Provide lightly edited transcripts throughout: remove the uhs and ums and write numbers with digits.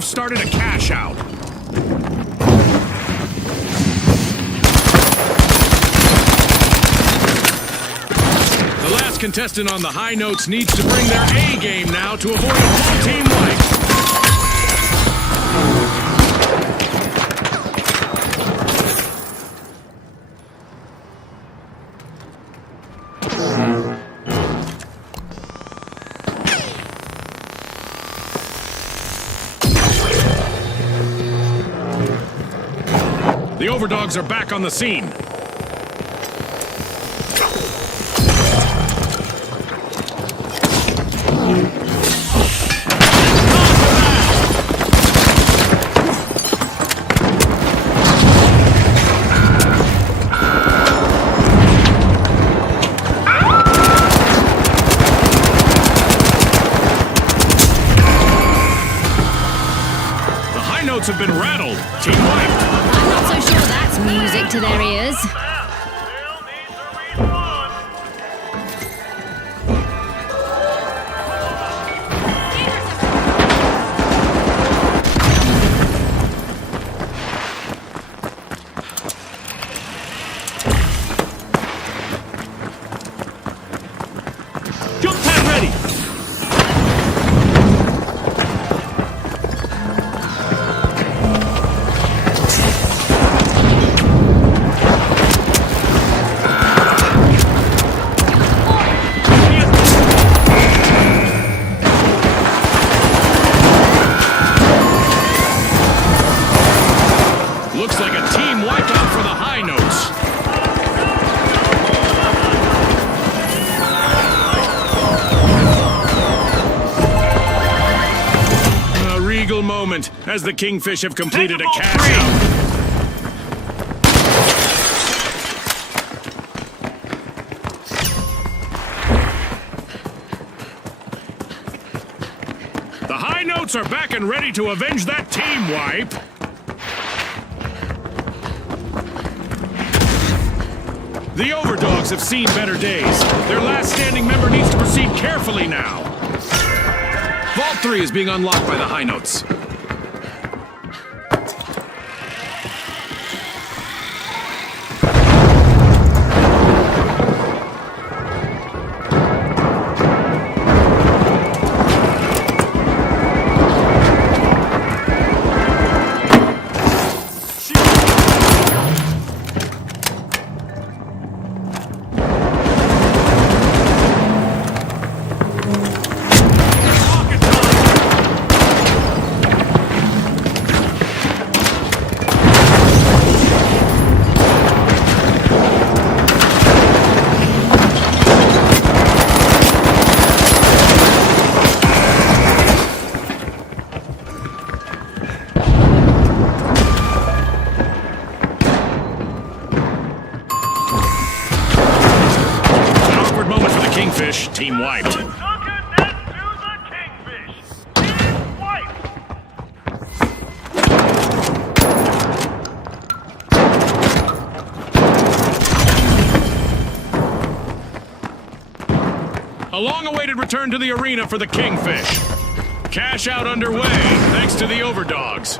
They've started a cash out. The last contestant on the high notes needs to bring their A game now to avoid a full team wipe. The Overdogs are back on the scene. The high notes have been rattled. Team wiped. I'm not so sure that's music to their ears. Jump pad ready. Looks like a team wiped out for the high notes. A regal moment as the Kingfish have completed a cash out. The high notes are back and ready to avenge that team wipe. The Overdogs have seen better days. Their last standing member needs to proceed carefully now. Vault 3 is being unlocked by the high notes. Kingfish, team wiped. A long-awaited return to the arena for the Kingfish. Cash out underway, thanks to the Overdogs.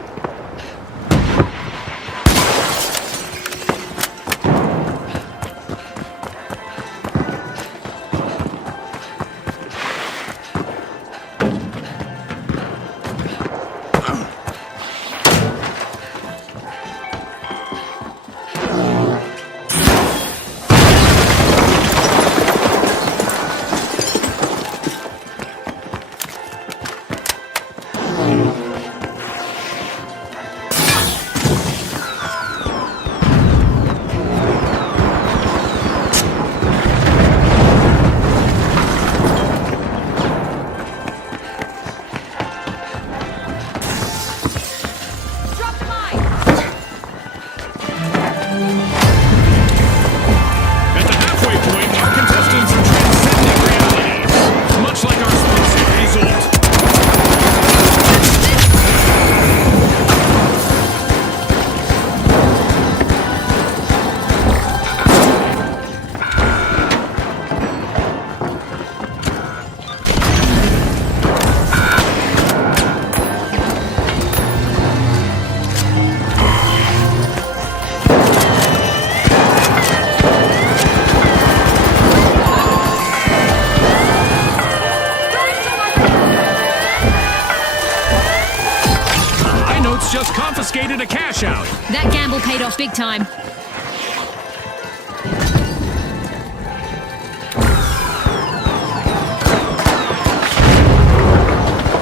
Overdogs just confiscated a cash out. That gamble paid off big time.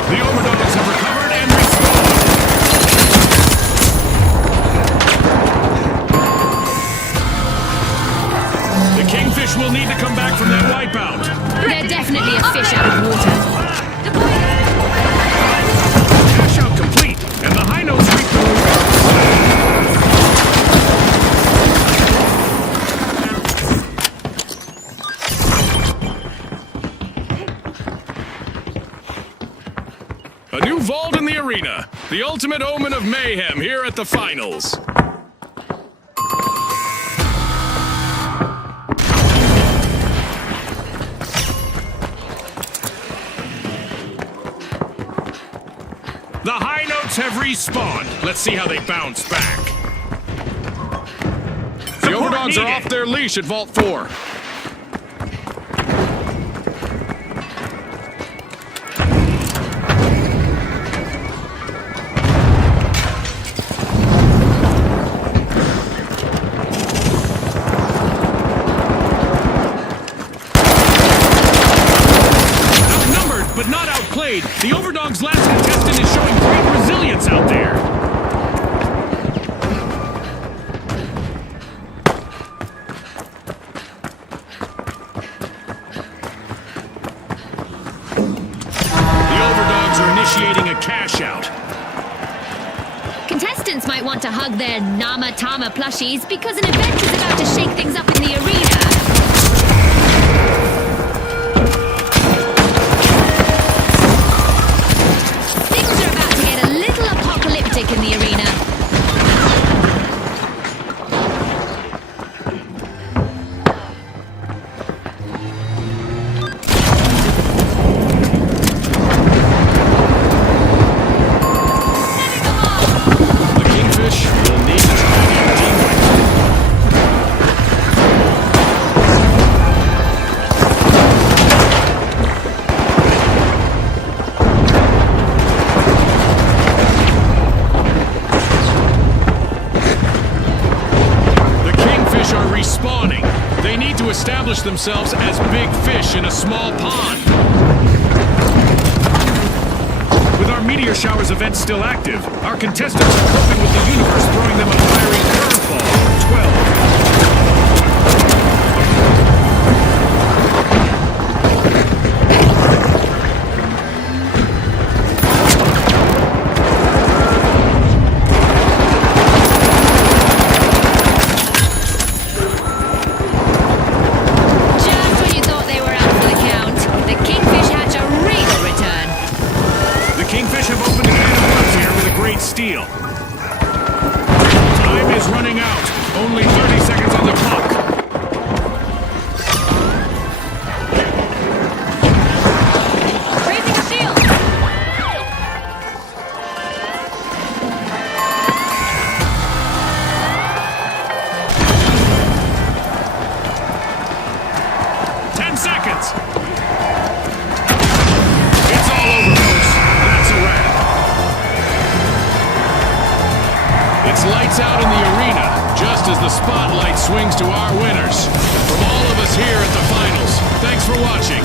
The Overdogs have recovered and respawned. The Kingfish will need to come back from that wipeout. They're definitely a fish out of water. Cash out complete, and the High Notes reap the A new vault in the arena. The ultimate omen of mayhem here at the finals. The High Notes have respawned. Let's see how they bounce back. The Overdogs are off their leash at Vault 4. Outnumbered, but not outplayed, the Overdogs' last contestant is showing great resilience out there. The Overdogs are initiating a cash out. Contestants might want to hug their Nama Tama plushies because an event is about to shake things up in the arena. Things are about to get a little apocalyptic in the arena. The Kingfish will need to try and get teamwork. The Kingfish are respawning. They need to establish themselves as big fish in a small pond. With our Meteor Showers event still active, our contestants are coping with the universe throwing them a fiery curveball. 12. Just when you thought they were out for the count, the Kingfish hatch a regal return. The Kingfish have opened a can of worms here with a great steal. Time is running out. Only 30 seconds on the clock. Raising a shield. 10 seconds. It's all over, folks. That's a wrap. It's lights out in the arena, just as the spotlight swings to our winners. From all of us here at the finals, thanks for watching.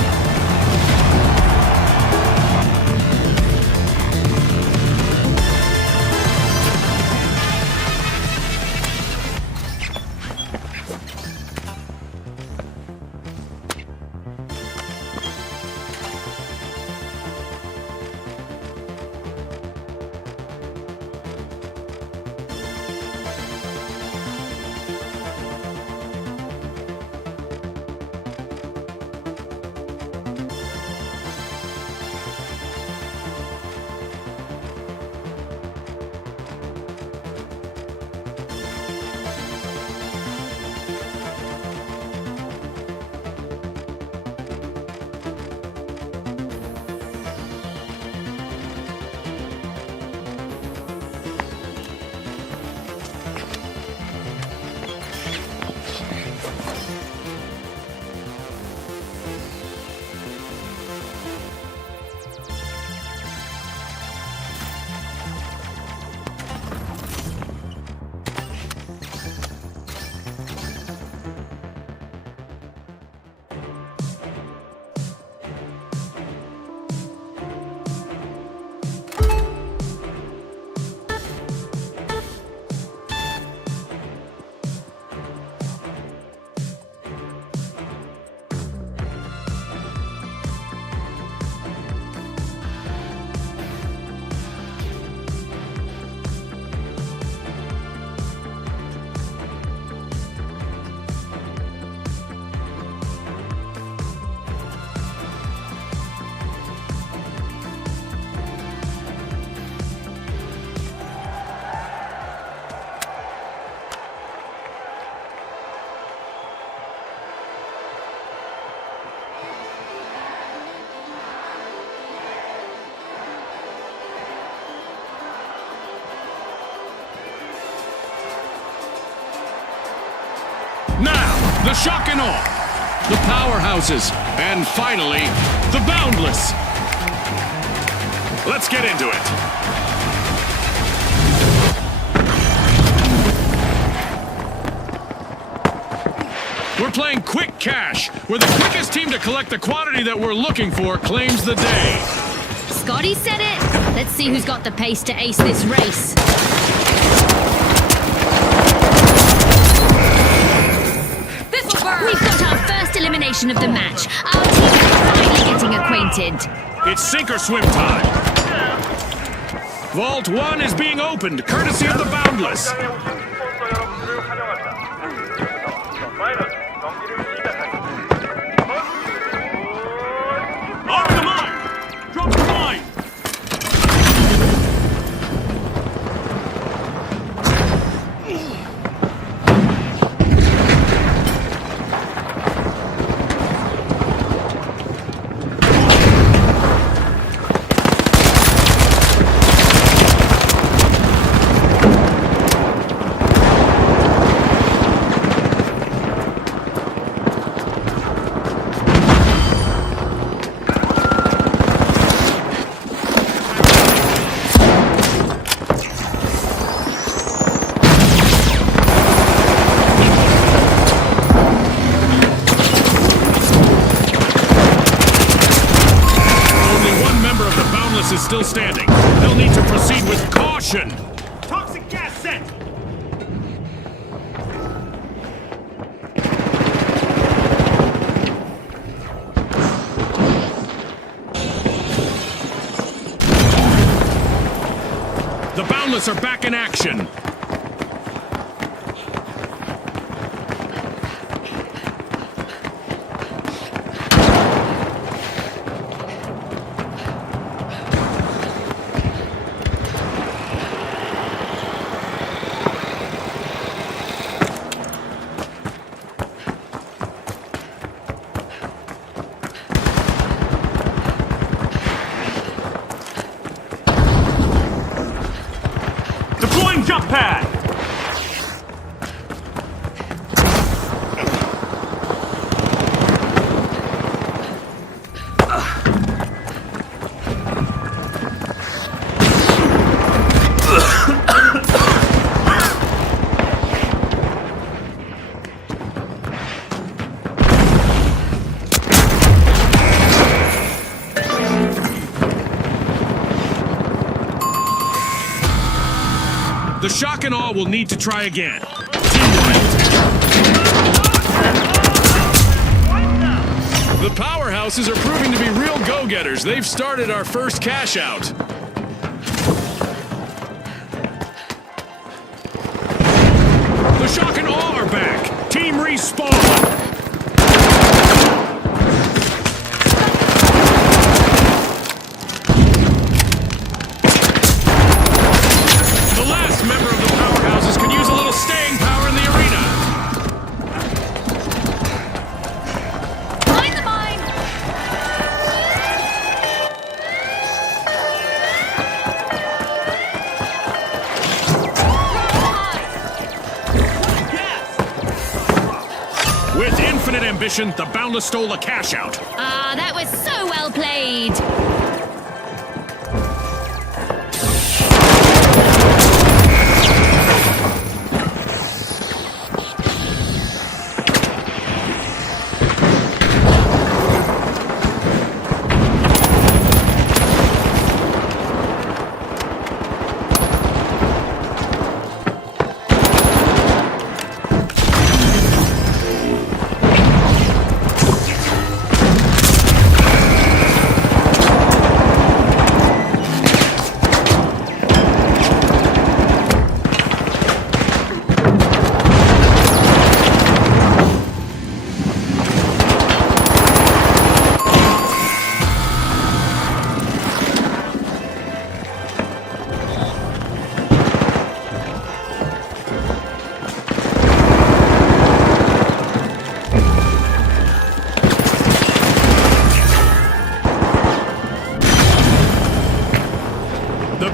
Now, the shock and awe, the powerhouses, and finally, the boundless. Let's get into it. We're playing Quick Cash, where the quickest team to collect the quantity that we're looking for claims the day. Scotty said it. Let's see who's got the pace to ace this race. This'll burn! We've got our first elimination of the match. Our team is finally getting acquainted. It's sink or swim time. Vault 1 is being opened, courtesy of the Boundless. Arm the mine! Drop the mine! Is still standing. They'll need to proceed with caution. Toxic gas sent. The Boundless are back in action. Deploying jump pad! The shock and awe will need to try again. The powerhouses are proving to be real go-getters. They've started our first cash out. The shock and awe are back. Team respawn. Member of the powerhouses could use a little staying power in the arena. Find the mine! With infinite ambition, the Boundless stole a cash out. Ah, that was so well played.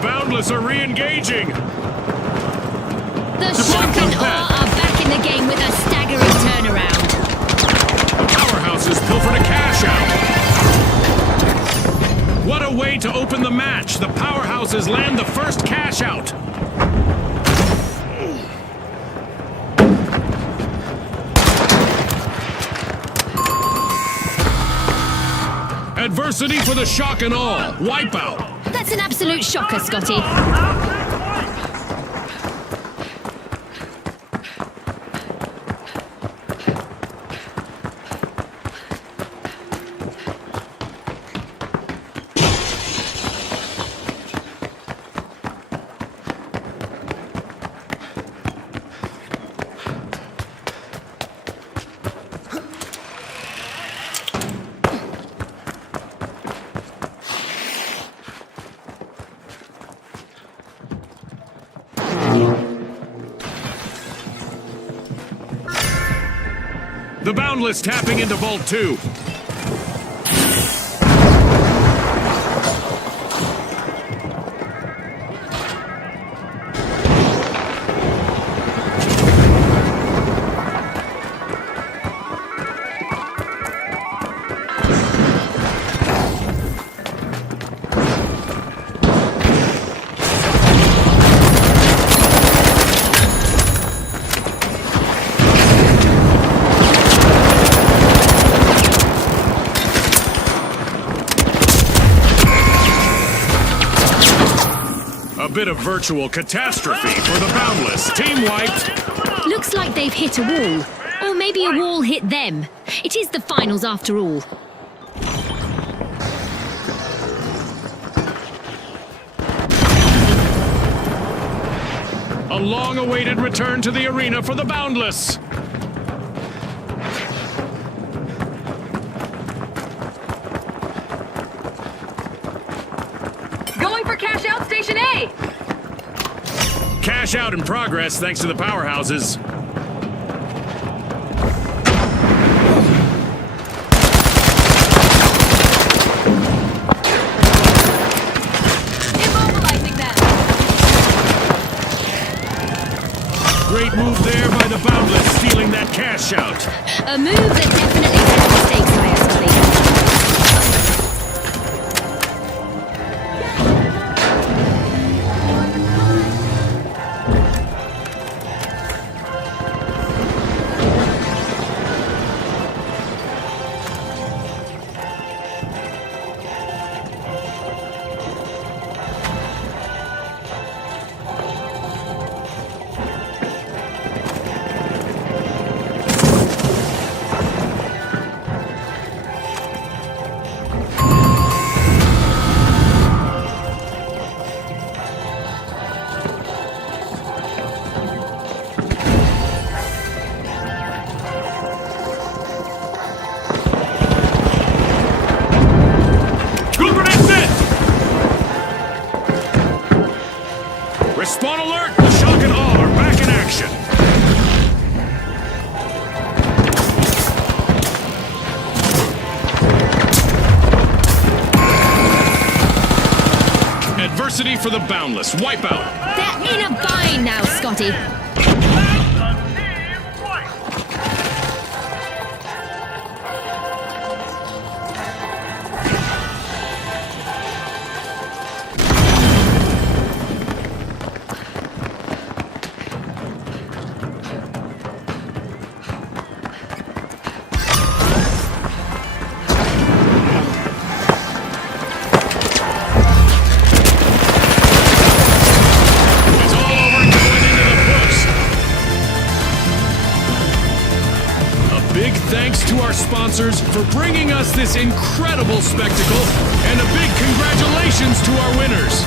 Boundless are re-engaging. The shock and awe are back in the game with a staggering turn. Pilfer to cash out. What a way to open the match. The powerhouses land the first cash out. Adversity for the shock and all. Wipeout. That's an absolute shocker, Scotty. The Boundless tapping into Vault 2. A bit of virtual catastrophe for the Boundless. Team wiped. Looks like they've hit a wall. Or maybe a wall hit them. It is the finals after all. A long-awaited return to the arena for the Boundless. Going for cash out station A! Cash out in progress thanks to the powerhouses. Immobilizing them! Great move there by the Boundless, stealing that cash out. A move that definitely sets the stakes higher, Scotty. Respawn alert! The shock and awe are back in action. Adversity for the Boundless. Wipeout. They're in a bind now, Scotty. It's all over and going into the books. A big thanks to our sponsors for bringing us this incredible spectacle, and a big congratulations to our winners.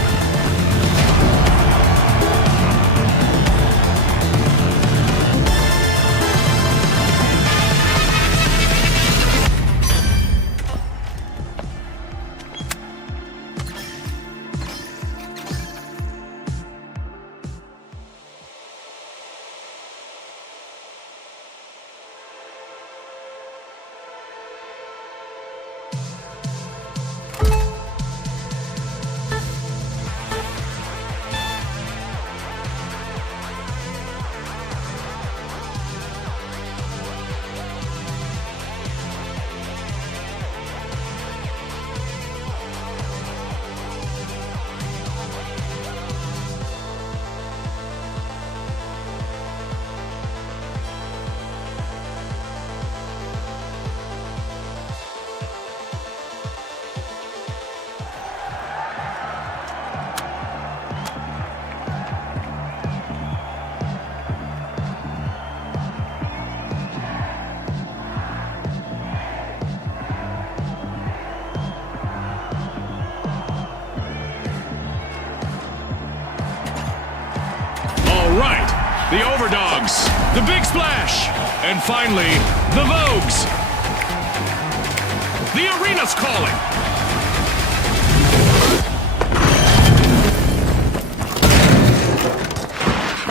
The Overdogs, the Big Splash, and finally, the Vogues. The arena's calling.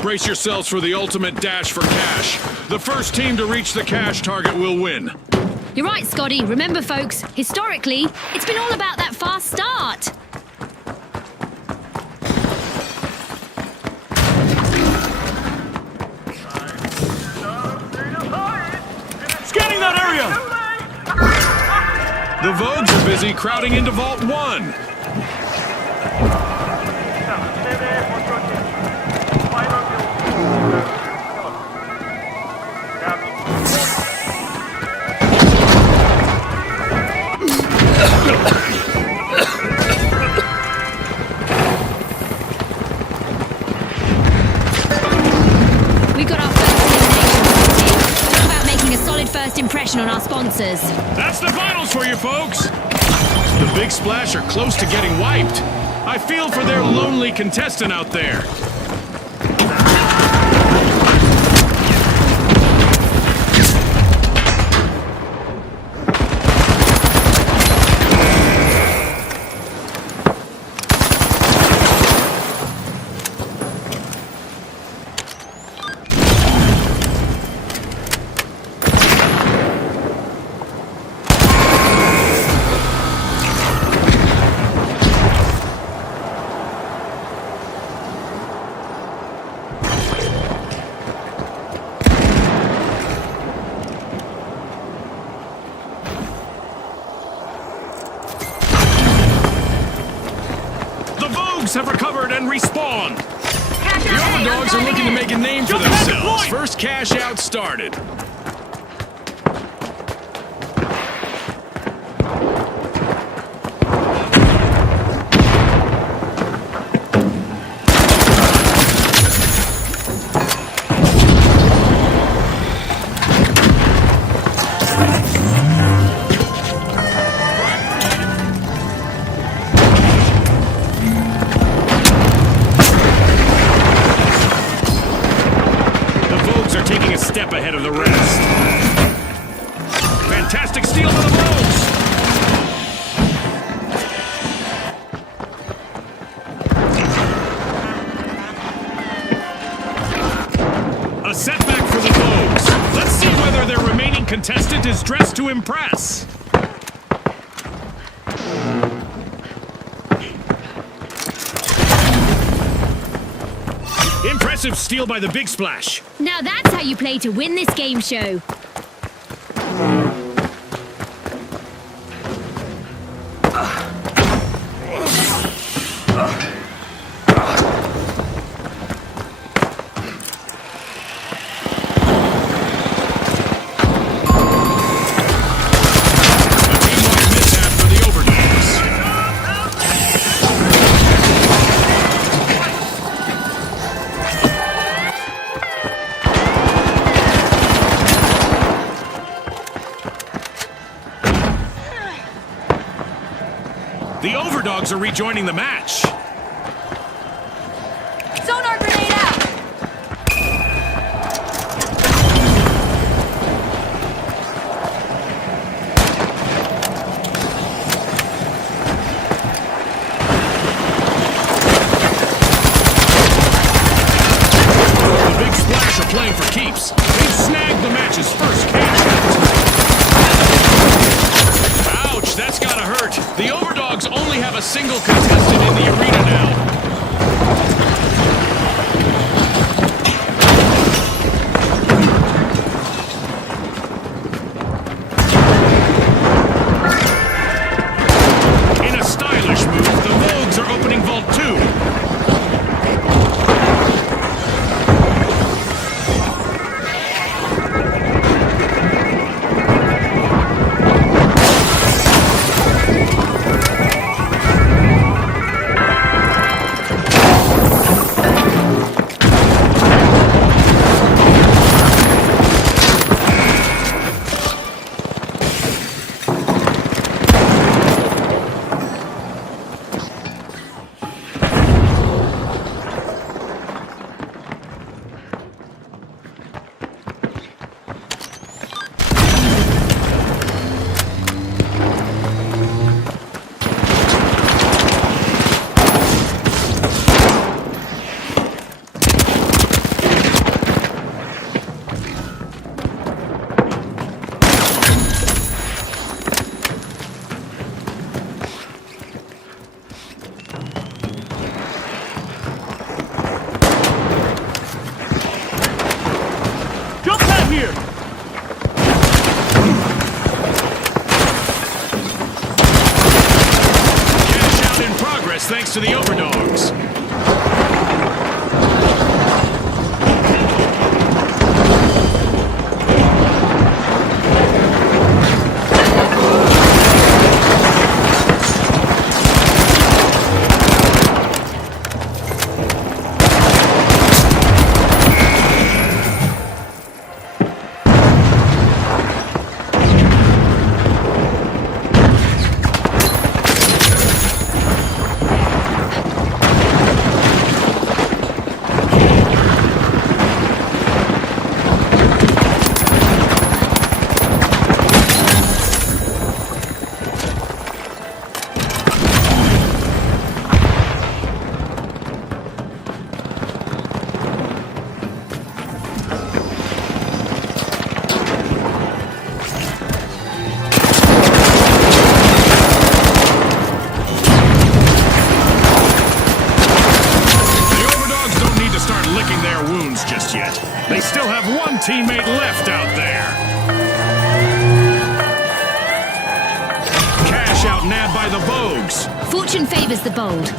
Brace yourselves for the ultimate dash for cash. The first team to reach the cash target will win. You're right, Scotty. Remember, folks, historically, it's been all about that fast start. Scanning that area! The Vogues are busy crowding into Vault 1. We got our first elimination. How about making a solid first impression on our sponsors? That's the finals for you, folks. The Big Splash are close to getting wiped. I feel for their lonely contestant out there. Have recovered and respawned. The Overdogs are looking to make a name for themselves. First cash out started. Step ahead of the rest. Fantastic steal by the Vogues. A setback for the Vogues. Let's see whether their remaining contestant is dressed to impress. Impressive steal by the Big Splash. Now that's how you play to win this game show. The Overdogs are rejoining the match. Sonar grenade out! The Big Splash are playing for keeps. They've snagged the match's first cash out. Ouch, that's gotta hurt. The Overdogs only have a single contestant in the arena now. In a stylish move, the Vogues are opening Vault 2. just yet. They still have one teammate left out there. Cash out nabbed by the Vogues. Fortune favors the bold.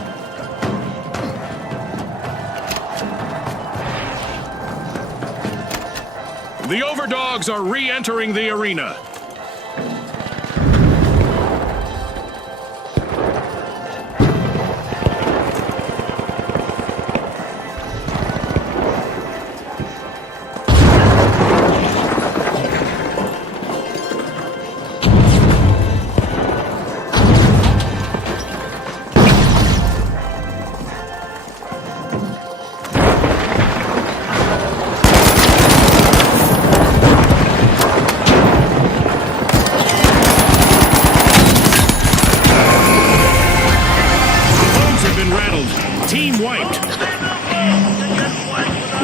The Overdogs are re-entering the arena. Team wiped.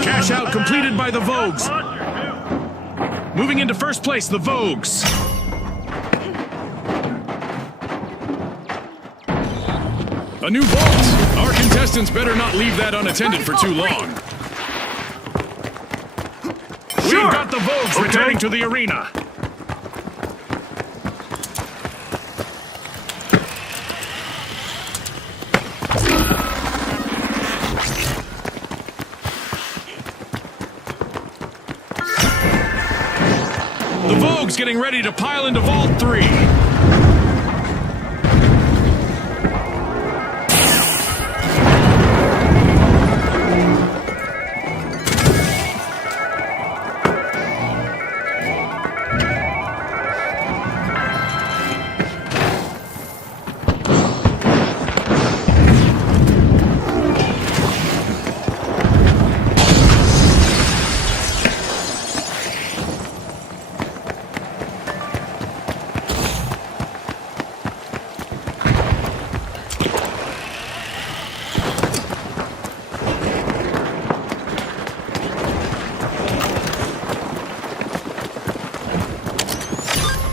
Cash out completed by the Vogues. Moving into first place, the Vogues. A new vault. Our contestants better not leave that unattended for too long. We've got the Vogues returning to the arena. The Vogues getting ready to pile into Vault 3.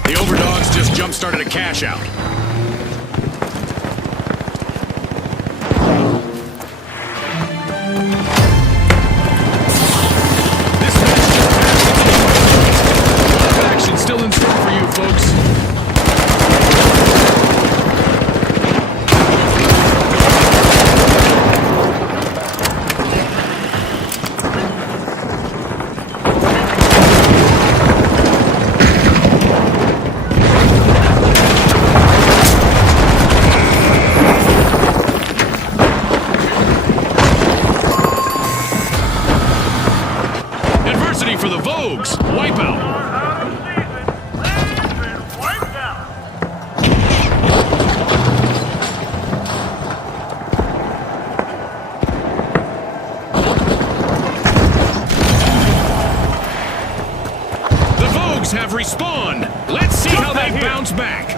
The Overdogs just jump-started a cash out. This match just passed. A lot of action still in store for you, folks. For the Vogues, wipeout. The Vogues have respawned. Let's see how they bounce back.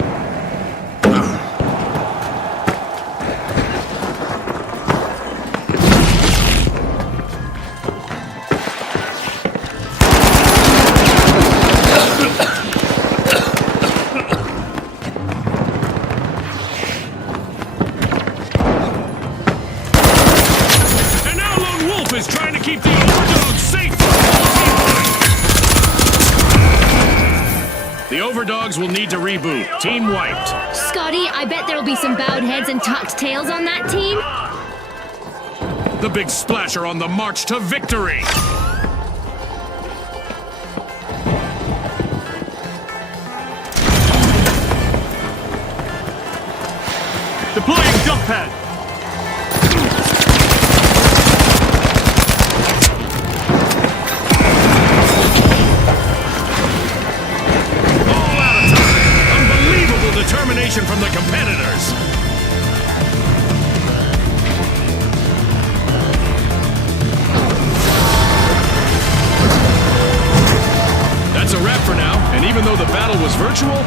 Is trying to keep the Overdogs safe. The Overdogs will need to reboot. Team wiped. Scotty, I bet there'll be some bowed heads and tucked tails on that team. The big splasher on the march to victory. Deploying jump pad. Determination from the competitors. That's a wrap for now, and even though the battle was virtual,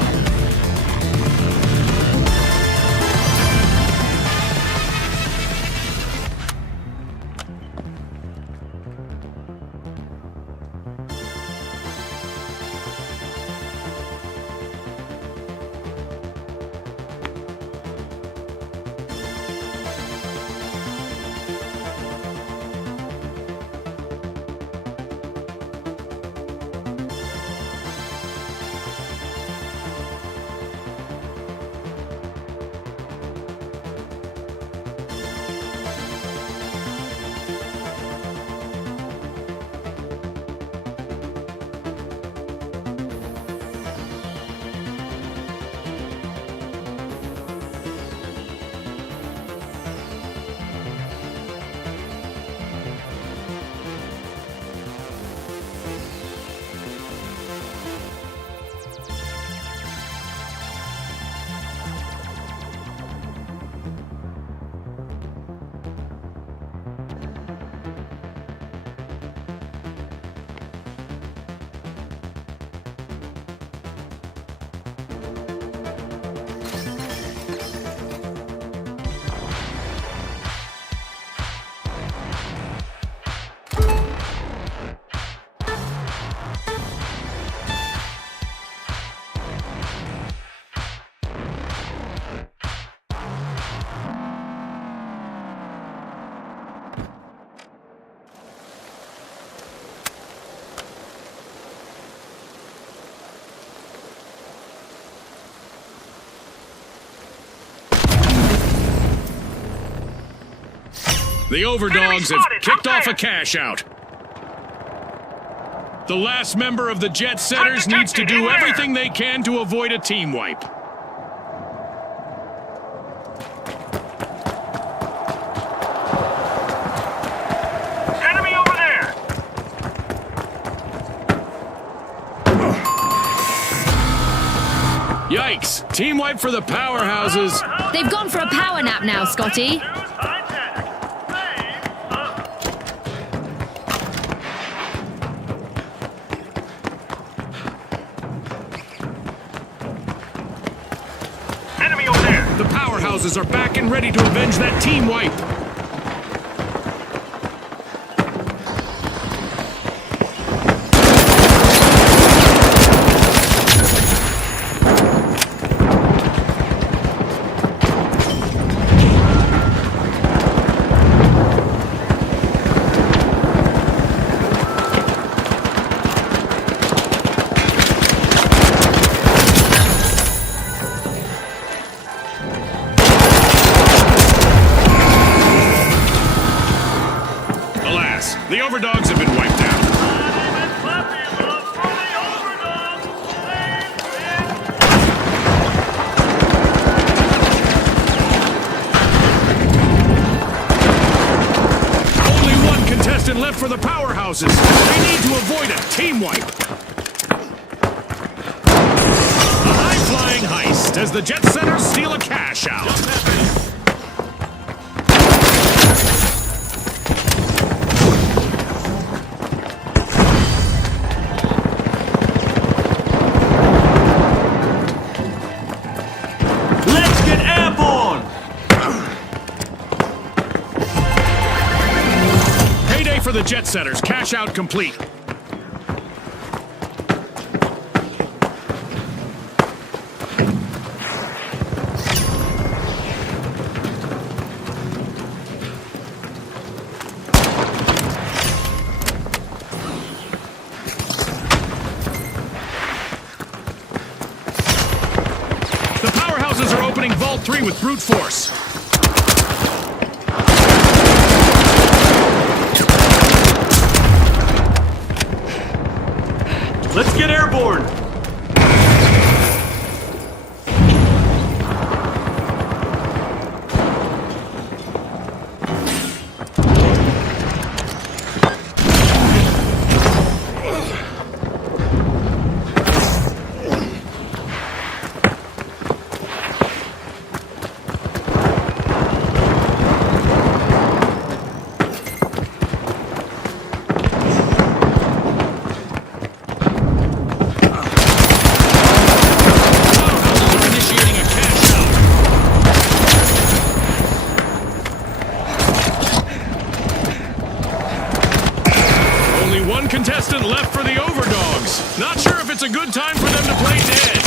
The overdogs have kicked off a cash out. The last member of the Jet Setters needs to do everything they can to avoid a team wipe. Enemy over there! Yikes! Team wipe for the powerhouses. They've gone for a power nap now, Scotty. Enemy over there! The powerhouses are back and ready to avenge that team wipe. Alas, the overdogs have been wiped out. Only one contestant left for the powerhouses. They need to avoid a team wipe. A high-flying heist as the Jet Setters steal a cash out. Let's get airborne! Payday for the Jet Setters. Cash out complete. The powerhouses are opening Vault 3 with brute force. Let's get airborne! Powerhouses are initiating a cash out. Only one contestant left for the overdogs. Not sure if it's a good time for them to play dead.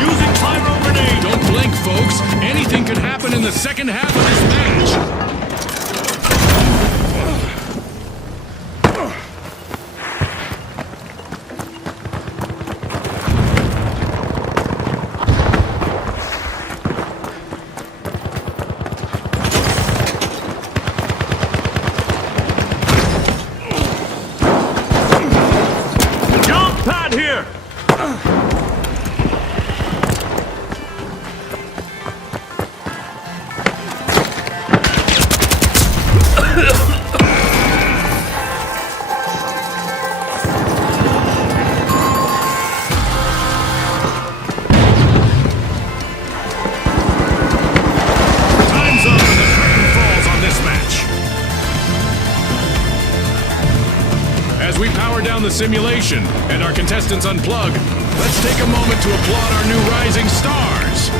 Using pyro grenade! Don't blink, folks. Anything could happen in the second half of this match. Jump pad here! the simulation and our contestants unplug, let's take a moment to applaud our new rising stars.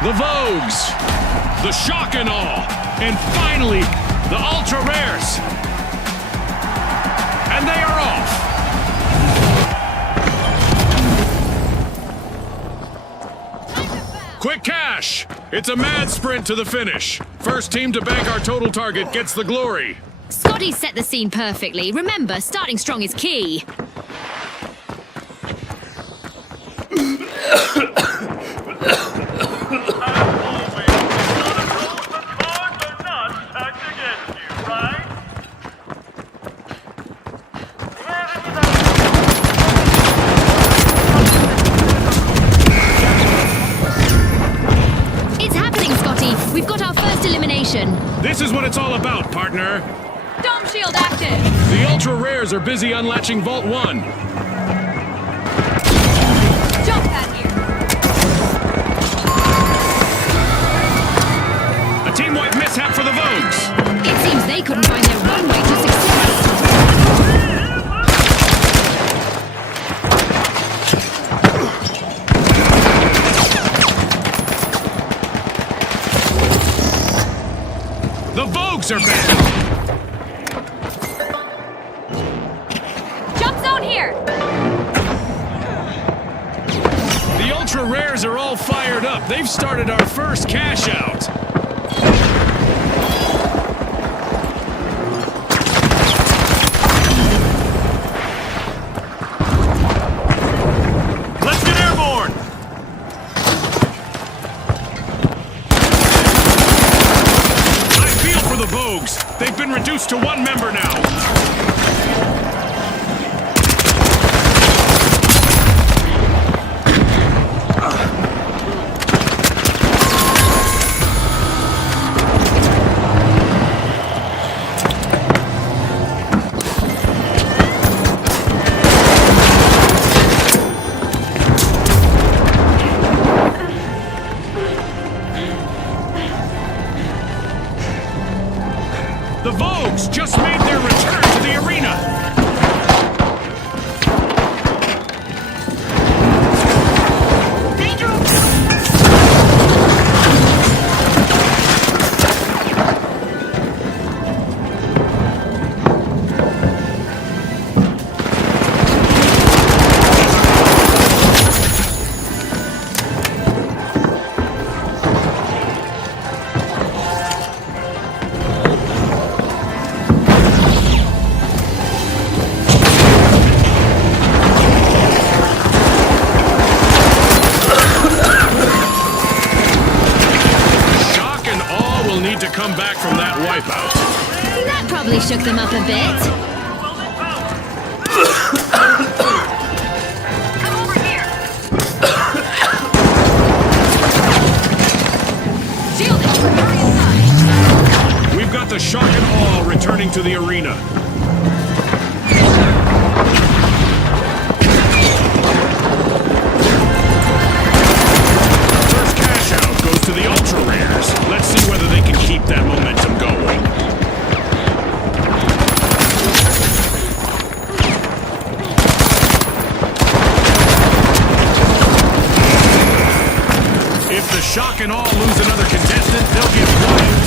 The Vogues, the Shock and Awe, and finally, the Ultra Rares. And they are off. Quick cash! It's a mad sprint to the finish. First team to bank our total target gets the glory. Scotty set the scene perfectly. Remember, starting strong is key. This is what it's all about, partner. Dome shield active. The Ultra Rares are busy unlatching Vault 1. Jump pad here. A team-wide mishap for the Vogues. It seems they couldn't find their runway to success. The Vogues are back! Jump zone here! The Ultra Rares are all fired up. They've started our first cash out. Let's get airborne! The Vogues. They've been reduced to one member now. The Vogues just made their return to the arena! Come back from that wipeout. That probably shook them up a bit. I'm over here. We've got the shock and awe returning to the arena. First cash out goes to the ultra rares. Let's see whether they can keep that momentum going. If the shock and awe lose another contestant, they'll get wiped.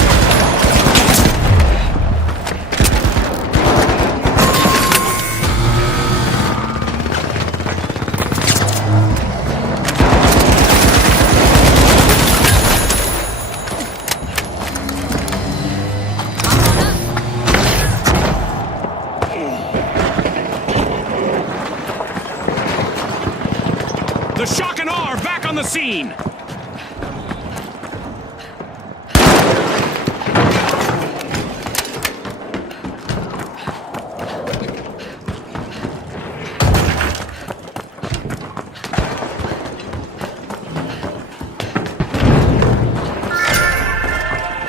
The shock and awe are back on the scene.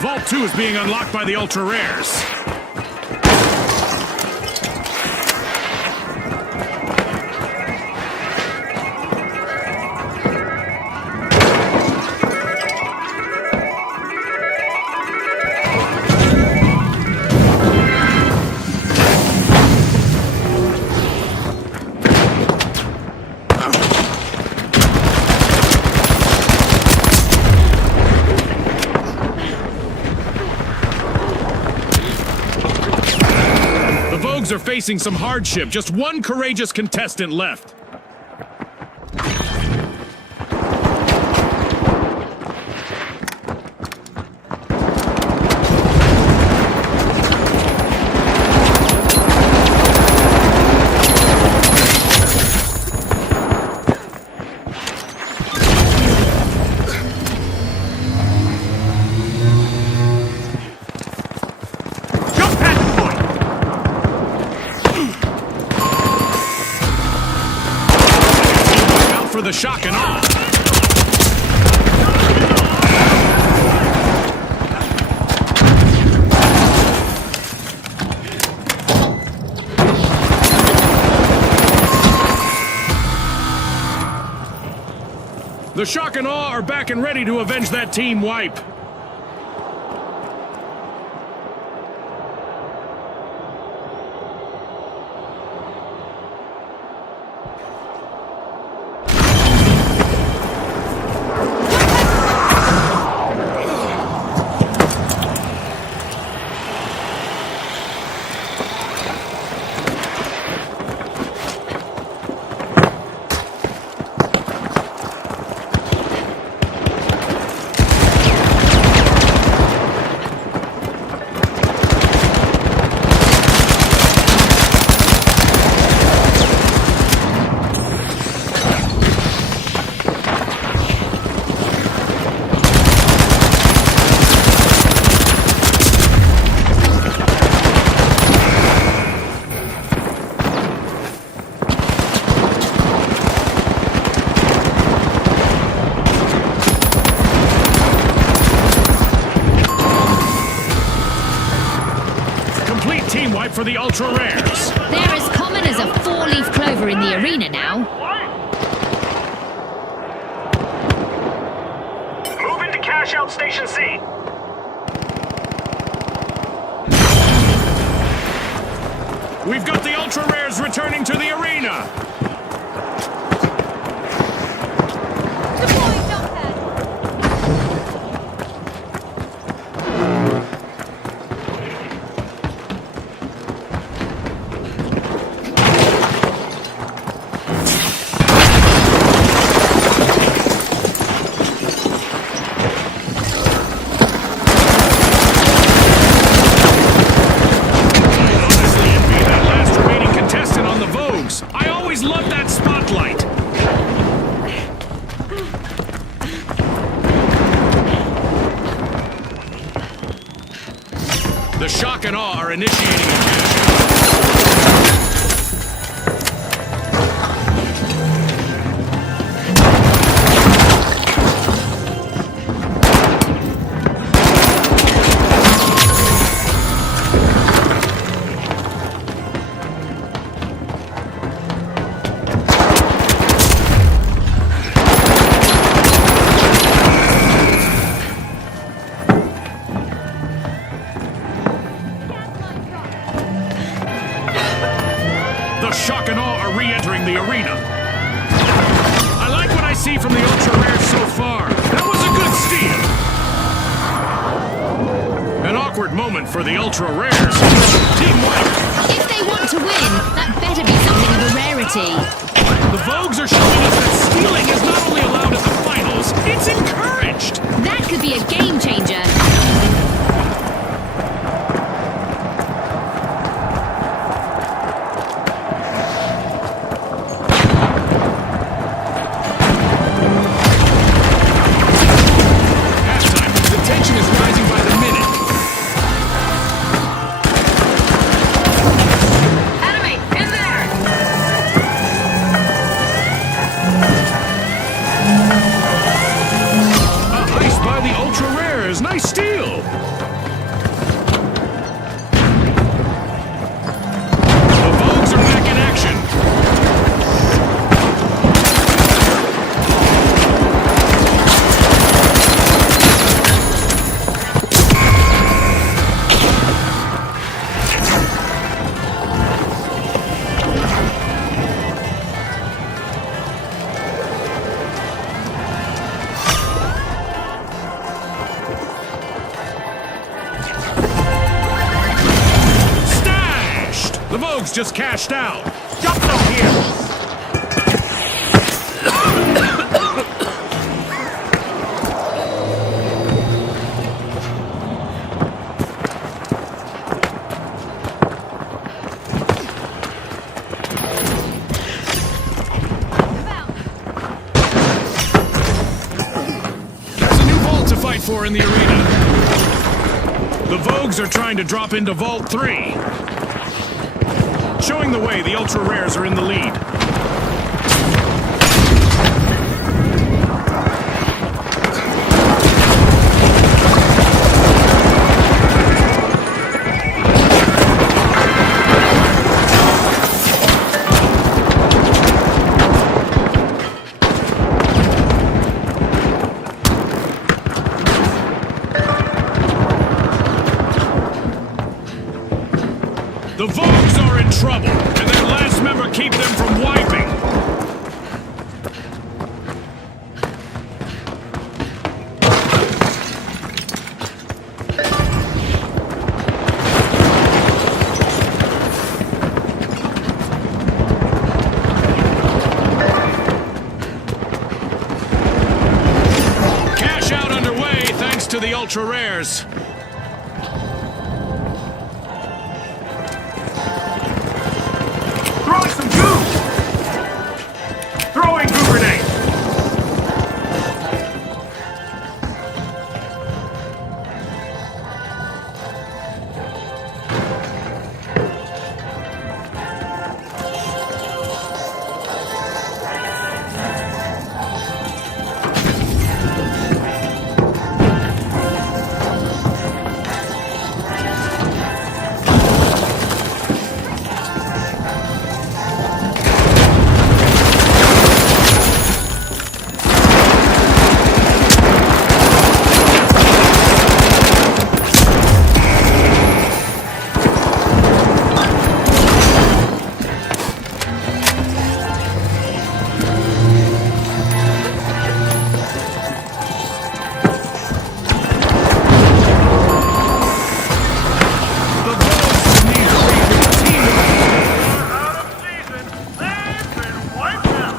Vault 2 is being unlocked by the ultra rares. Are facing some hardship. Just one courageous contestant left. For the shock and awe. The shock and awe are back and ready to avenge that team wipe. Team wipe for the ultra rares. They're as common as a four-leaf clover in the arena now. Move into cash out station C. We've got the ultra rares returning to the arena. Deploying jump pad. The shock and awe are initiating a cash. Shock and Awe are re-entering the arena. I like what I see from the Ultra Rares so far. That was a good steal. An awkward moment for the Ultra Rares. Team White. If they want to win, that better be something of a rarity. The Vogues are showing us that stealing is not only allowed at the finals, it's encouraged. That could be a game changer. Halftime. The tension is rising by the minute. Enemy in there! A heist by the Ultra Rares. Nice steal. The Vogues are back in action. Stashed! The Vogues just cashed out. Jump up here! There's a new vault to fight for in the arena. The Vogues are trying to drop into Vault 3. Showing the way, the Ultra Rares are in the lead. The Vogues are in trouble, and their last member keep them from wiping. Cash out underway thanks to the Ultra Rares. Throwing some goo! Throwing goo grenade! The Vogues need to rebuild team. Out of season! They've been wiped out!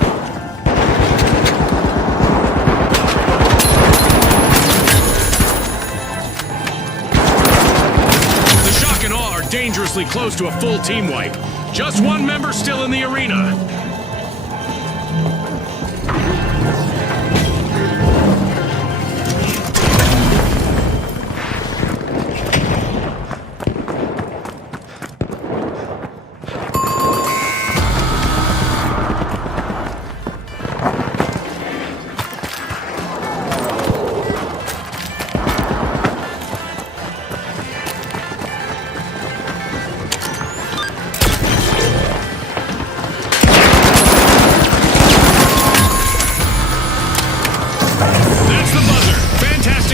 The Shock and Awe are dangerously close to a full team wipe. Just one member still in the arena.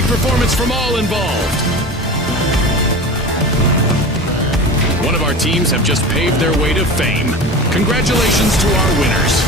performance from all involved. One of our teams have just paved their way to fame. Congratulations to our winners.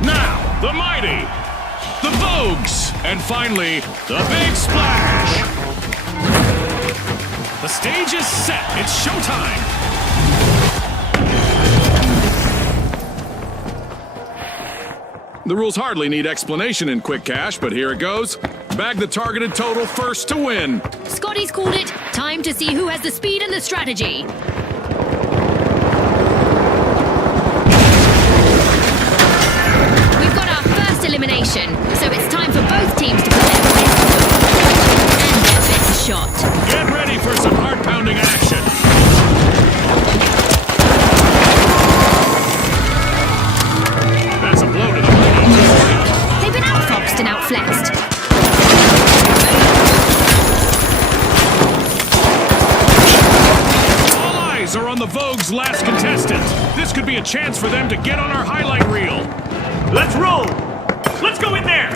Now, the Mighty, the Vogues, and finally, the Big Splash. The stage is set. It's showtime. The rules hardly need explanation in Quick Cash, but here it goes. Bag the targeted total first to win. Scotty's called it. Time to see who has the speed and the strategy. We've got our first elimination, so it's time for both teams to put their best and their best shot. Get ready for some heart-pounding action. That's a blow to the Mighty. They've been outfoxed and outflexed. All eyes are on the Vogue's last contestant. This could be a chance for them to get on our highlight reel. Let's roll! Let's go in there!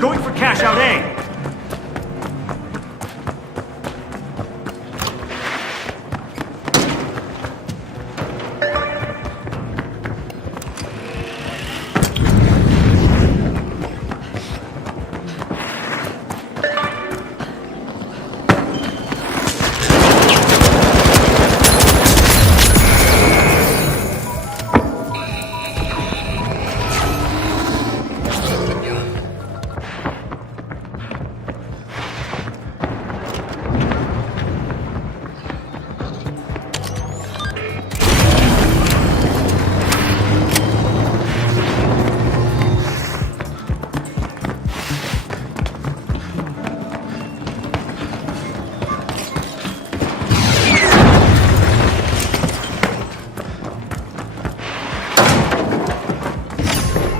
Going for cash out A.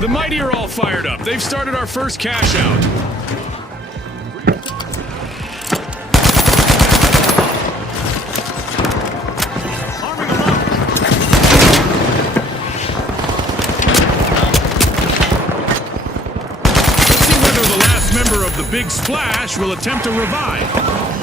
The Mighty are all fired up. They've started our first cash out. Arming them up. Let's see whether the last member of the Big Splash will attempt a revive.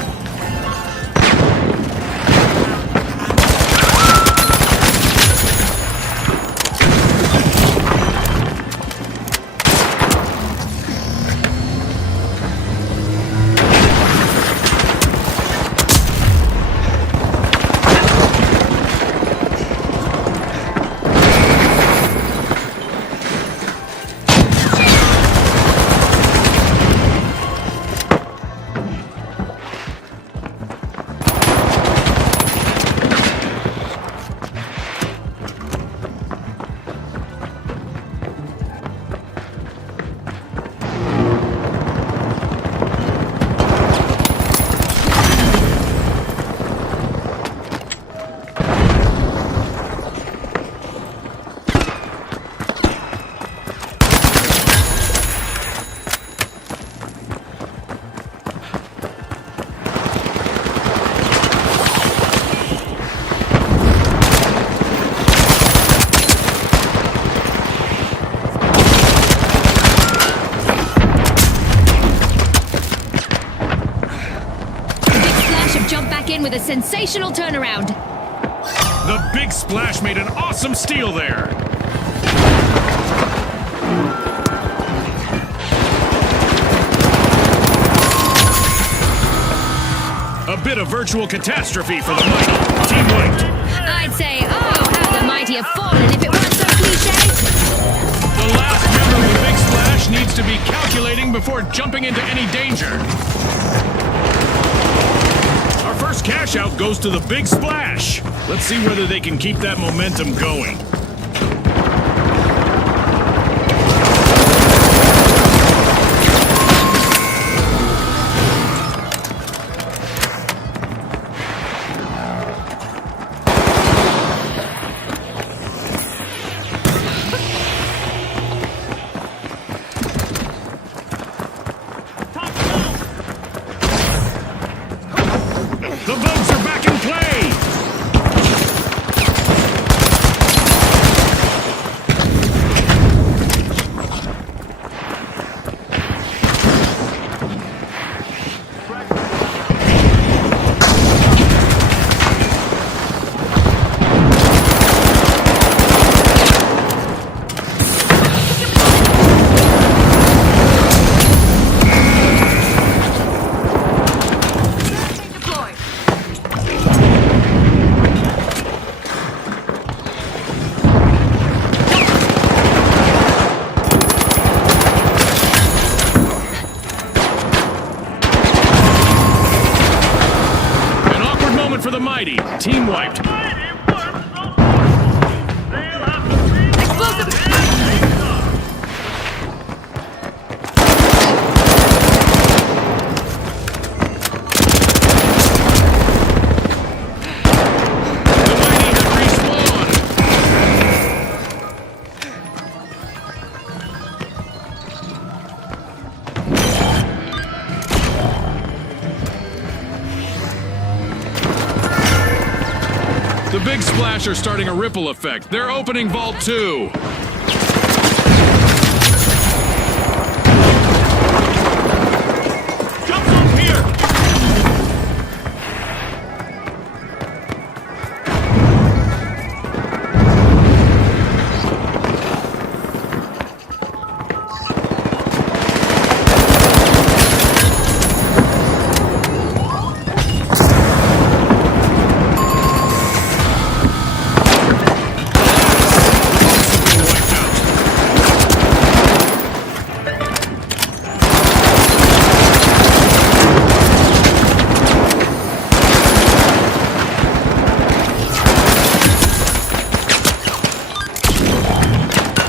in with a sensational turnaround. The Big Splash made an awesome steal there. A bit of virtual catastrophe for the mighty. Team wiped. I'd say, oh, how the mighty have fallen if it weren't so cliche. The last member of the Big Splash needs to be calculating before jumping into any danger. Our first cash out goes to the Big Splash. Let's see whether they can keep that momentum going. The Vogues are back in play! Deployed. An awkward moment for the mighty. Team wiped. Mighty works so hard. They'll have to read Explosive. The mighty have respawned. The Big Splash are starting a ripple effect. They're opening Vault 2. Jump zone here! Wiped out.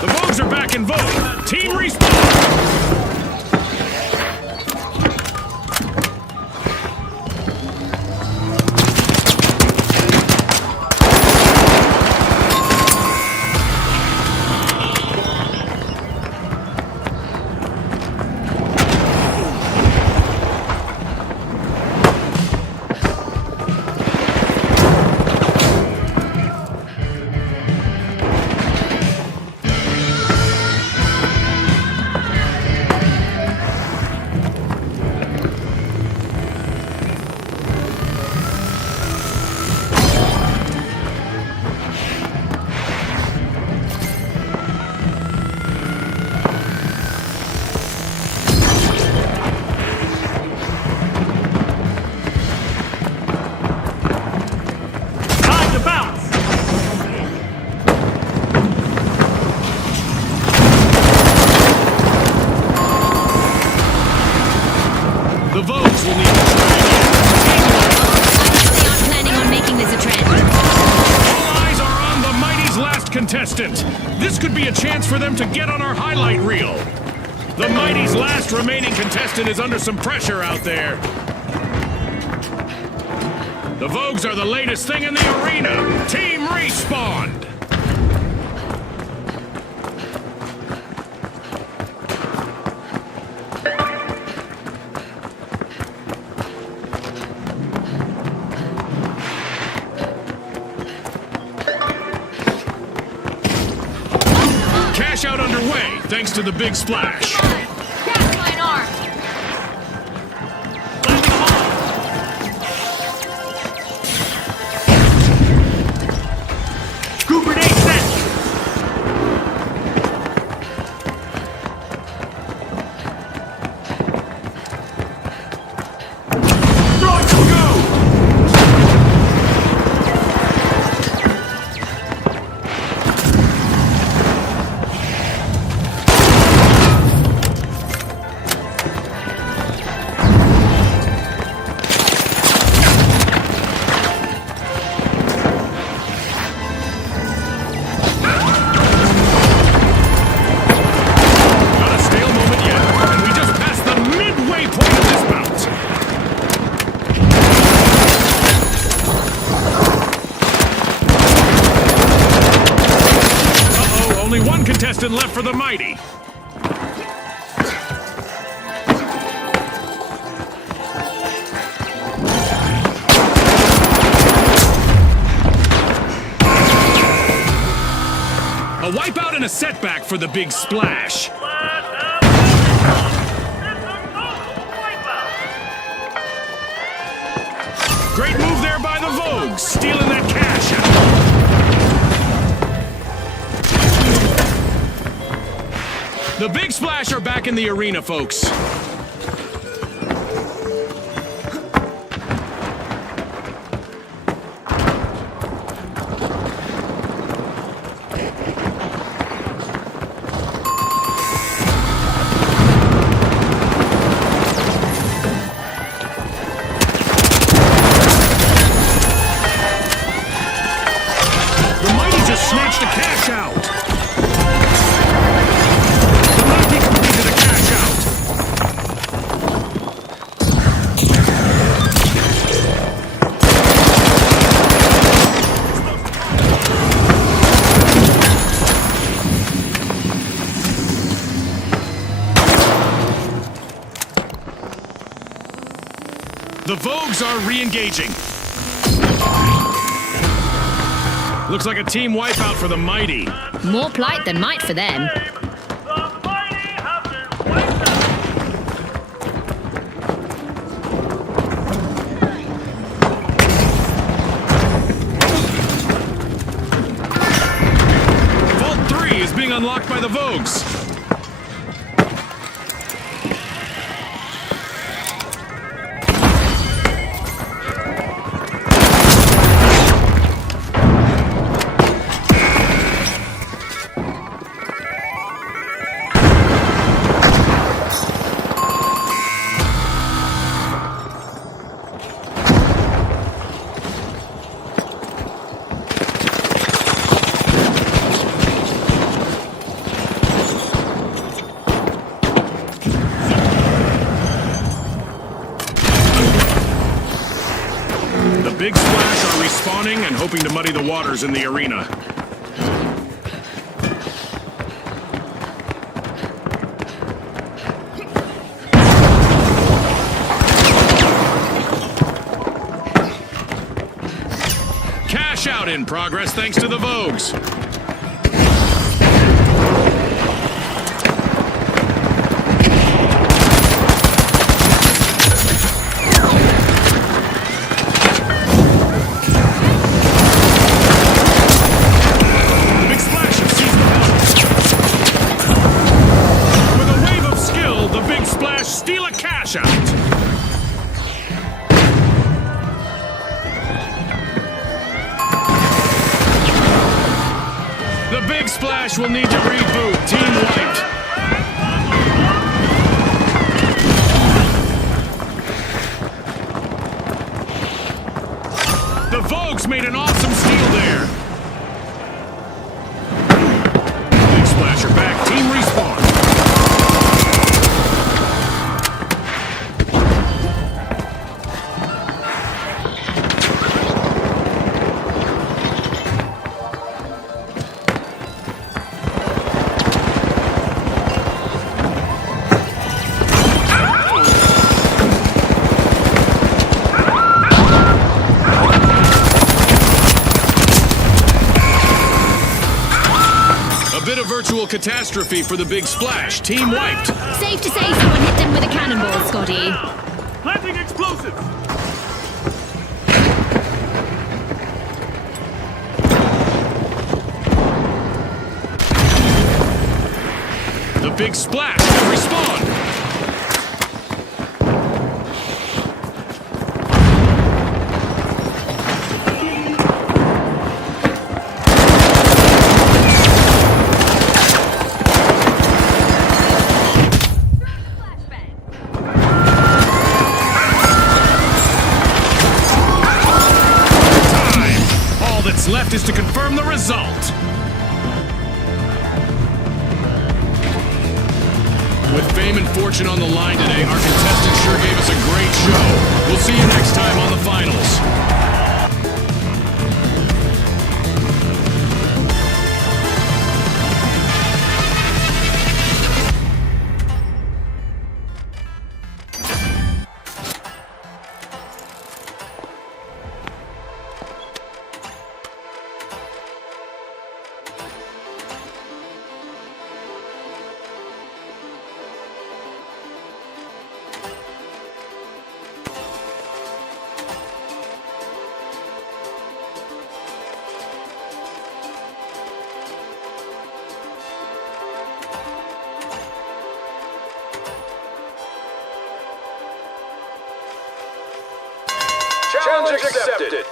The Vogues are back in vote. Team respawn. Time to bounce! The Vogues will need to try again. They aren't planning on making this a trend. All eyes are on the mighty's last contestant. This could be a chance for them to get on our highlight reel. The mighty's last remaining contestant is under some pressure out there. The Vogues are the latest thing in the arena. Team respawned. Cash out underway thanks to the Big Splash. Gas line armed. contestant left for the Mighty. A wipeout and a setback for the Big Splash. Great move there by the Vogues, stealing that cash out. The Big Splash are back in the arena, folks. Snatched the cash out. The Mighty completed a cash out. The Vogues are re-engaging. Looks like a team wipeout for the Mighty. More plight than might for them. The Mighty have been wiped out. Vault 3 is being unlocked by the Vogues. The Big Splash are respawning and hoping to muddy the waters in the arena. Cash out in progress thanks to the Vogues. Steal a cash out. The Big Splash will need to reboot. Team wiped. The Vogues made an awesome steal there. Big Splash are back. Team respawn. Virtual catastrophe for the Big Splash. Team wiped. Safe to say someone hit them with a cannonball, Scotty. Planting explosives. The Big Splash will respawn. Left is to confirm the result. With fame and fortune on the line today, our contestants sure gave us a great show. We'll see you next time on the finals. Challenge accepted.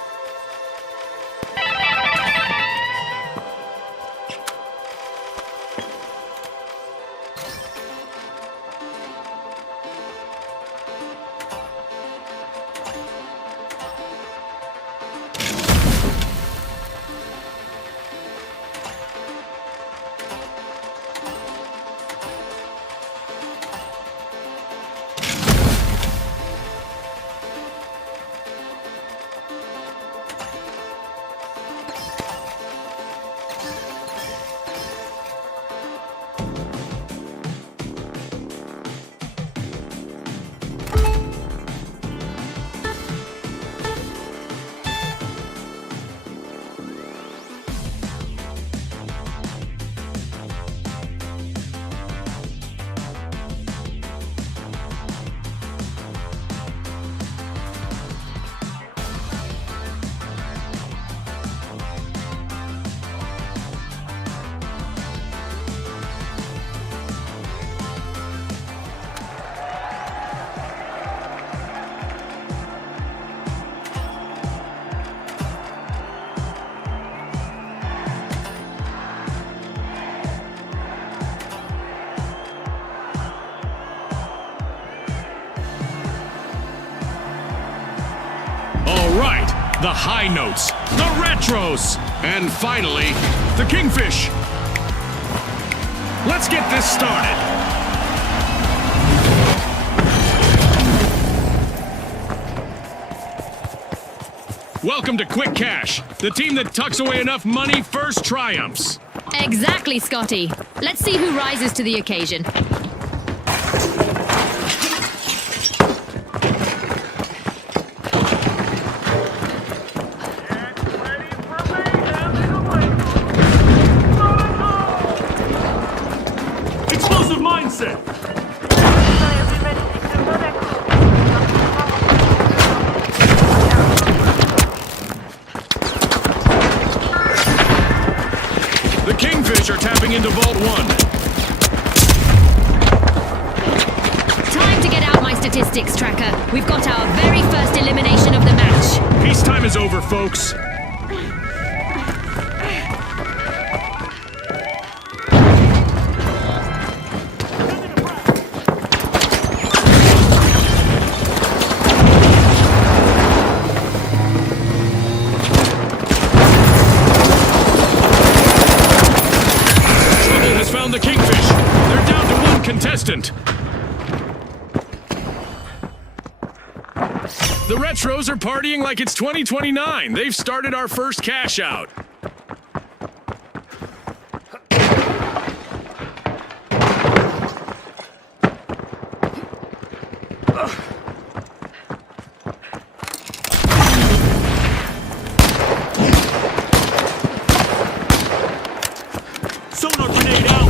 The high notes, the retros, and finally, the Kingfish. Let's get this started. Welcome to Quick Cash. The team that tucks away enough money first triumphs. Exactly, Scotty. Let's see who rises to the occasion. The Kingfish are tapping into Vault 1. Time to get out my statistics tracker. We've got our very first elimination of the match. Peacetime is over, folks. The Kingfish. They're down to one contestant. The Retros are partying like it's 2029. They've started our first cash out. Sonar grenade out!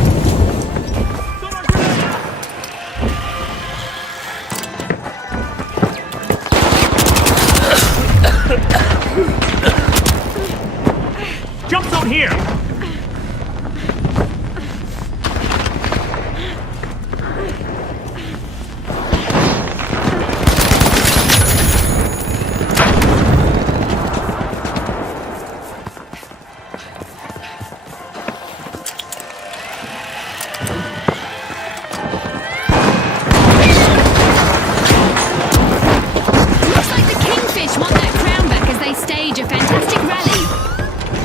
Jump zone here! Looks like the Kingfish want that crown back as they stage a fantastic rally.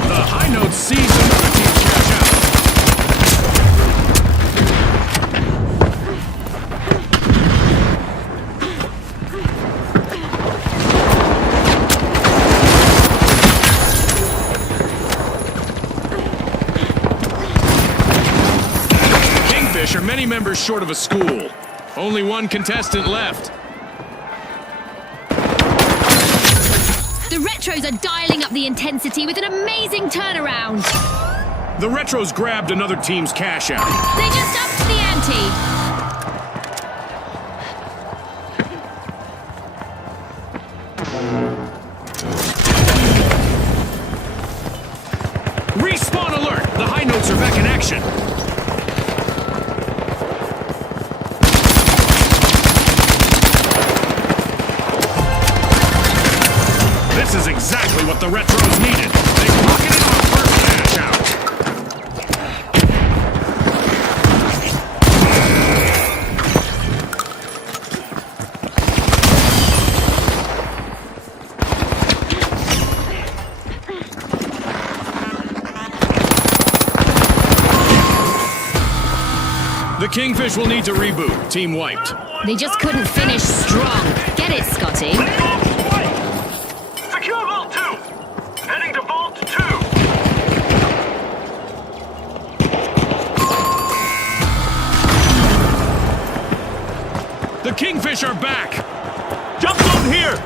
The high notes sees another team cash out. Kingfish are many members short of a school. Only one contestant left. The Retros are dialing up the intensity with an amazing turnaround. The Retros grabbed another team's cash out. They just upped the ante. Respawn alert! The high notes are back in action. This is exactly what the Retros needed. They pocketed our first cash out. The Kingfish will need to reboot. Team wiped. They just couldn't finish strong. Get it, Scotty? Secure Vault 2! Heading to Vault 2! The Kingfish are back. Jump zone here!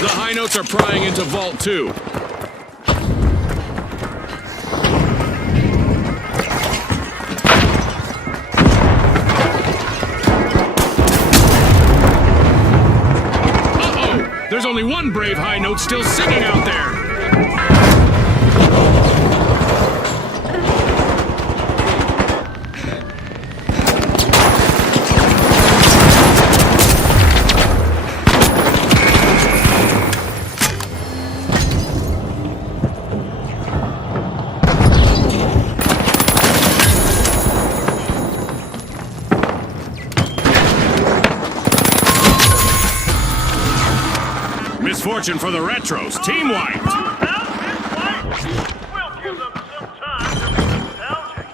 The High Notes are prying into Vault 2. Uh-oh! There's only one brave High Note still singing out there. Misfortune for the Retros. Team wiped. We'll give them some time to be nostalgic.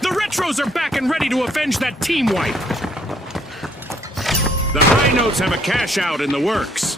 The Retros are back and ready to avenge that team wipe. The High Notes have a cash out in the works.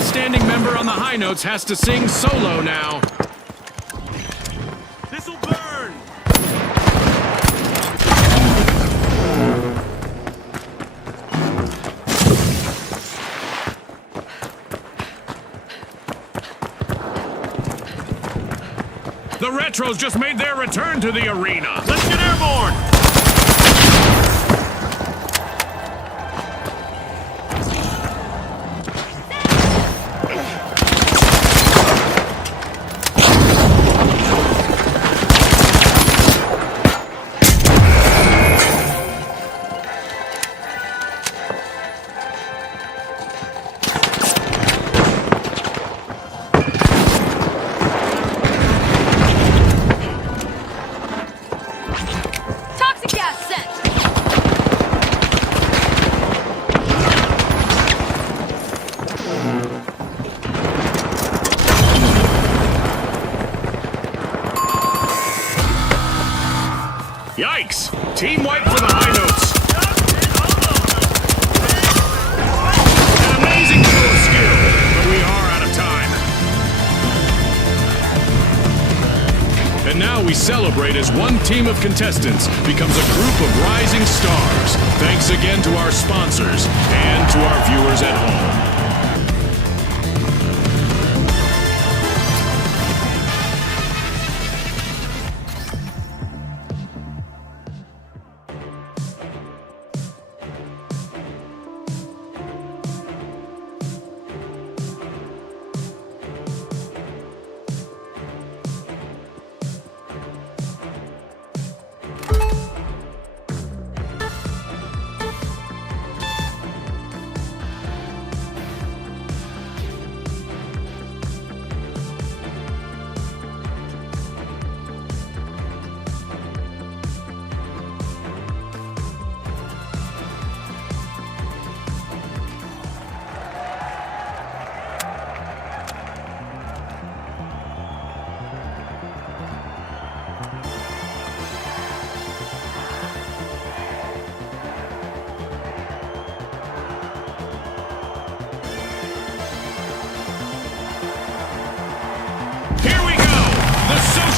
Standing member on the High Notes has to sing solo now. This'll burn! The Retros just made their return to the arena. Let's get airborne! Toxic gas sent! Yikes! Team wipe for the High Notes. An amazing show of skill, but we are out of time. And now we celebrate as one team of contestants becomes a group of rising stars. Thanks again to our sponsors and to our viewers at home.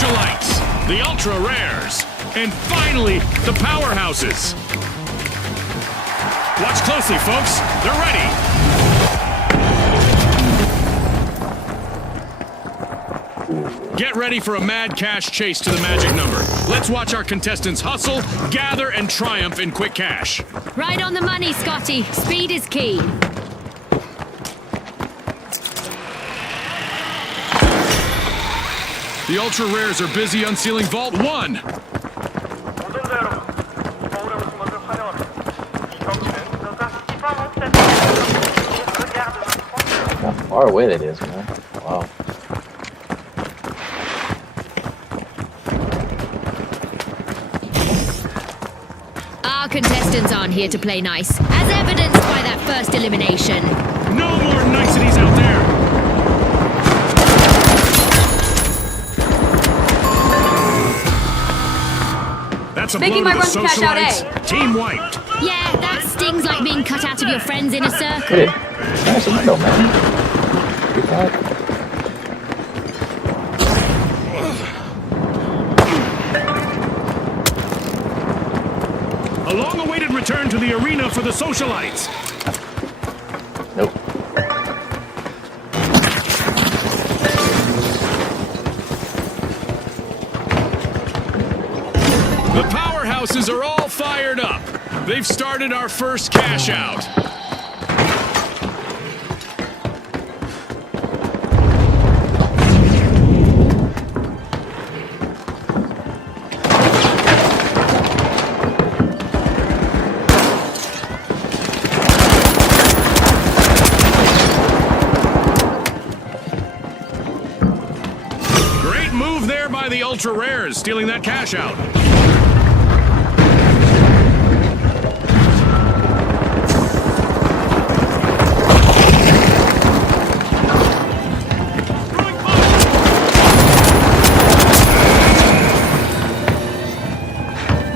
socialites, the ultra rares, and finally, the powerhouses. Watch closely, folks. They're ready. Get ready for a mad cash chase to the magic number. Let's watch our contestants hustle, gather, and triumph in quick cash. Right on the money, Scotty. Speed is key. The ultra rares are busy unsealing Vault 1. 운전자 여러분, 거울에 오신 것을 환영합니다. 이 경기는 How far away that is, man. Wow. Our contestants aren't here to play nice, as evidenced by that first elimination. No more niceties out there. That's a blow Making to my the run to cash out socialites. Team wiped. Yeah, that stings like being cut out of your friend's inner circle. Hit it. Smash the window, man. Get that. A long-awaited return to the arena for the socialites. Nope. The powerhouses are all fired up. They've started our first cash out. Great move there by the ultra rares, stealing that cash out.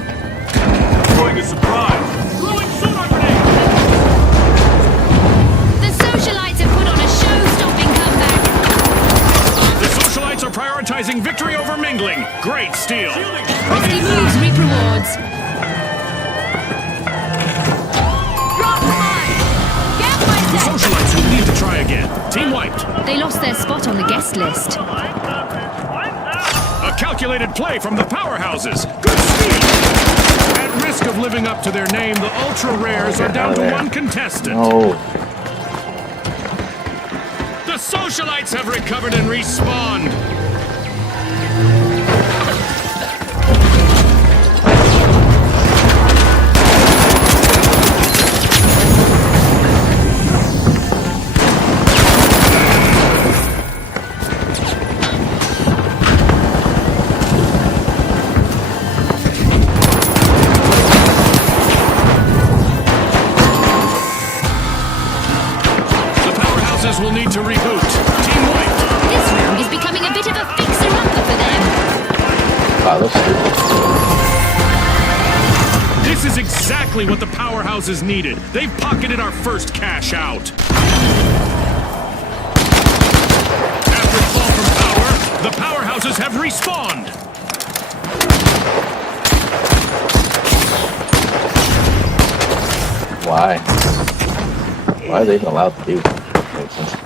Throwing a surprise. Throwing sonar grenade. The socialites have put on a show-stopping comeback. The socialites are prioritizing victory over mingling. Great steal. Risky moves reap rewards. Drop the mine! Get my The set! socialites will need to try again. Team wiped. They lost their spot on the guest list. A calculated play from the powerhouses. Good steal. At risk of living up to their name, the ultra rares are down to one contestant. No. The socialites have recovered and respawned. The powerhouses will need to reboot. Team wiped. This round is becoming a bit of a fixer-upper for them. Wow, that's stupid. This is exactly what the powerhouses needed. They've pocketed our first cash out. After a fall from power, the powerhouses have respawned. Why? Why are they even allowed to do that? Makes sense.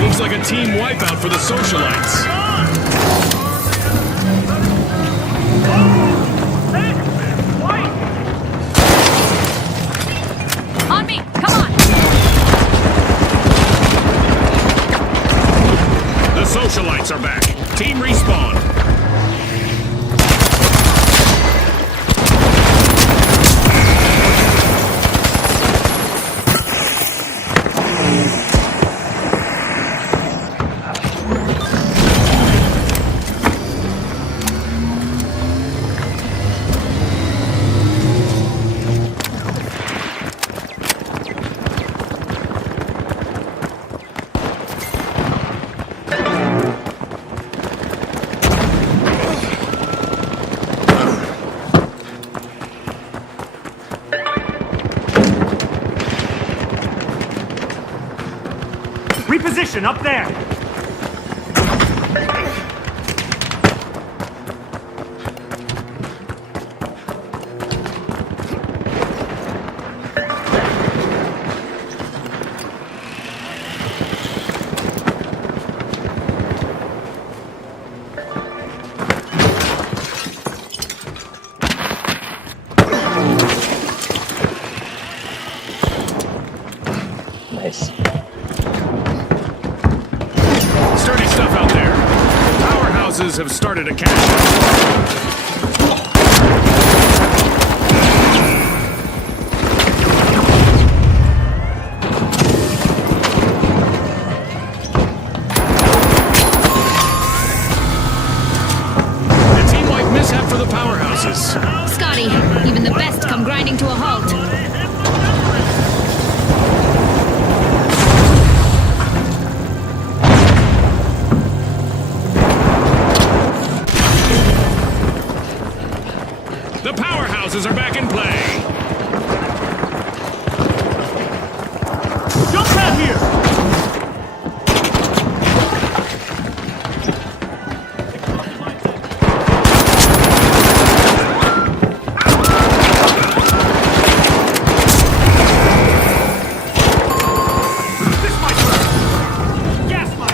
Looks like a team wipeout for the socialites. On me! Come on! The socialites are back. Team respawn. position up there! Nice. Sturdy stuff out there. Powerhouses have started a cash out. A team-wide mishap for the powerhouses. Scotty, even the best come grinding to a halt. The powerhouses are back in play. Jump pad here! This might work! Gas mine!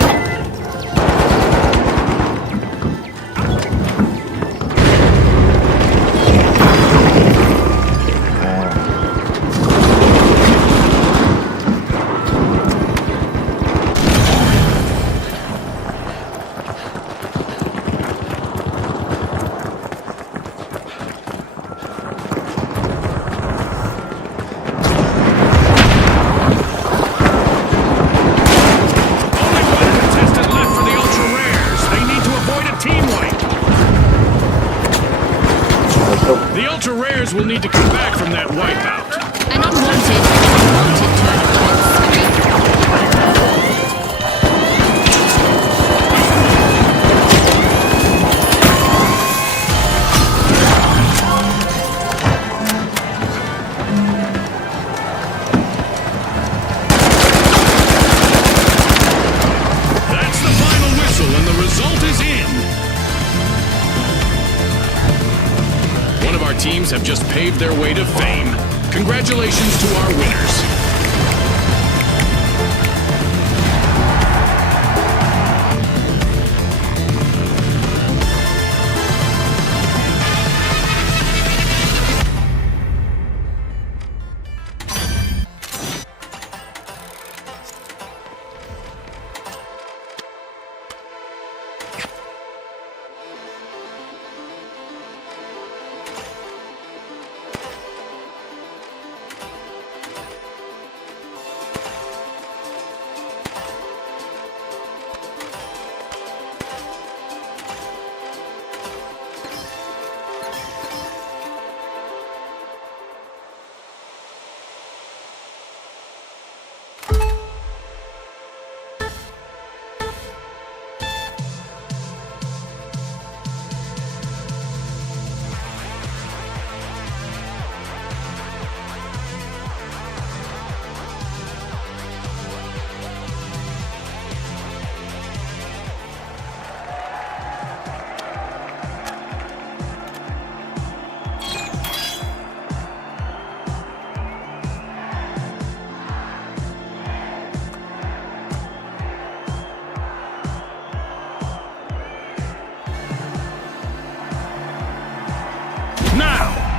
Only one contestant left for the Ultra Rares. They need to avoid a team wipe. Let's go. The Ultra Rares will need to come back from that wipeout. An unwanted turn of events, Scotty. That's the final whistle, and the result is in. One of our teams have just paved their way to fame. Congratulations to our winners.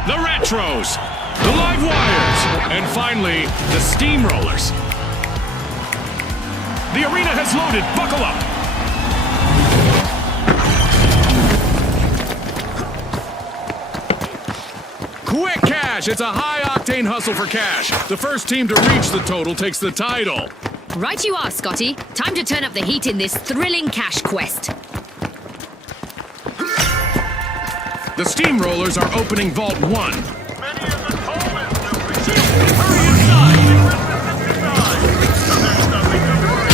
The Retros, the Live Wires, and finally, the Steamrollers. The arena has loaded. Buckle up. Quick cash. It's a high-octane hustle for cash. The first team to reach the total takes the title. Right you are, Scotty. Time to turn up the heat in this thrilling cash quest. The Steamrollers are opening Vault 1. Many of the Coleman will receive. Hurry inside! There's nothing to worry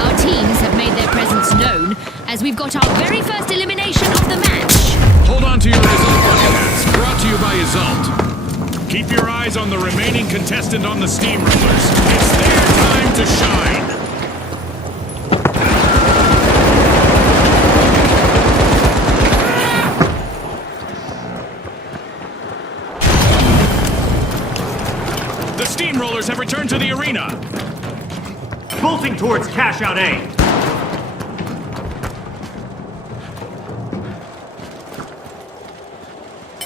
Our teams have made their presence known as we've got our very first elimination of the match. eyes on the remaining contestant on the steamrollers. It's their time to shine. The steamrollers have returned to the arena. Bolting towards cash out A.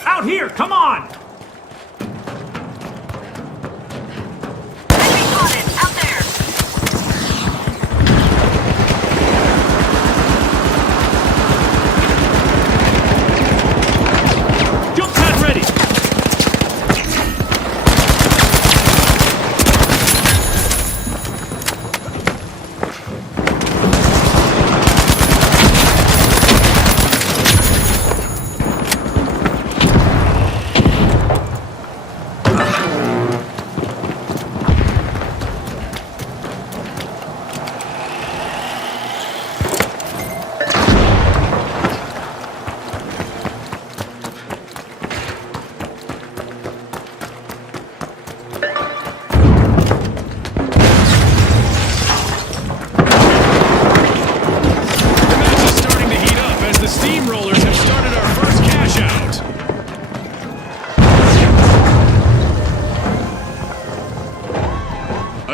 Out here, come on! Enemy spotted! Out there! Jump pad ready!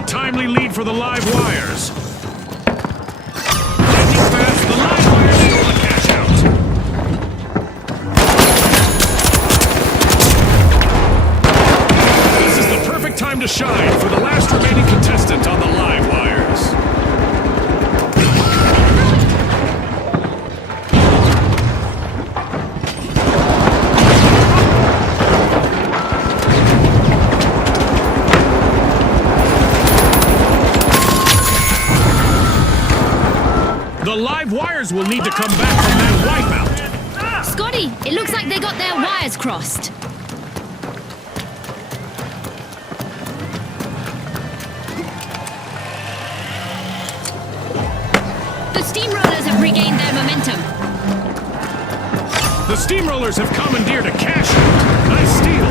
Timely lead for the live wires. Lightning fast, the live wires stole the cash out. This is the perfect time to shine for the last remaining contestant on the live wires. The live wires will need to come back from that wipeout. Scotty, it looks like they got their wires crossed. The steamrollers have regained their momentum. The steamrollers have commandeered a cash out. Nice steal.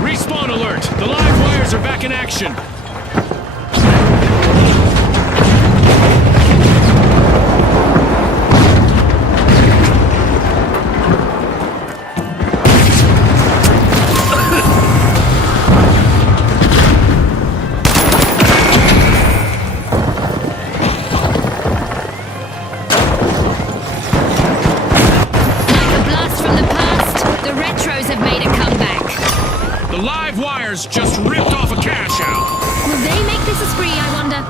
Respawn alert. The live wires are back in action. Just ripped off a cash out. Will they make this a spree, I wonder?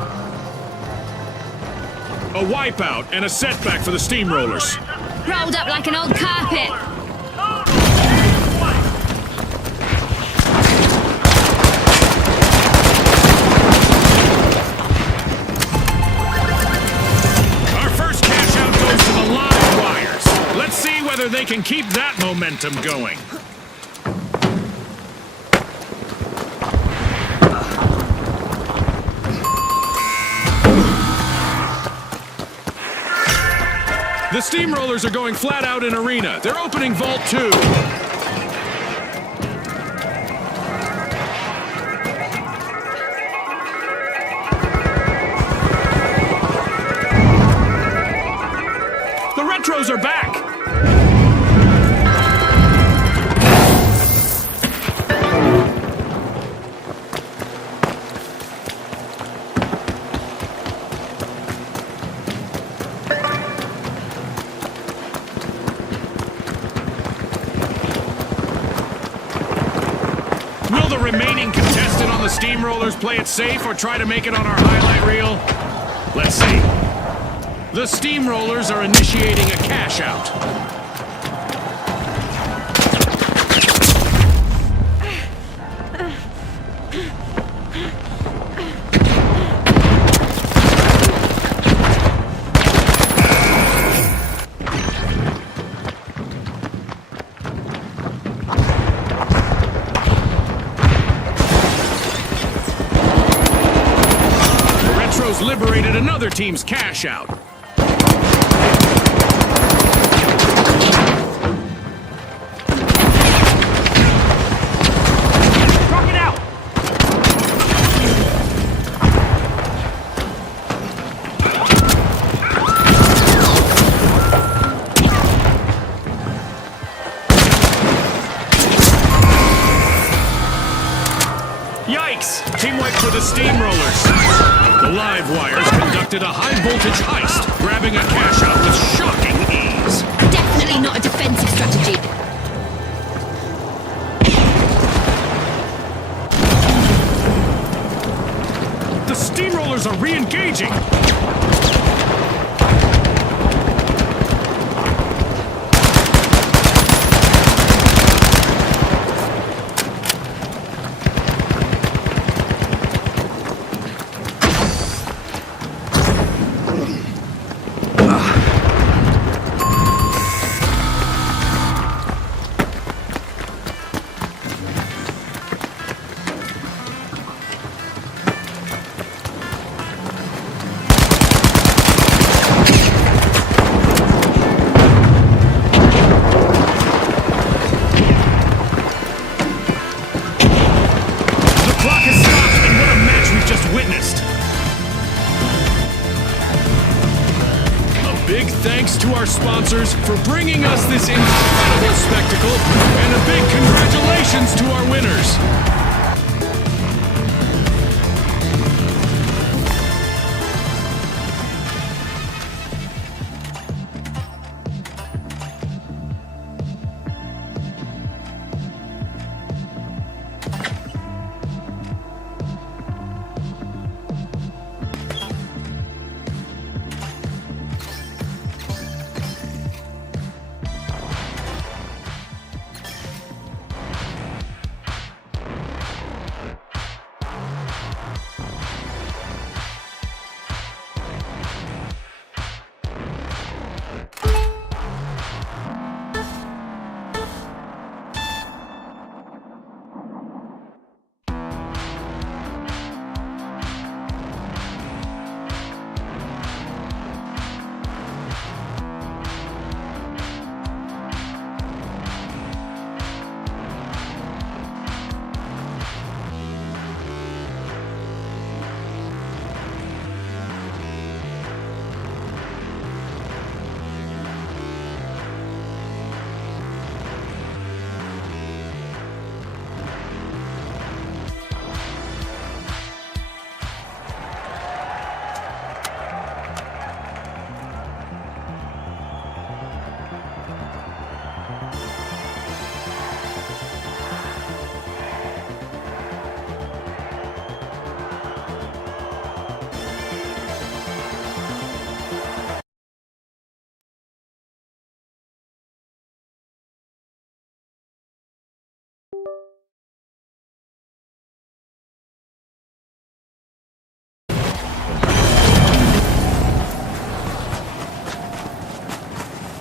A wipeout and a setback for the steamrollers. Rolled up like an old carpet. Our first cash out goes to the live wires. Let's see whether they can keep that momentum going. The steamrollers are going flat out in arena. They're opening Vault 2. The retros are back. Will the remaining contestant on the steamrollers play it safe or try to make it on our highlight reel? Let's see. The steamrollers are initiating a cash out. Liberated another team's cash out. Yikes! Teamwork for the Steamrollers. The live wires conducted a high-voltage heist, grabbing a cash out with shocking ease. Definitely not a defensive strategy. The Steamrollers are re-engaging. Thanks to our sponsors for bringing us this incredible spectacle, and a big congratulations to our winners.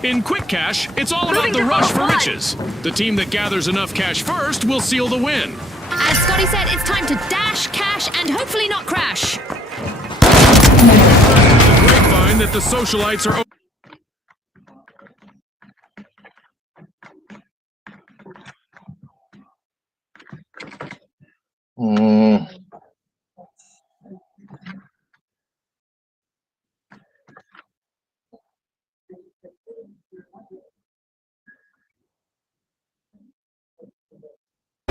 In Quick Cash, it's all about the rush for riches. The team that gathers enough cash first will seal the win. As Scotty said, it's time to dash, cash, and hopefully not crash. The grapevine that the socialites are...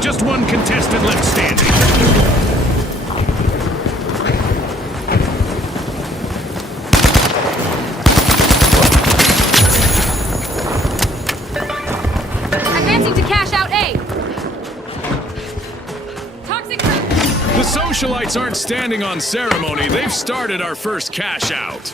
Just one contestant left standing. Advancing to cash out A. Toxic. The socialites aren't standing on ceremony. They've started our first cash out.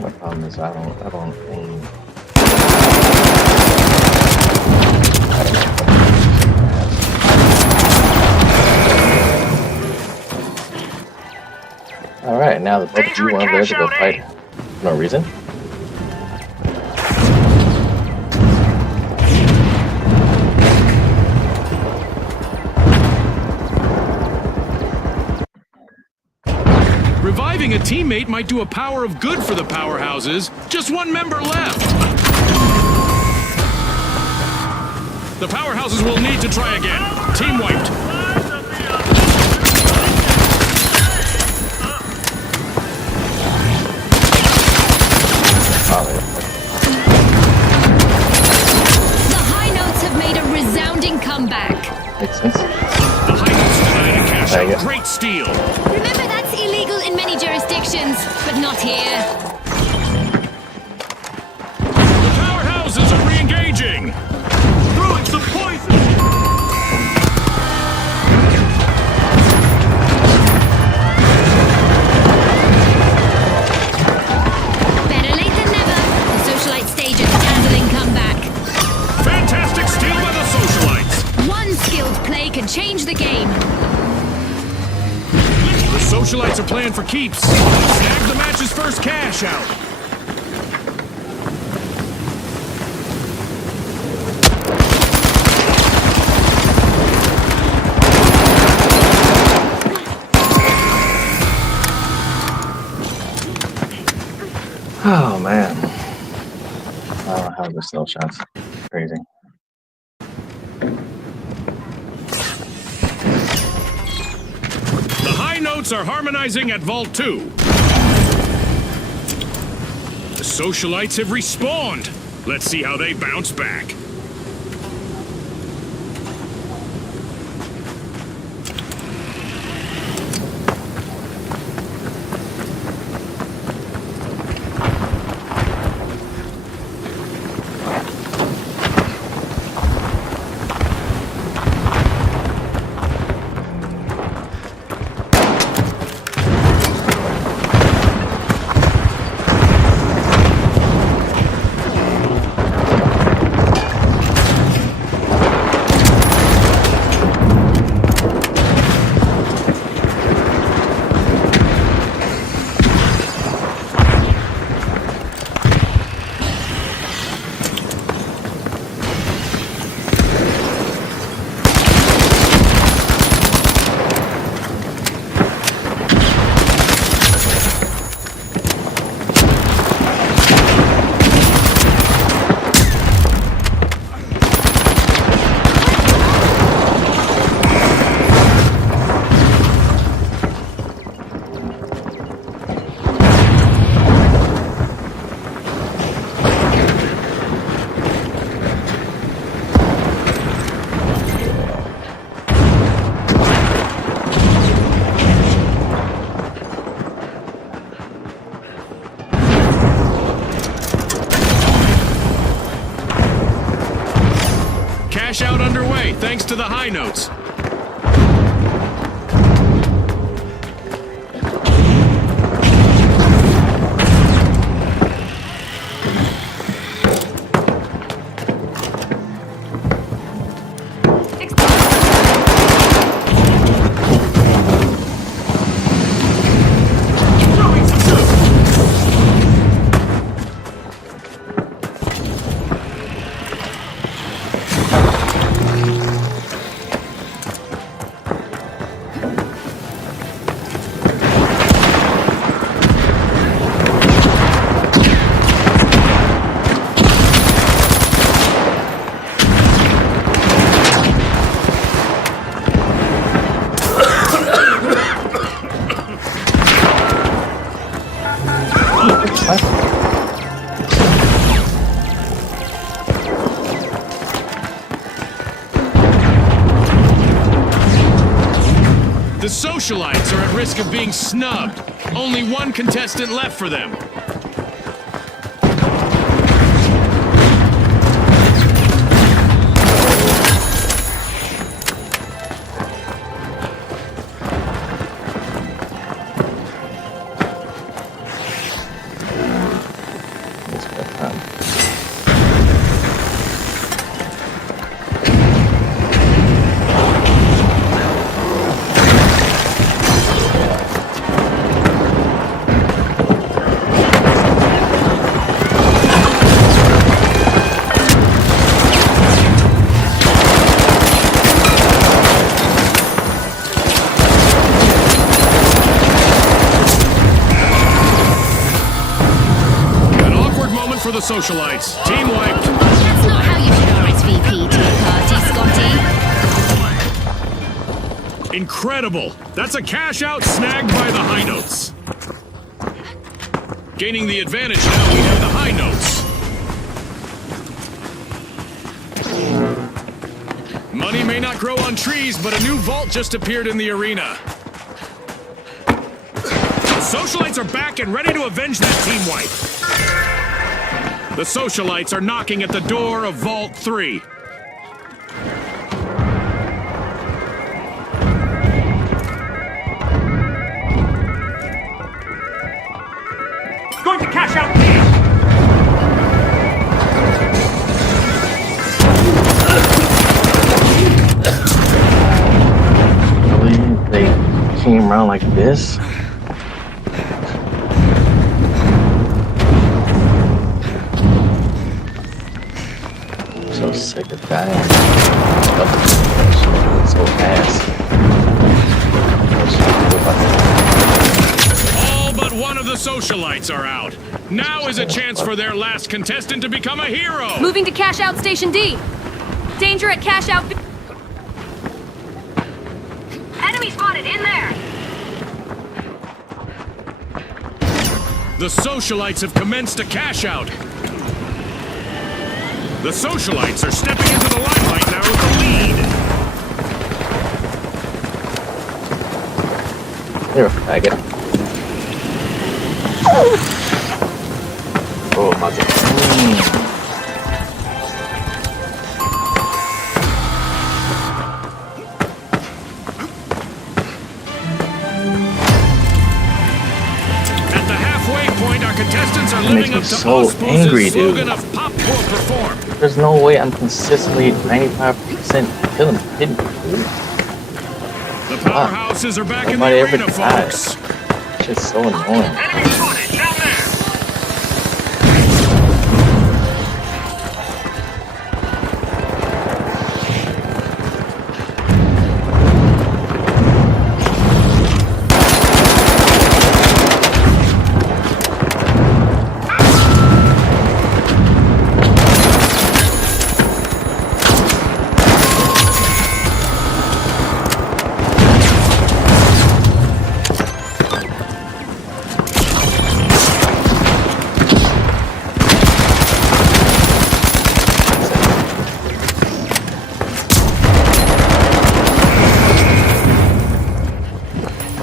My problem is I don't aim. Alright, now the both of you want there to go fight for no reason. Reviving a teammate might do a power of good for the powerhouses. Just one member left. The powerhouses will need to try again. Team wiped. The High Notes have made a resounding comeback. Makes sense. The High Notes denying a cash There you out. go. Great steal. Remember, that's illegal in many jurisdictions, but not here. The powerhouses are re-engaging. Throwing some poison! Better late than never. The Socialite stage is handling comeback. Fantastic steal by the socialites. One skilled play can change the game. The socialites are playing for keeps. Snag the match's first cash out. Oh man. I don't know how this still shots. Crazy. The High Notes are harmonizing at Vault 2. The socialites have respawned. Let's see how they bounce back. Cash out underway, thanks to the High Notes. The socialites are at risk of being snubbed. Only one contestant left for them. the socialites. Team wiped. That's not how you should RSVP to a party, Scotty. Incredible. That's a cash out snagged by the high notes. Gaining the advantage now, we have the high notes. Money may not grow on trees, but a new vault just appeared in the arena. The socialites are back and ready to avenge that team wipe. The socialites are knocking at the door of Vault 3. Going to cash out B. Really? They came around like this? I'm so sick of dying. So fast. All but one of the socialites are out. Now is a chance for their last contestant to become a hero. Moving to cash out station D. Danger at cash out B. Enemy spotted in there. The socialites have commenced a cash out. The socialites are stepping into the limelight now with the lead. Here, I get him. Oh, my God. At the halfway point, our contestants are That makes living me up to so Ozpo's angry, slogan dude. of Pop or Perform. There's no way I'm consistently 95% killing hidden. The powerhouses are back in the Nobody ever arena, dies. folks. It's just so annoying. Enemy spotted down there.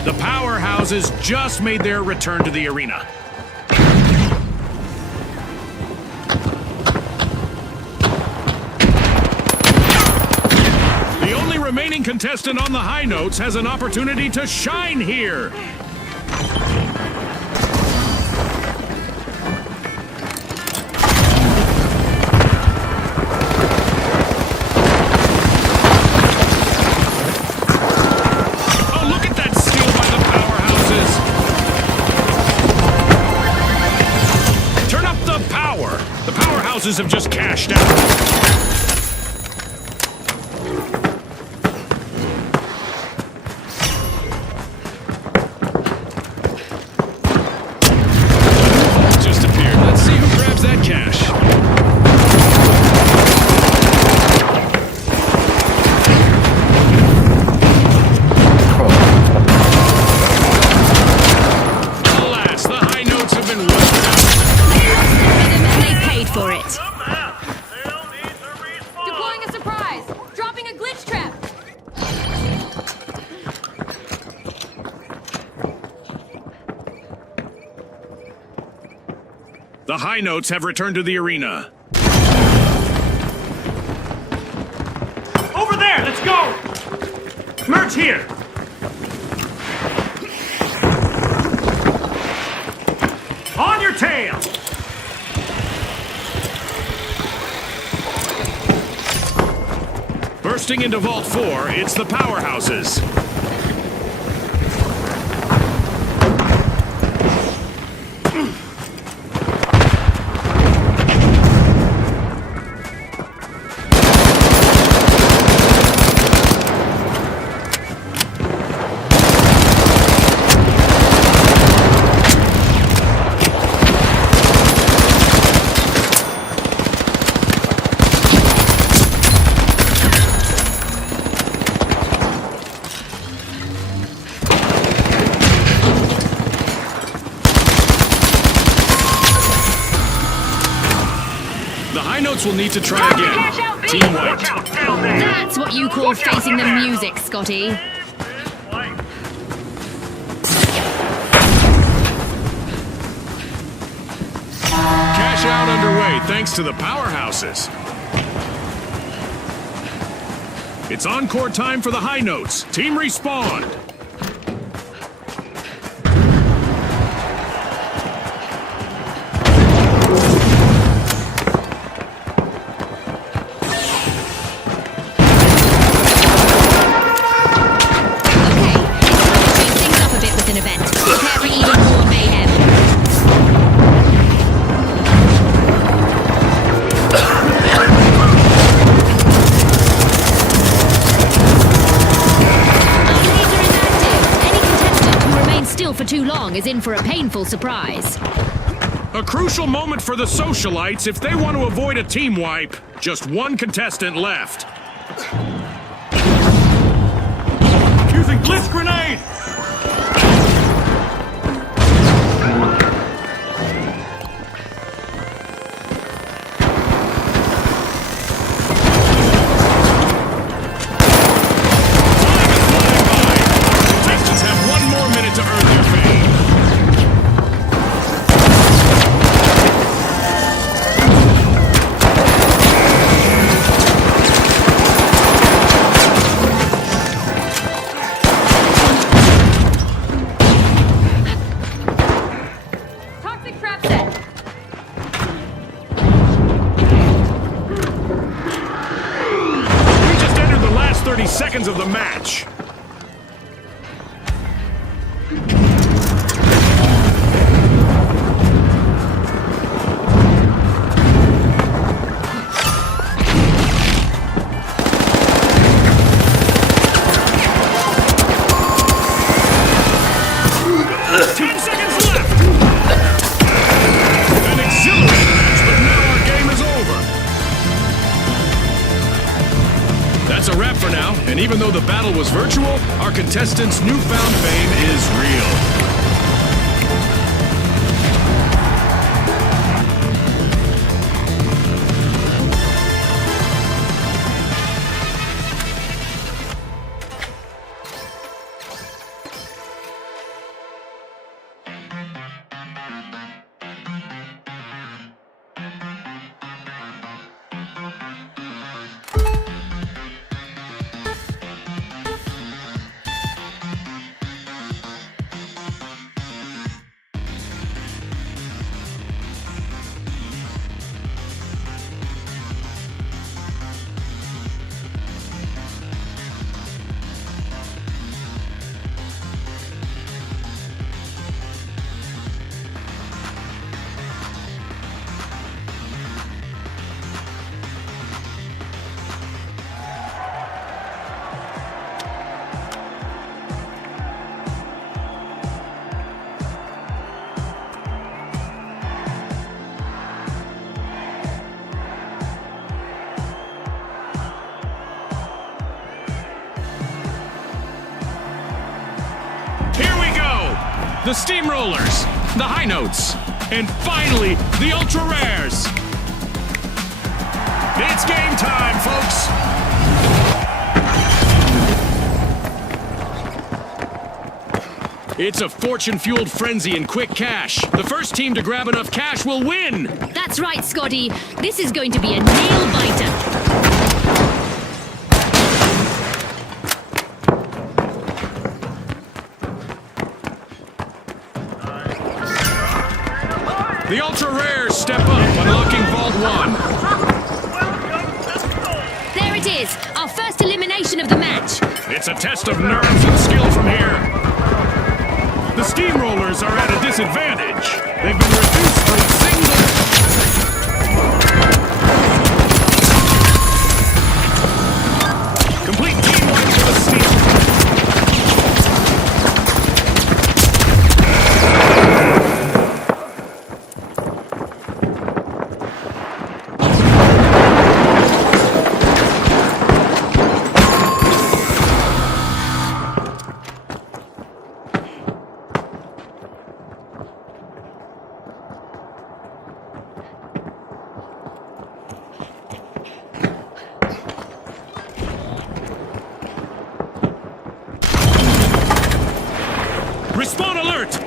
The powerhouses just made their return to the arena. The only remaining contestant on the high notes has an opportunity to shine here. Oh, look at that steal by the powerhouses. Turn up the power. The powerhouses have just cashed out. Just appeared. Let's see who grabs that cash. Alas, the high notes have been wiped out. And they paid for it. Somehow, they'll need to respawn. Deploying a surprise. Dropping a glitch trap. The high notes have returned to the arena. Over there, let's go! Merge here! On your tail! Bursting into Vault 4, it's the powerhouses. High Notes will need to try Cash again. out B. Team Watch wiped. out down there! That's what you call facing the music, Scotty. White. Cash out underway thanks to the powerhouses. It's encore time for the High Notes. Team respawned. Okay, it's time to shake things up a bit with an event. Prepare for even more mayhem. Our laser is active. Any contestant who remains still for too long is in for a painful surprise. A crucial moment for the socialites if they want to avoid a team wipe. Just one contestant left. Using Blitz Grenade! Contestants have one more minute to earn their fame. Toxic trap set. We just entered the last 30 seconds of the match. Ten seconds left. An exhilarating match, but now our game is over. That's a wrap for now, and even though the battle was virtual, our contestants' newfound fame is real. Here we go! The Steamrollers, the High Notes, and finally, the Ultra Rares! It's game time, folks! It's a fortune-fueled frenzy and quick cash. The first team to grab enough cash will win! That's right, Scotty. This is going to be a nail-biter. The Ultra Rares step up, unlocking Vault 1. There it is, our first elimination of the match. It's a test of nerves and skill from here. The Steamrollers are at a disadvantage. They've been reduced to a single... Complete team wipe for the Steam.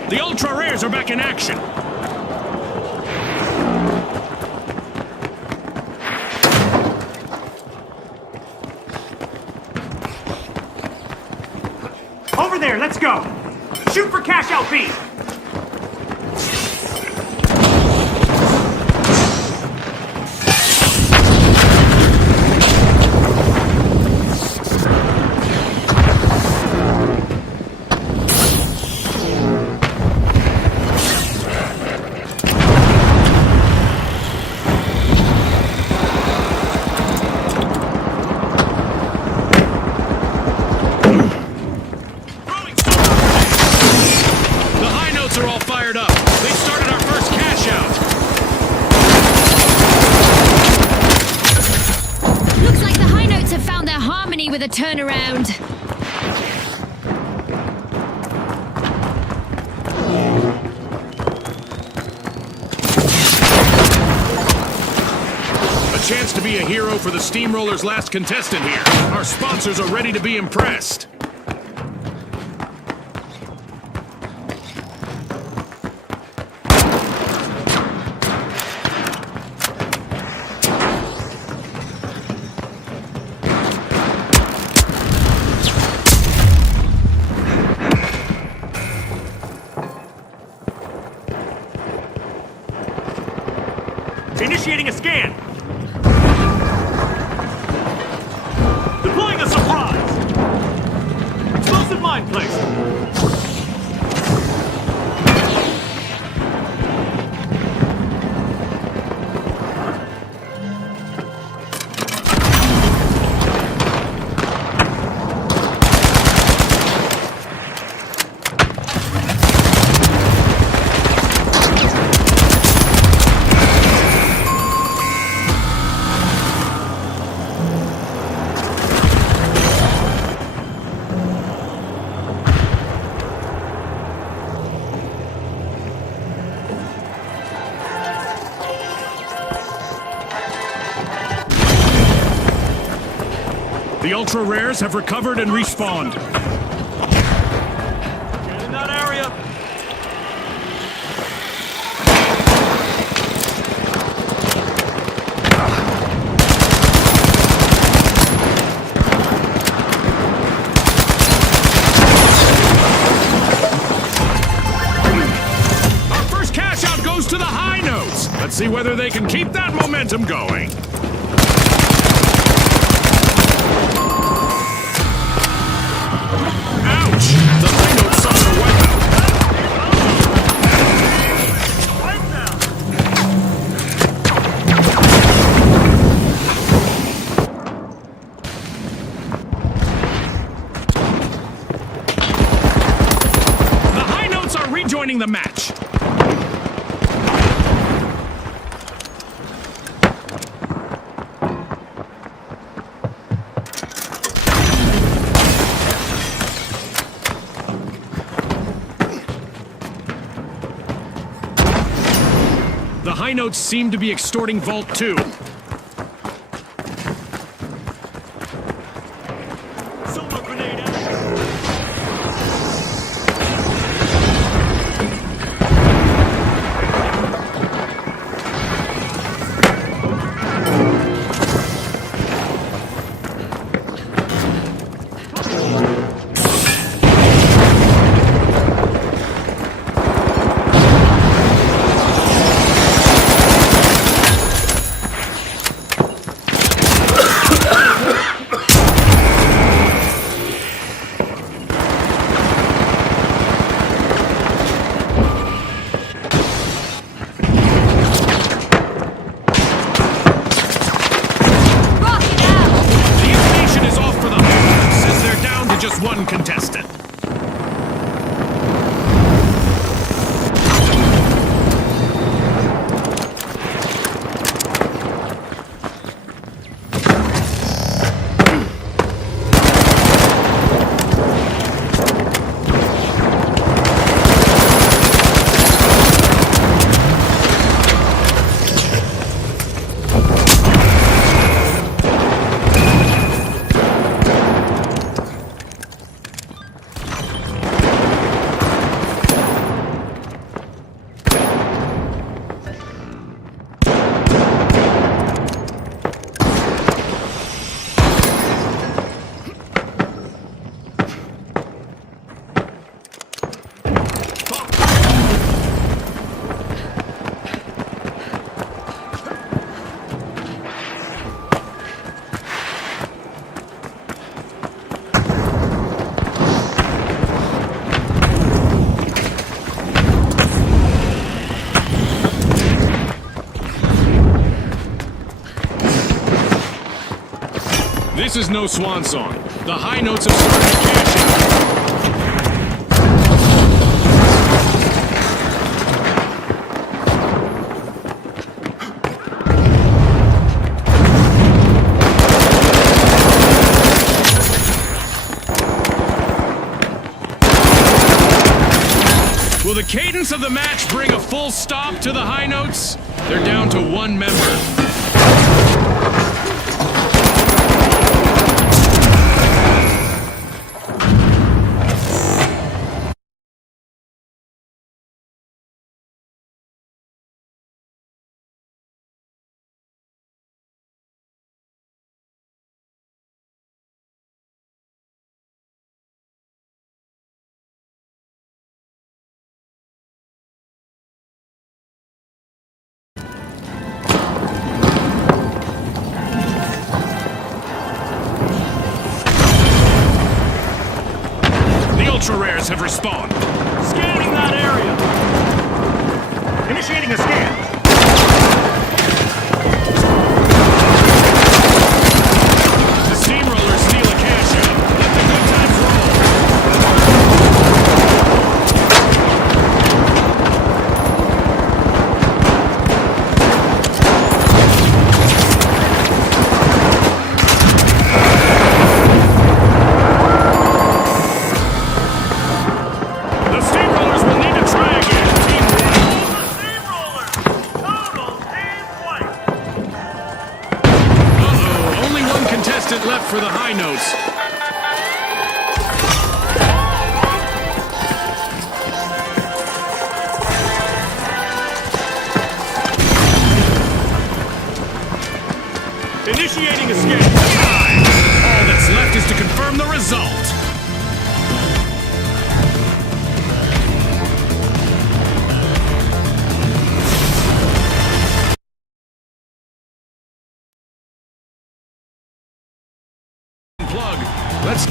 The ultra rares are back in action. Over there, let's go! Shoot for cash out B! Throwing smoke. The high notes are all fired up. They started our first cash out. Looks like the high notes have found their harmony with a turnaround. A chance to be a hero for the Steamroller's last contestant here. Our sponsors are ready to be impressed. Initiating a scan! Deploying a surprise! Explosive mine placed! The ultra rares have recovered and respawned. Get in that area! Our first cash out goes to the high notes. Let's see whether they can keep that momentum going. Ouch! The high notes saw their weapon. Right now. The high notes are rejoining the match. The high notes seem to be extorting Vault 2. Solar grenade out! This is no swan song. The high notes have started to cash out. Will the cadence of the match bring a full stop to the high notes? They're down to one member. Ultra rares have respawned. Scanning that area. Initiating a scan. The steamrollers steal a cash out. Let the good times roll. The steamrollers will need to try again. Team Steamroller! Total team white! Uh-oh. Only one contestant left for the high notes. Initiating a scan. Time. All that's left is to confirm the result. Plug. Let's.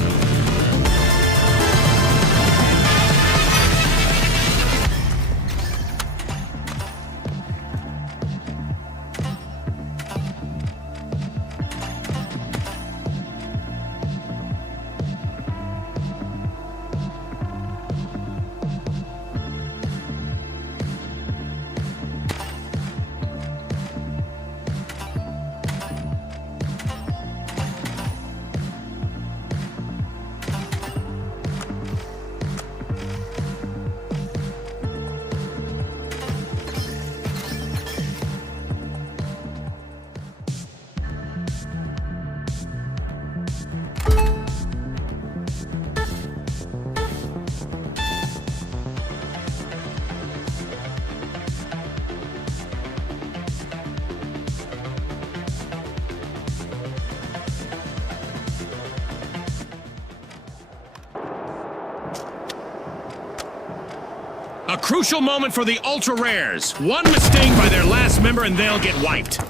A crucial moment for the Ultra Rares. One mistake by their last member and they'll get wiped.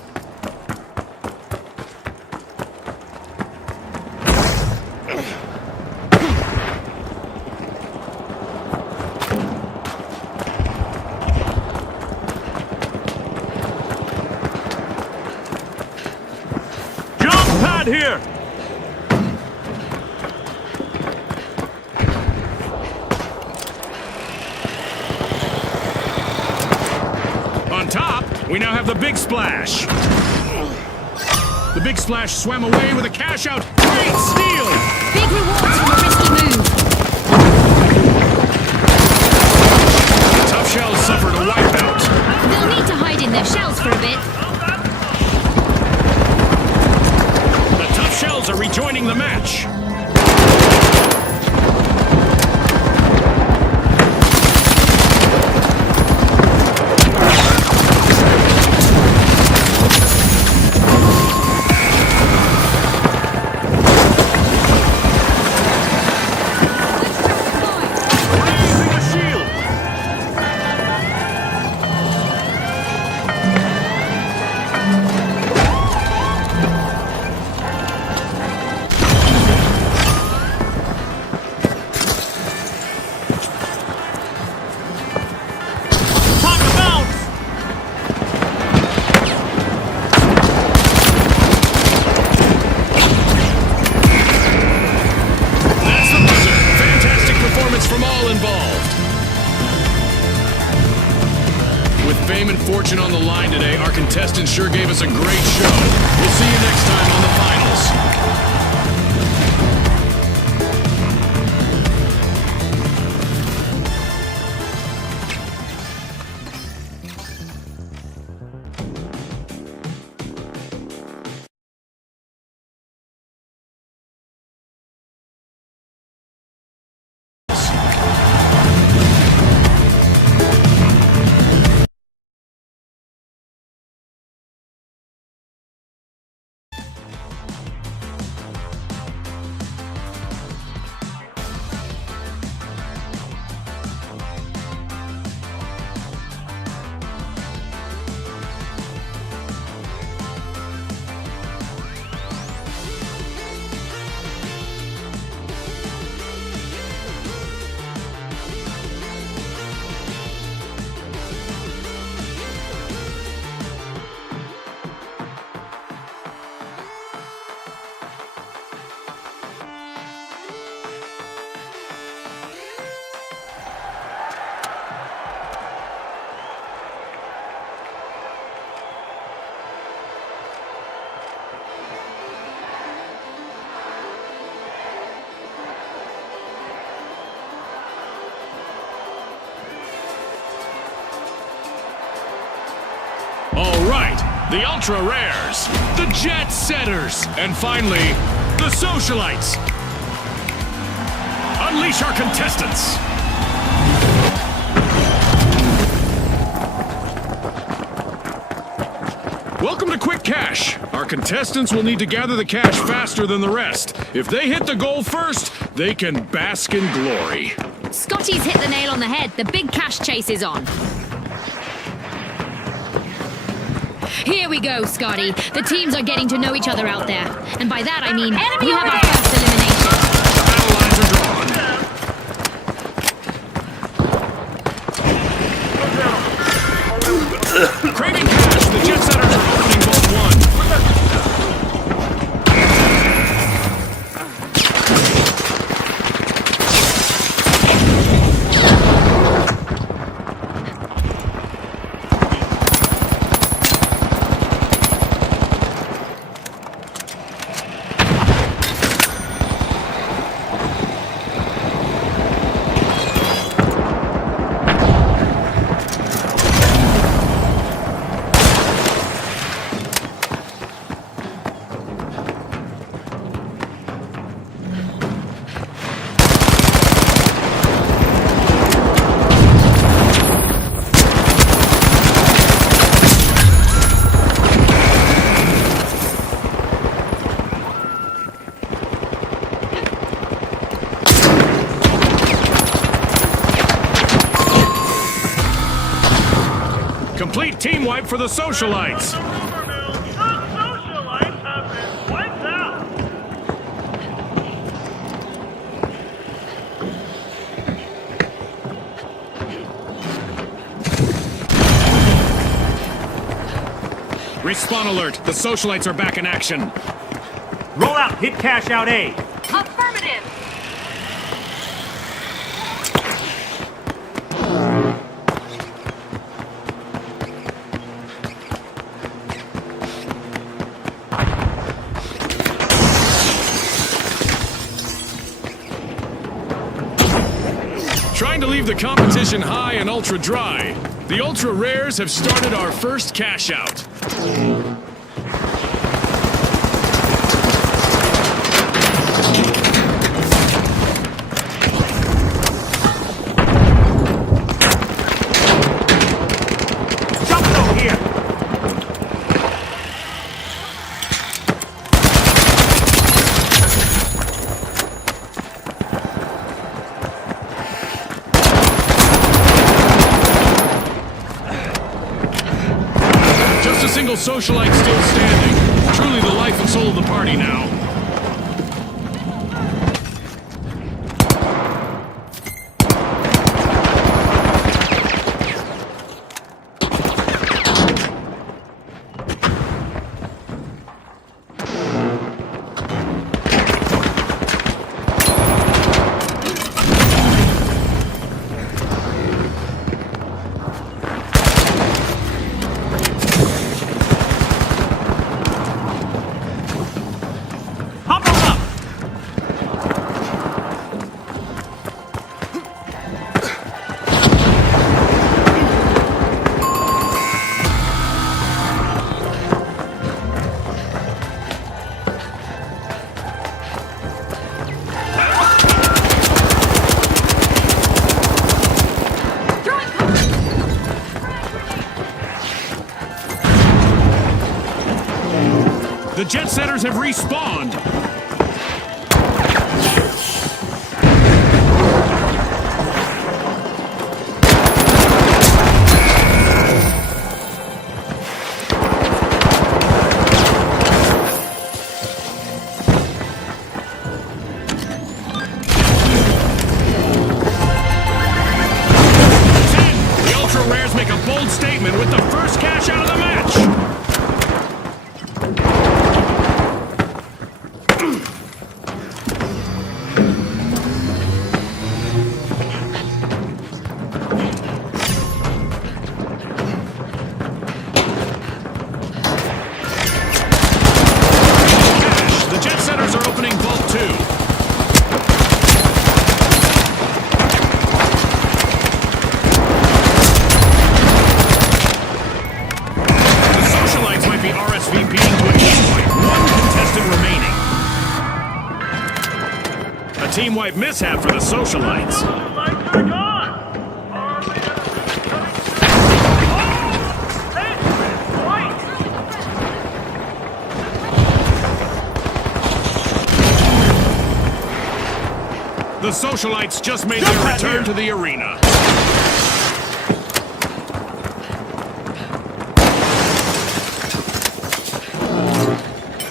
Jump pad here. On top, we now have the Big Splash. The Big Splash swam away with a cash out. Great steal! Big rewards from a risky move. The Tough Shells suffered a wipeout. They'll need to hide in their shells for a bit. The Tough Shells are rejoining the match. Raising a shield. Good fortune on the line today. Our contestants sure gave us a great show. We'll see you next time on the finals. All right, the Ultra Rares, the Jet Setters, and finally, the Socialites. Unleash our contestants. Welcome to Quick Cash. Our contestants will need to gather the cash faster than the rest. If they hit the goal first, they can bask in glory. Scotty's hit the nail on the head. The big cash chase is on. Here we go, Scotty. The teams are getting to know each other out there. And by that I mean, we have our first elimination. The battle lines are drawn. Craving cash, the Jet Setters are opening vault 1. Complete team wipe for the Socialites. The socialites have been wiped out. Respawn alert. The Socialites are back in action. Roll out, hit cash out A. Affirmative. Trying to leave the competition high and ultra dry, the Ultra Rares have started our first cash out. Jump zone here. Just a single Socialite still standing. Truly the life and soul of the party now. The Jet Setters have respawned. The Ultra Rares make a bold statement with the first cash out of the match. The Jet Setters are opening Vault 2. The Socialites might be RSVPing to a team wipe. One contestant remaining. A team wipe mishap for the Socialites. Lights are gone! The Socialites just made their return to the arena.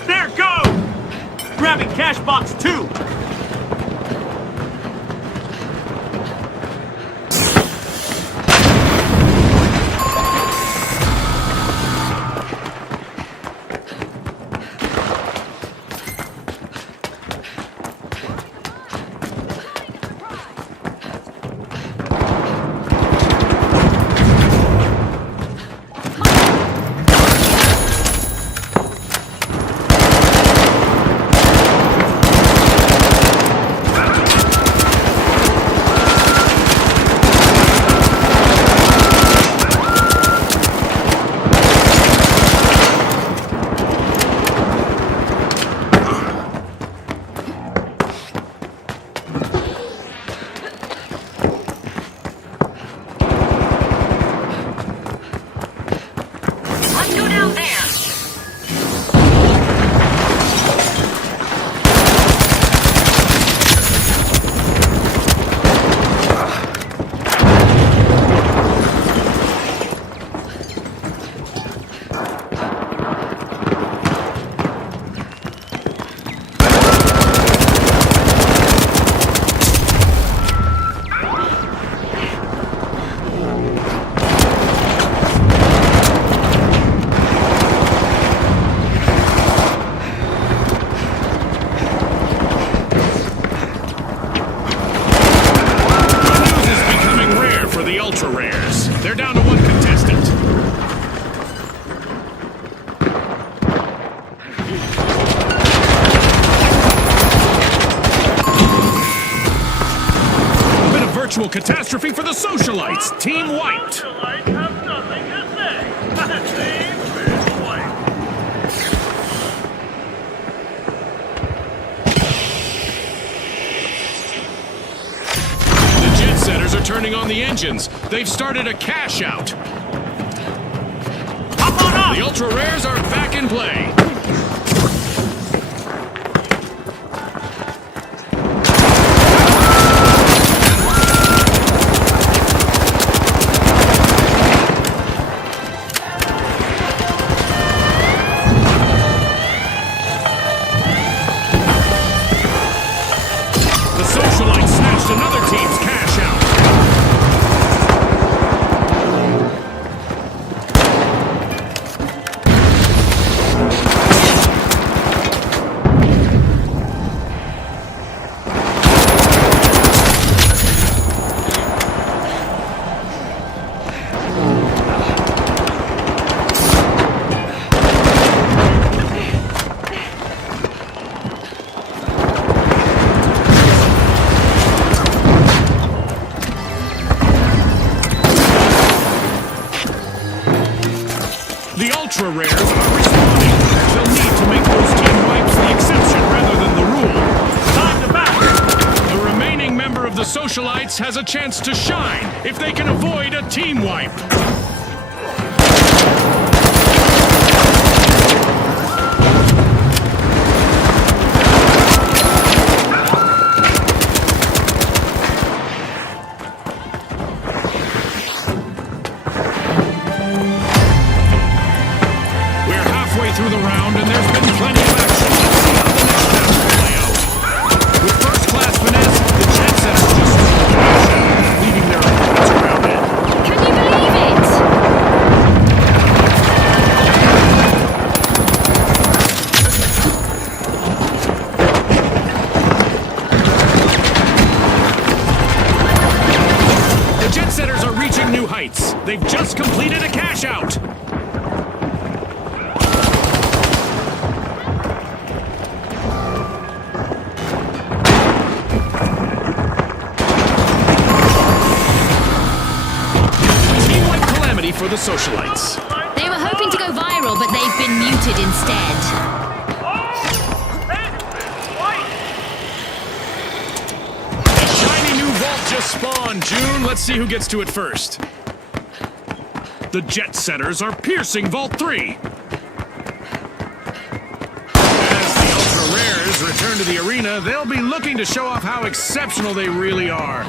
There, go! Grabbing cash box 2. Let's go down there. Good news is becoming rare for the Ultra Rares. They're down to one contestant. A bit of virtual catastrophe for the Socialites. Team wiped. The lights have nothing to say. Team is white. The Jet Setters are turning on the engines. They've started a cash out. Hop on up! The Ultra Rares are back in play. The Socialites snatched another team's cash out. The Ultra Rares are responding. They'll need to make those team wipes the exception rather than the rule. Time to back! The remaining member of the Socialites has a chance to shine if they can avoid a team wipe. halfway through the round, and there's been plenty of action. Let's see how the next half will play out. With first-class finesse, the Jet Setters just leaving their opponents grounded. Can you believe it? The Jet Setters are reaching new heights. They've just completed a cash-out. For the socialites. They were hoping to go viral, but they've been muted instead. A shiny new vault just spawned, June. Let's see who gets to it first. The Jet Setters are piercing Vault 3. As the Ultra Rares return to the arena, they'll be looking to show off how exceptional they really are.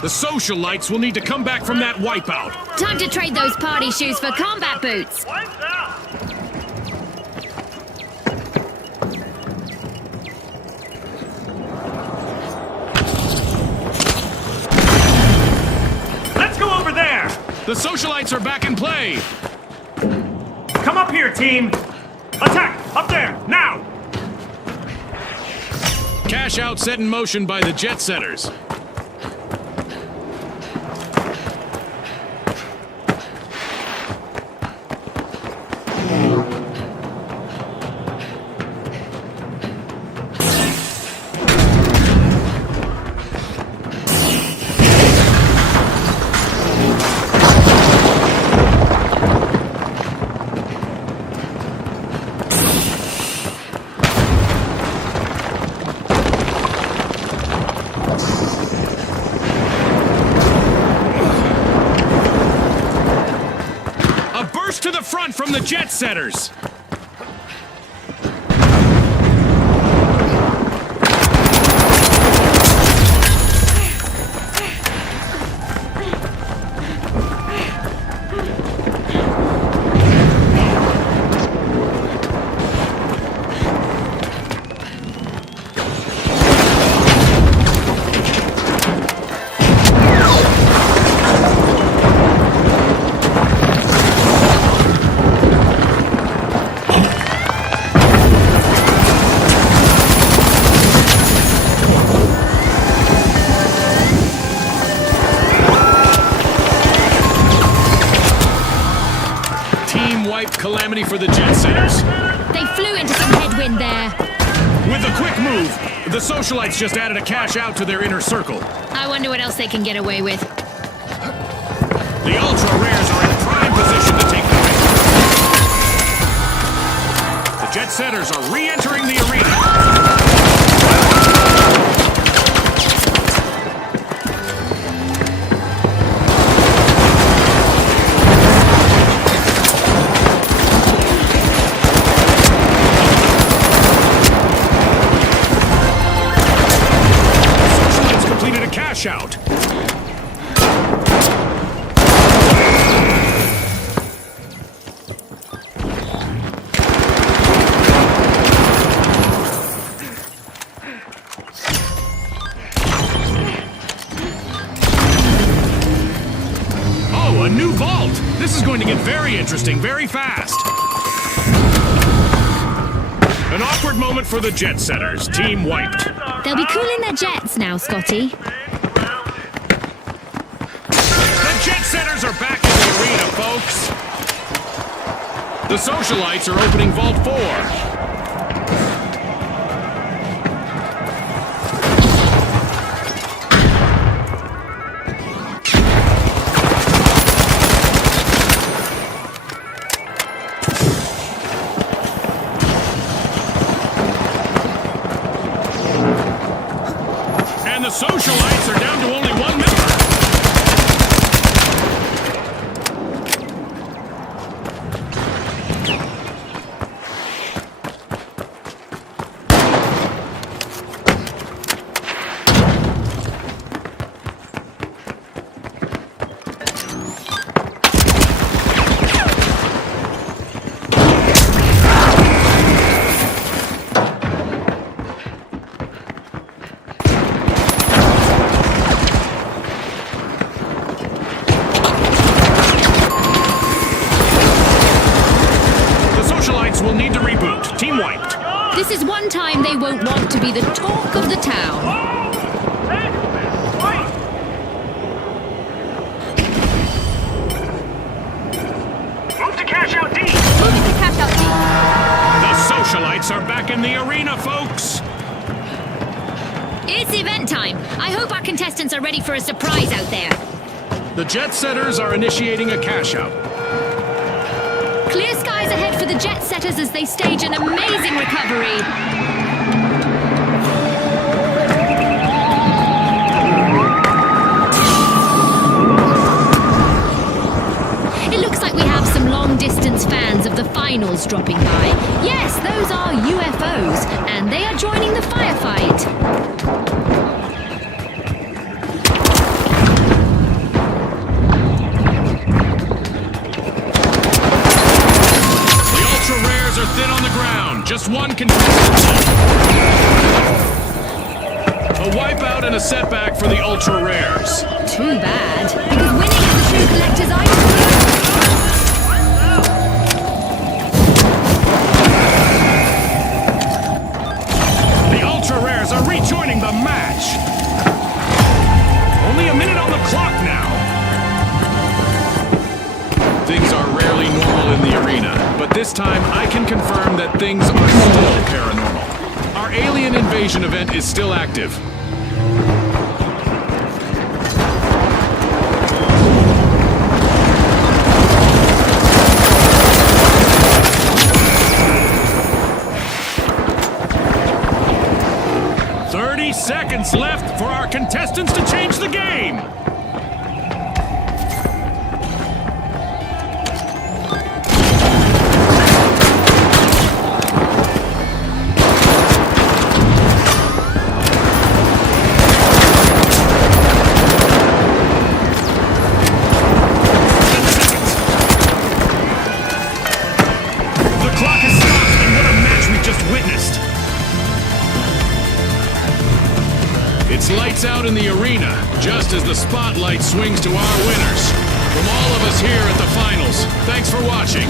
The socialites will need to come back from that wipeout. Time to trade those party shoes for combat boots. Lights out! Let's go over there! The socialites are back in play. Come up here, team! Attack! Up there! Now! Cash out set in motion by the Jet Setters. To the front from the Jet Setters. Calamity for the Jet Setters. They flew into some headwind there. With a quick move, the socialites just added a cash out to their inner circle. I wonder what else they can get away with. The Ultra Rares are in prime position to take the victory. The Jet Setters are re-entering the arena. Out. Oh, a new vault! This is going to get very interesting very fast. An awkward moment for the Jet Setters. Team wiped. They'll be cooling their jets now, Scotty. Jet Setters are back in the arena, folks. The socialites are opening Vault 4. the socialites are down to only one member. Will need to reboot. Team wiped. This is one time they won't want to be the talk of the town. Move to cash out D! Moving to cash out D. The socialites are back in the arena, folks. It's event time. I hope our contestants are ready for a surprise out there. The jet setters are initiating a cash out. Clear skies ahead for the jet setters as they stage an amazing recovery. It looks like we have some long-distance fans of the finals dropping by. Yes, those are UFOs, and they are joining the firefight. Are thin on the ground. Just one contestant. A wipeout and a setback for the ultra rares. Too bad, because winning is the true collector's item. The ultra rares are rejoining the match. Only a minute on the clock now. Things are rarely normal in the arena, but this time I can confirm that things are still paranormal. Our alien invasion event is still active. Seconds left for our contestants to change the game. The clock has stopped, and what a match we just witnessed. It's lights out in the arena, just as the spotlight swings to our winners. From all of us here at the finals, thanks for watching.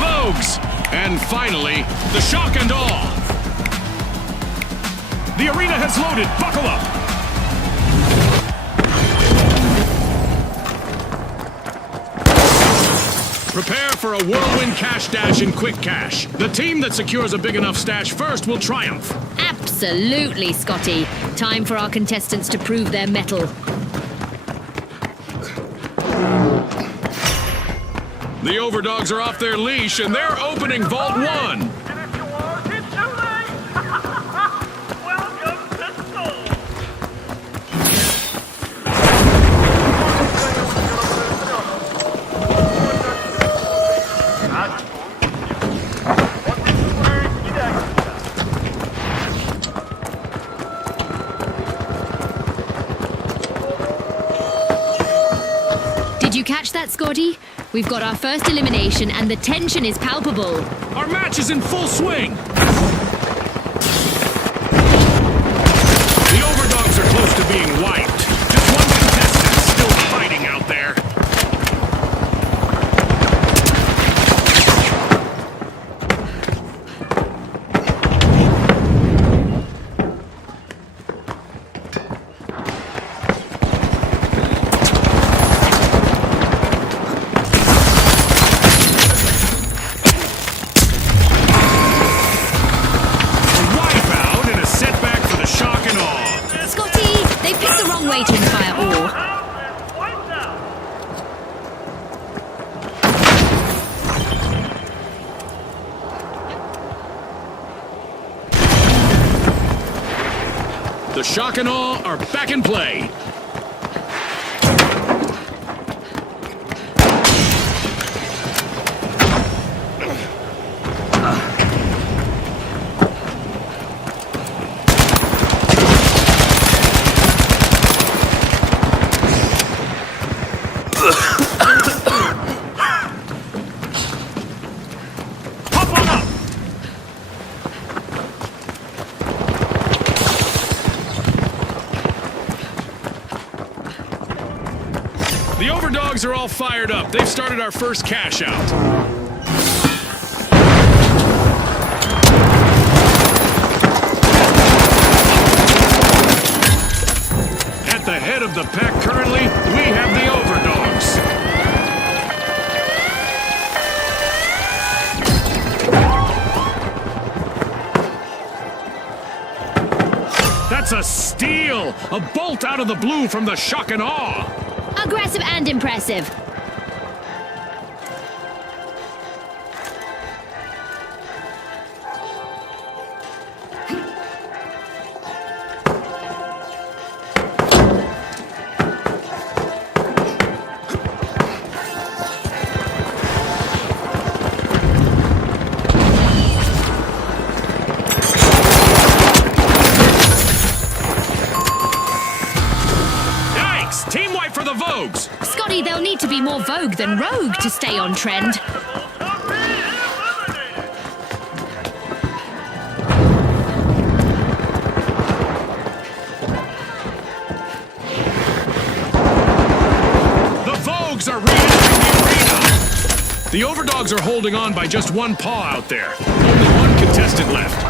Vogues. And finally, the shock and awe. The arena has loaded. Buckle up. Prepare for a whirlwind cash dash in quick cash. The team that secures a big enough stash first will triumph. Absolutely, Scotty. Time for our contestants to prove their mettle. The Overdogs are off their leash and they're opening Vault 1. And if you are, it's too late! Welcome to Seoul! Did you catch that, Scotty? We've got our first elimination and the tension is palpable. Our match is in full swing. The Overdogs are close to being wiped. Just one contestant still fighting out there. Way to inspire awe. Wiped out! The shock and awe are back in play. The Overdogs are all fired up. They've started our first cash out. At the head of the pack currently, we have the Overdogs. That's a steal! A bolt out of the blue from the shock and awe! Aggressive and impressive. Team wipe for the Vogues! Scotty, they'll need to be more Vogue than Rogue to stay on trend. The Vogues are re-entering the arena! The Overdogs are holding on by just one paw out there. Only one contestant left.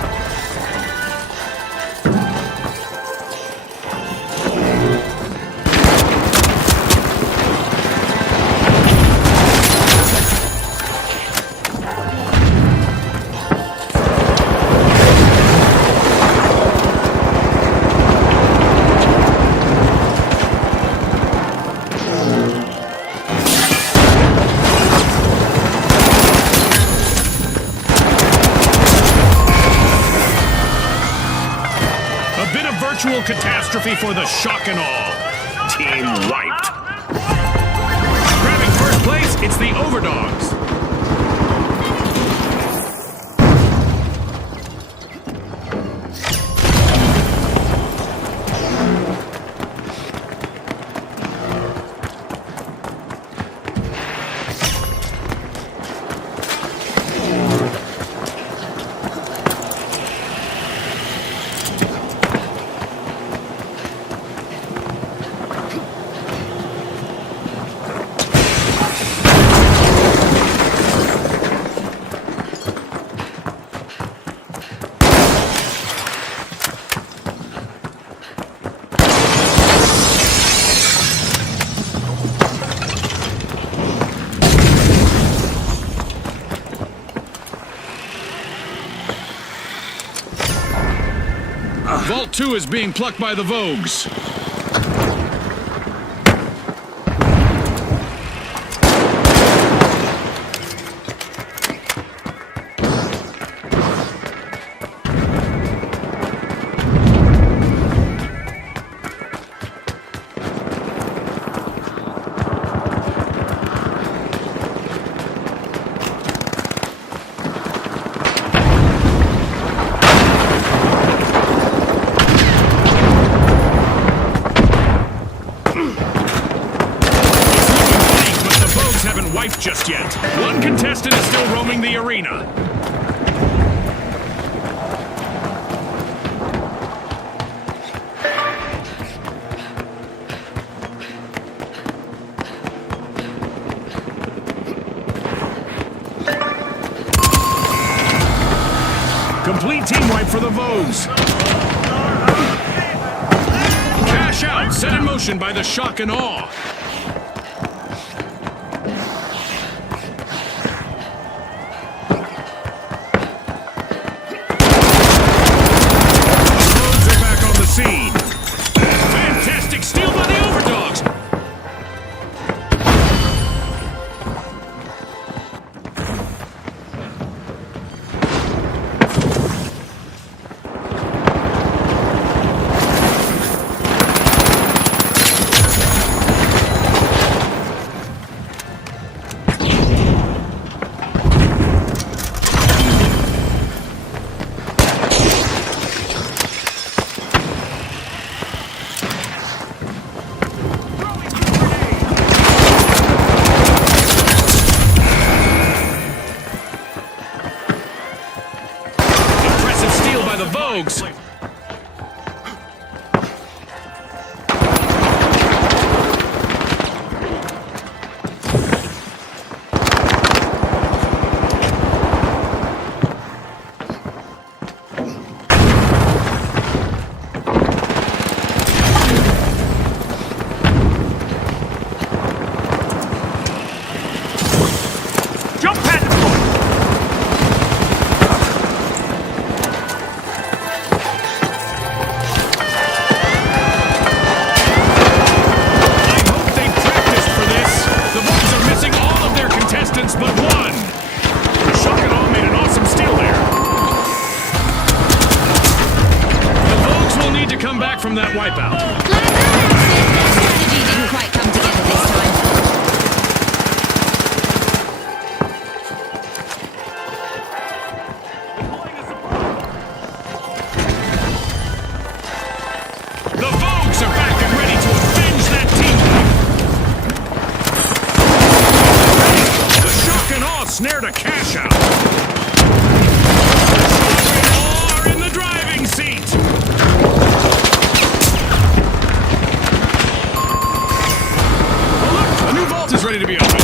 Virtual catastrophe for the shock and awe. Team wiped. Grabbing first place, it's the Overdogs. Vault 2 is being plucked by the Vogues. Wiped just yet. One contestant is still roaming the arena. Complete team wipe for the Vogues. Cash out, set in motion by the Shock and Awe. Fantastic steal by the Overdogs! The Vogues. Jump pad deployed! But one! The Shock and Awe made an awesome steal there. The Vogues will need to come back from that wipeout. Their strategy didn't quite come together this time. The Vogues are back and ready to avenge that team. Snare to cash out. Are in the driving seat. Oh look, a new vault is ready to be opened.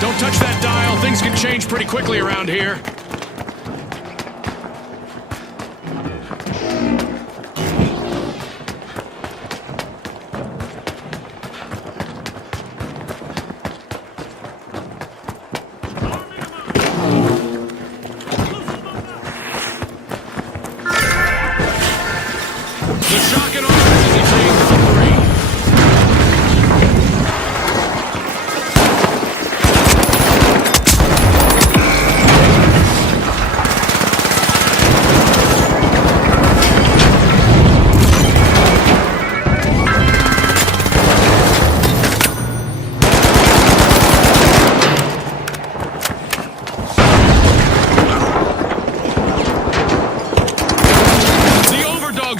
Don't touch that dial. Things can change pretty quickly around here. The Shock and Awe is taking the three.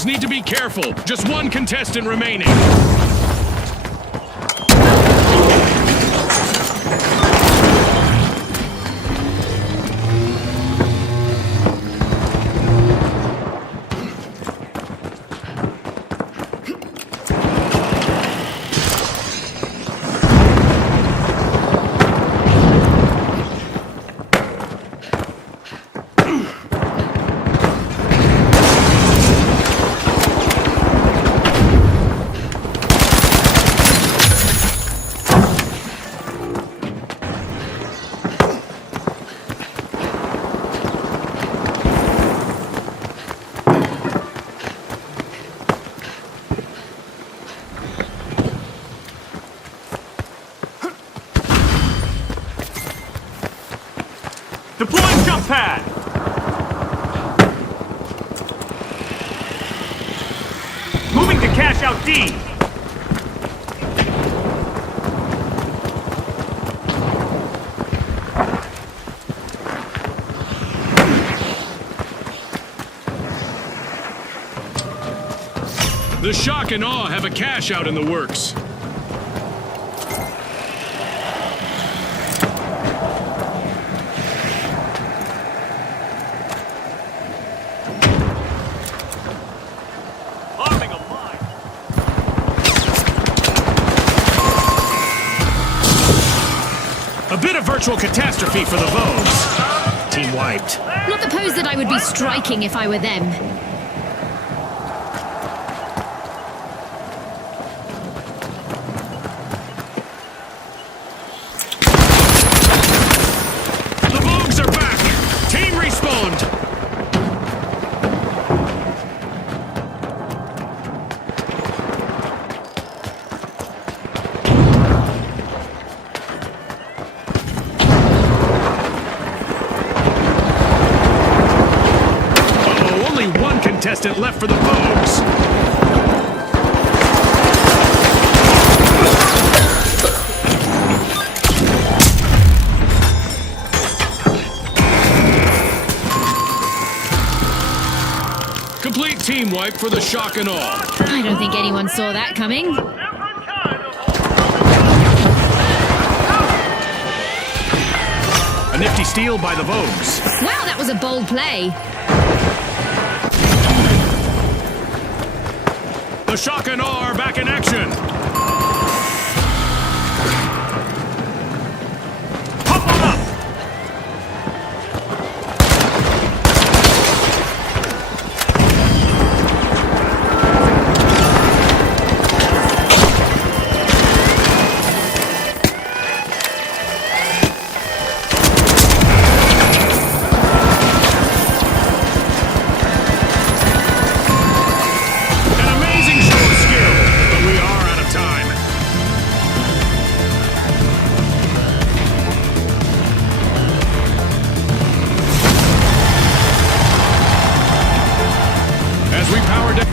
Need to be careful. Just one contestant remaining. launch pad! Moving to cash out D! The Shock and Awe have a cash out in the works. Arming a mine! A bit of virtual catastrophe for the Vogues. Team wiped. Not the pose that I would be striking if I were them. The Vogues are back! Team respawned! Uh-oh, only one contestant left for the Vogues. Complete team wipe for the Shock and Awe. I don't think anyone saw that coming. Different kind of A nifty steal by the Vogues. Wow, that was a bold play. The Shock and Awe are back in action. Pop on up! An amazing show of skill, but we are out of time. As we power down.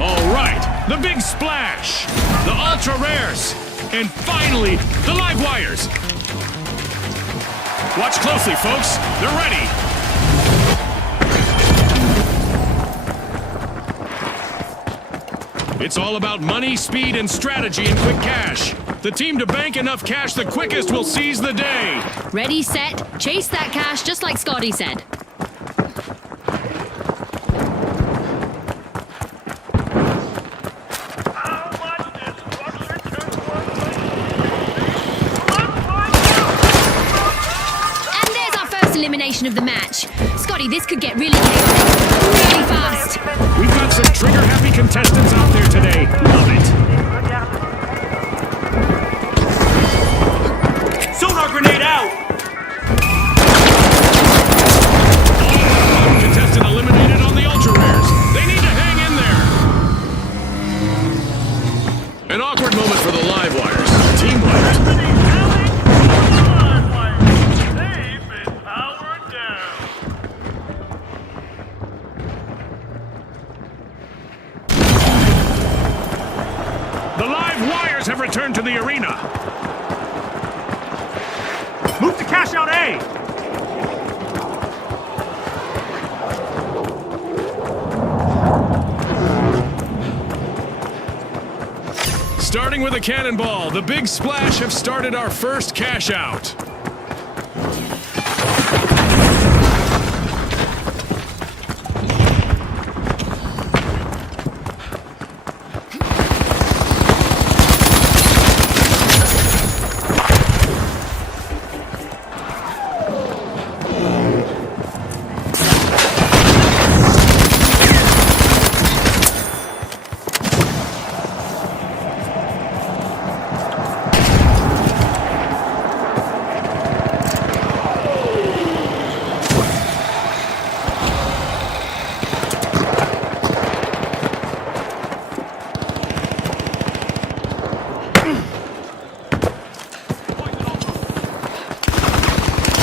All right, the big splash, the ultra rares, and finally, the live wires. Watch closely, folks. They're ready. It's all about money, speed, and strategy in quick cash. The team to bank enough cash the quickest will seize the day. Ready, set, chase that cash just like Scotty said. How much destruction can one Let's find out! And there's our first elimination of the match. Scotty, this could get really chaotic, really fast. We've got some trigger-happy contestants out there today. Love it. Sonar grenade out! Contestant eliminated on the ultra rares. They need to hang in there. An awkward moment for the live wires. Team wiped. Destiny Alley, live wire. They've been powered down. The live wires have returned to the arena. Move to cash out A! Starting with a cannonball, the Big Splash have started our first cash out.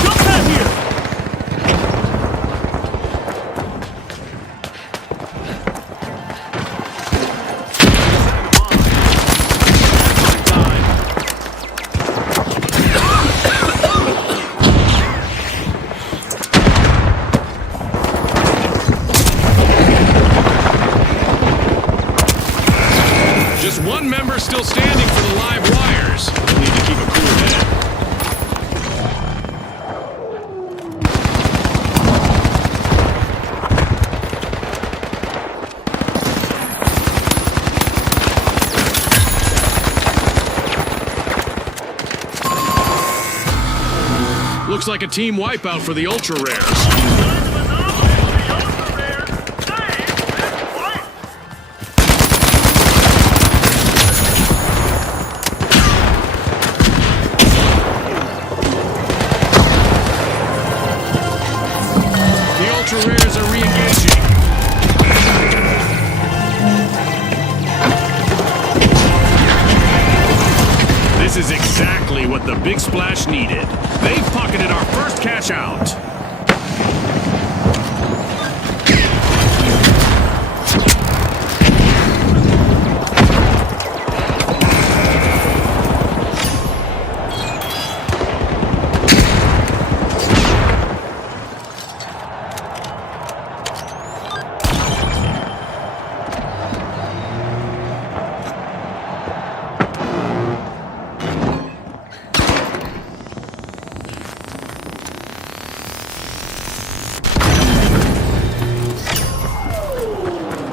Jump pad here! Just one member still standing for the live wires. We'll need to keep a cool head. Looks like a team wipeout for the ultra rares. Time of anomaly for the ultra rare. They've been wiped. The ultra rares are re-engaging. This is exactly what the Big Splash needed. They've pocketed our first cash out.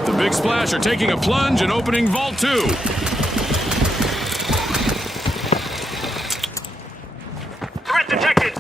The Big Splash are taking a plunge and opening Vault 2. Threat detected!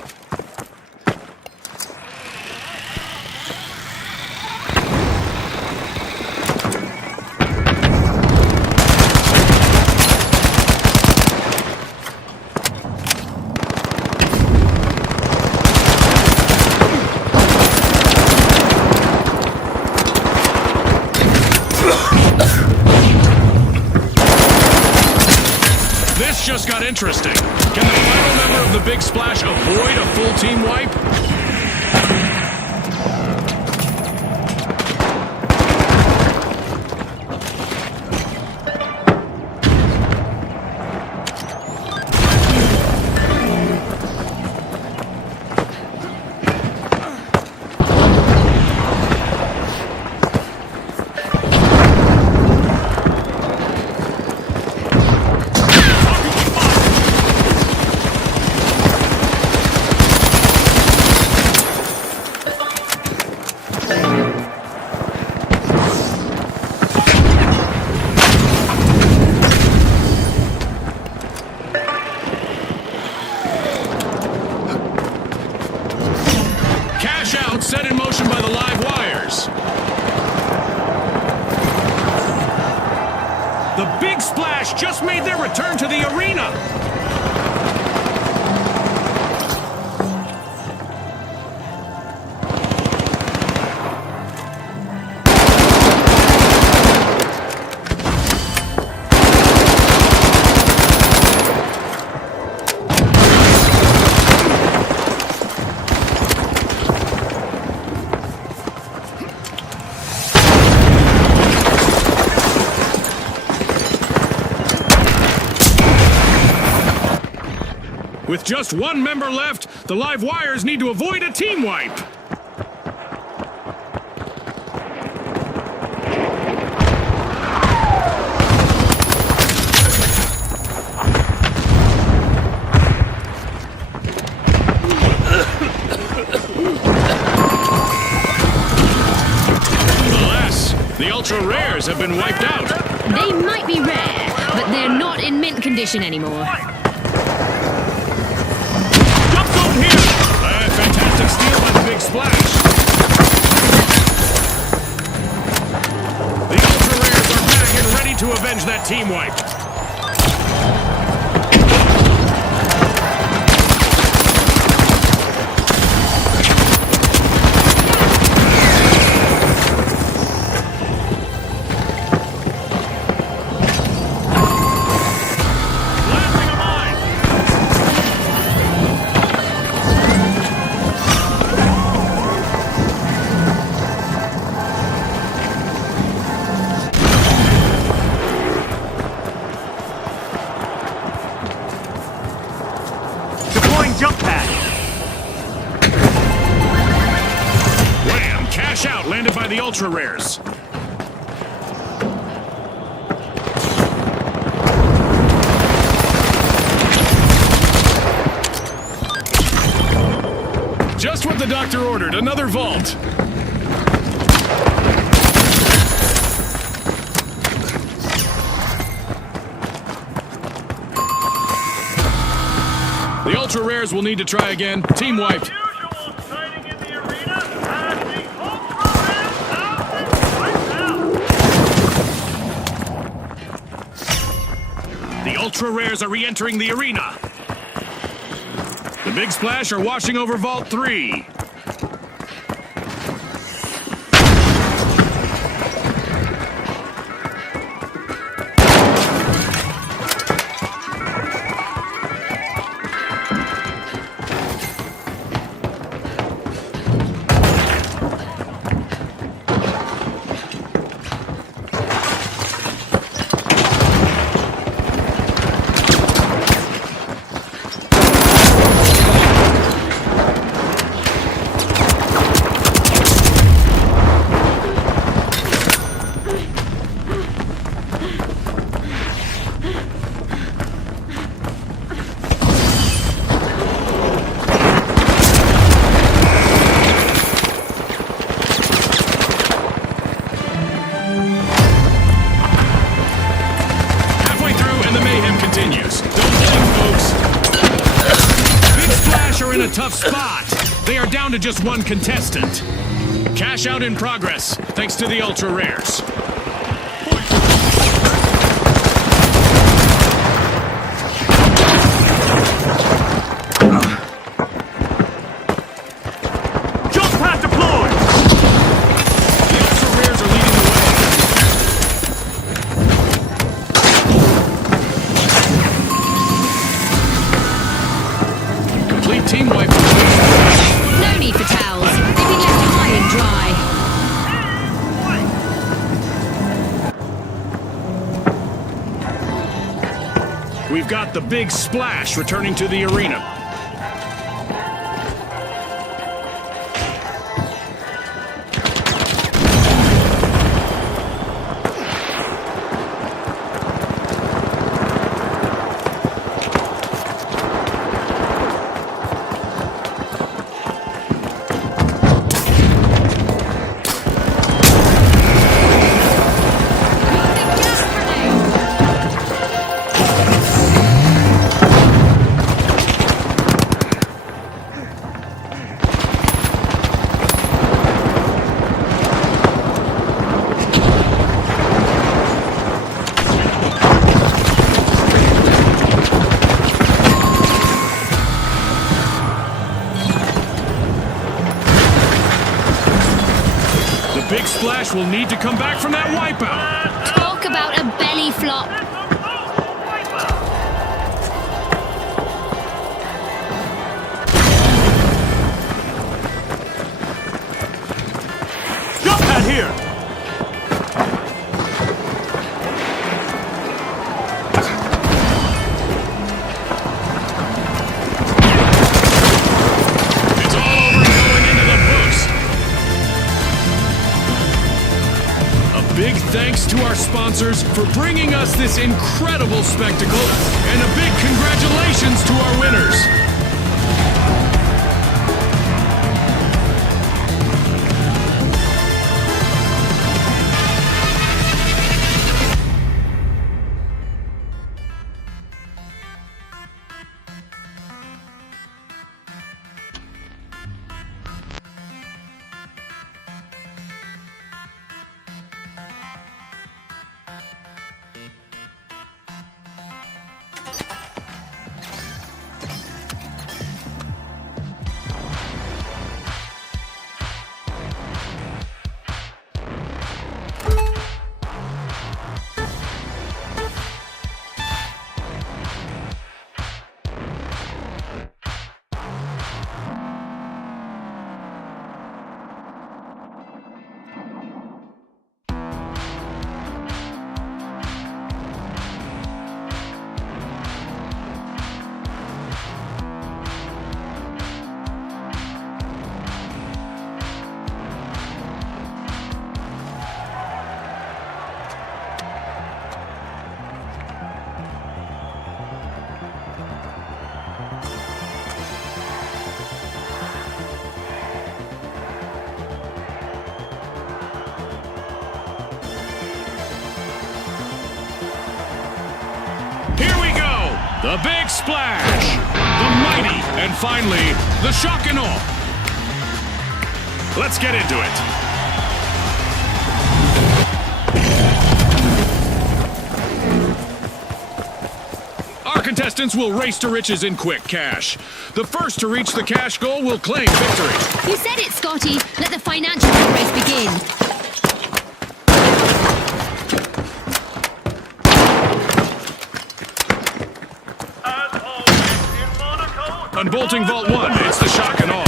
This just got interesting. Can the final member of the Big Splash avoid a full team wipe? arena! With just one member left, the live wires need to avoid a team wipe. Alas, the ultra rares have been wiped out. They might be rare, but they're not in mint condition anymore. Fantastic steal by the Big Splash. The Ultra Rares are back and ready to avenge that team wipe. Jump pad! Wham! Cash out landed by the Ultra Rares. Just what the doctor ordered, another vault. The Ultra Rares will need to try again. Team wiped. Usual sighting in the arena as the Ultra Rares have been wiped out. The Ultra Rares are re-entering the arena. The Big Splash are washing over Vault 3. In a tough spot. They are down to just one contestant. Cash out in progress, thanks to the Ultra Rares. Jump pad deployed! The Ultra Rares are leading the way. Complete team wipe. No need for towels. They've been left high and dry. We've got the Big Splash returning to the arena. Splash will need to come back from that wipeout. Talk about a belly flop. Jump pad here! It's all over and going into the books. A big thanks to our sponsors for bringing us this incredible spectacle, and a big congratulations to our winners. The Big Splash, the Mighty, and finally, the Shock and Awe. Let's get into it. Our contestants will race to riches in quick cash. The first to reach the cash goal will claim victory. You said it, Scotty. Let the financial race begin. As always, in Monaco, Unbolting Vault 1, it's the Shock and Awe.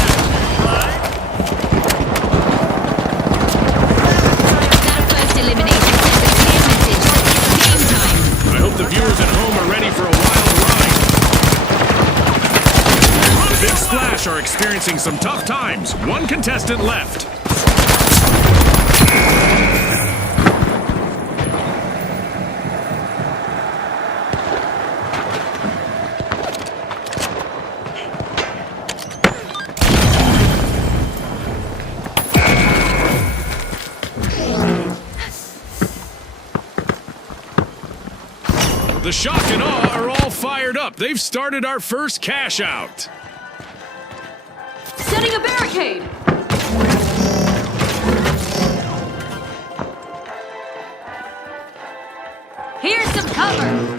That first elimination sends a clear message. It's game time. I hope the viewers at home are ready for a wild ride. The Big Splash are experiencing some tough times. One contestant left. The Shock and Awe are all fired up. They've started our first cash out. Setting a barricade! Here's some cover!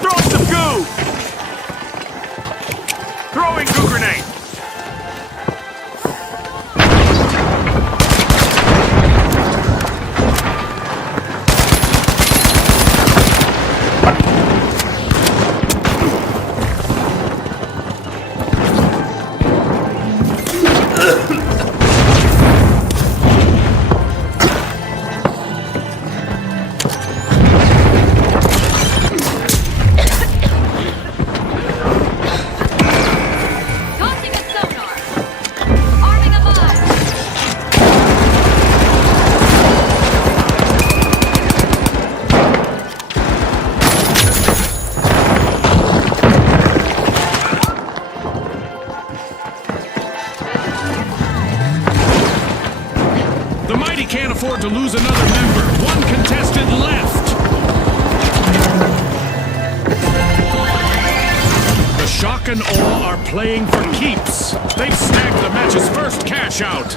Throw some goo! Throwing goo grenade! Tossing lose another member. One contestant left. The Shock and Awe are playing for keeps. They've snagged the match's first cash out.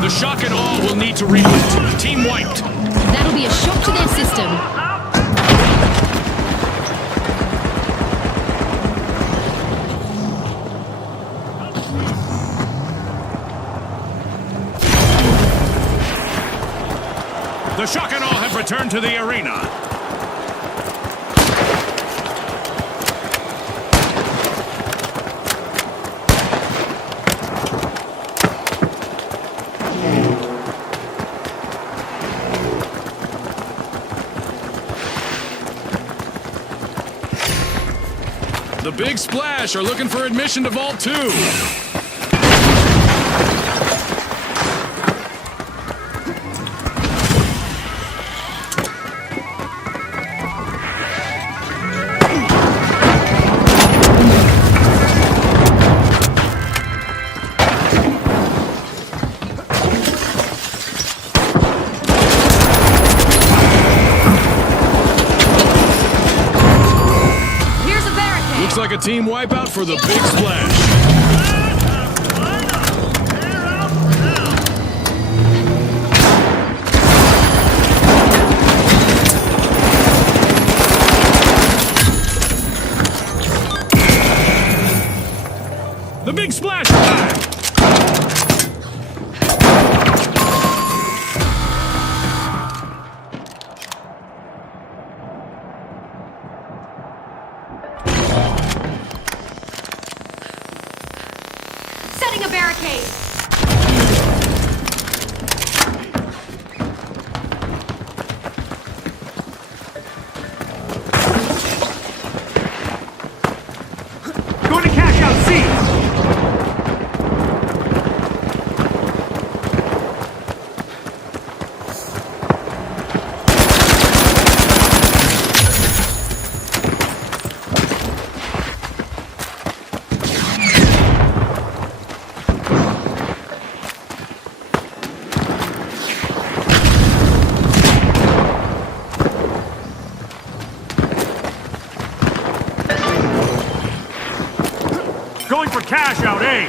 The Shock and Awe will need to reload. Team wiped. That'll be a shock to their system. The Shock and Awe have returned to the arena. The Big Splash are looking for admission to Vault 2. Here's a barricade. Looks like a team wipeout for the Big Splash. The Big Splash are back. Setting a barricade. Going to cash out C. Going for cash out A.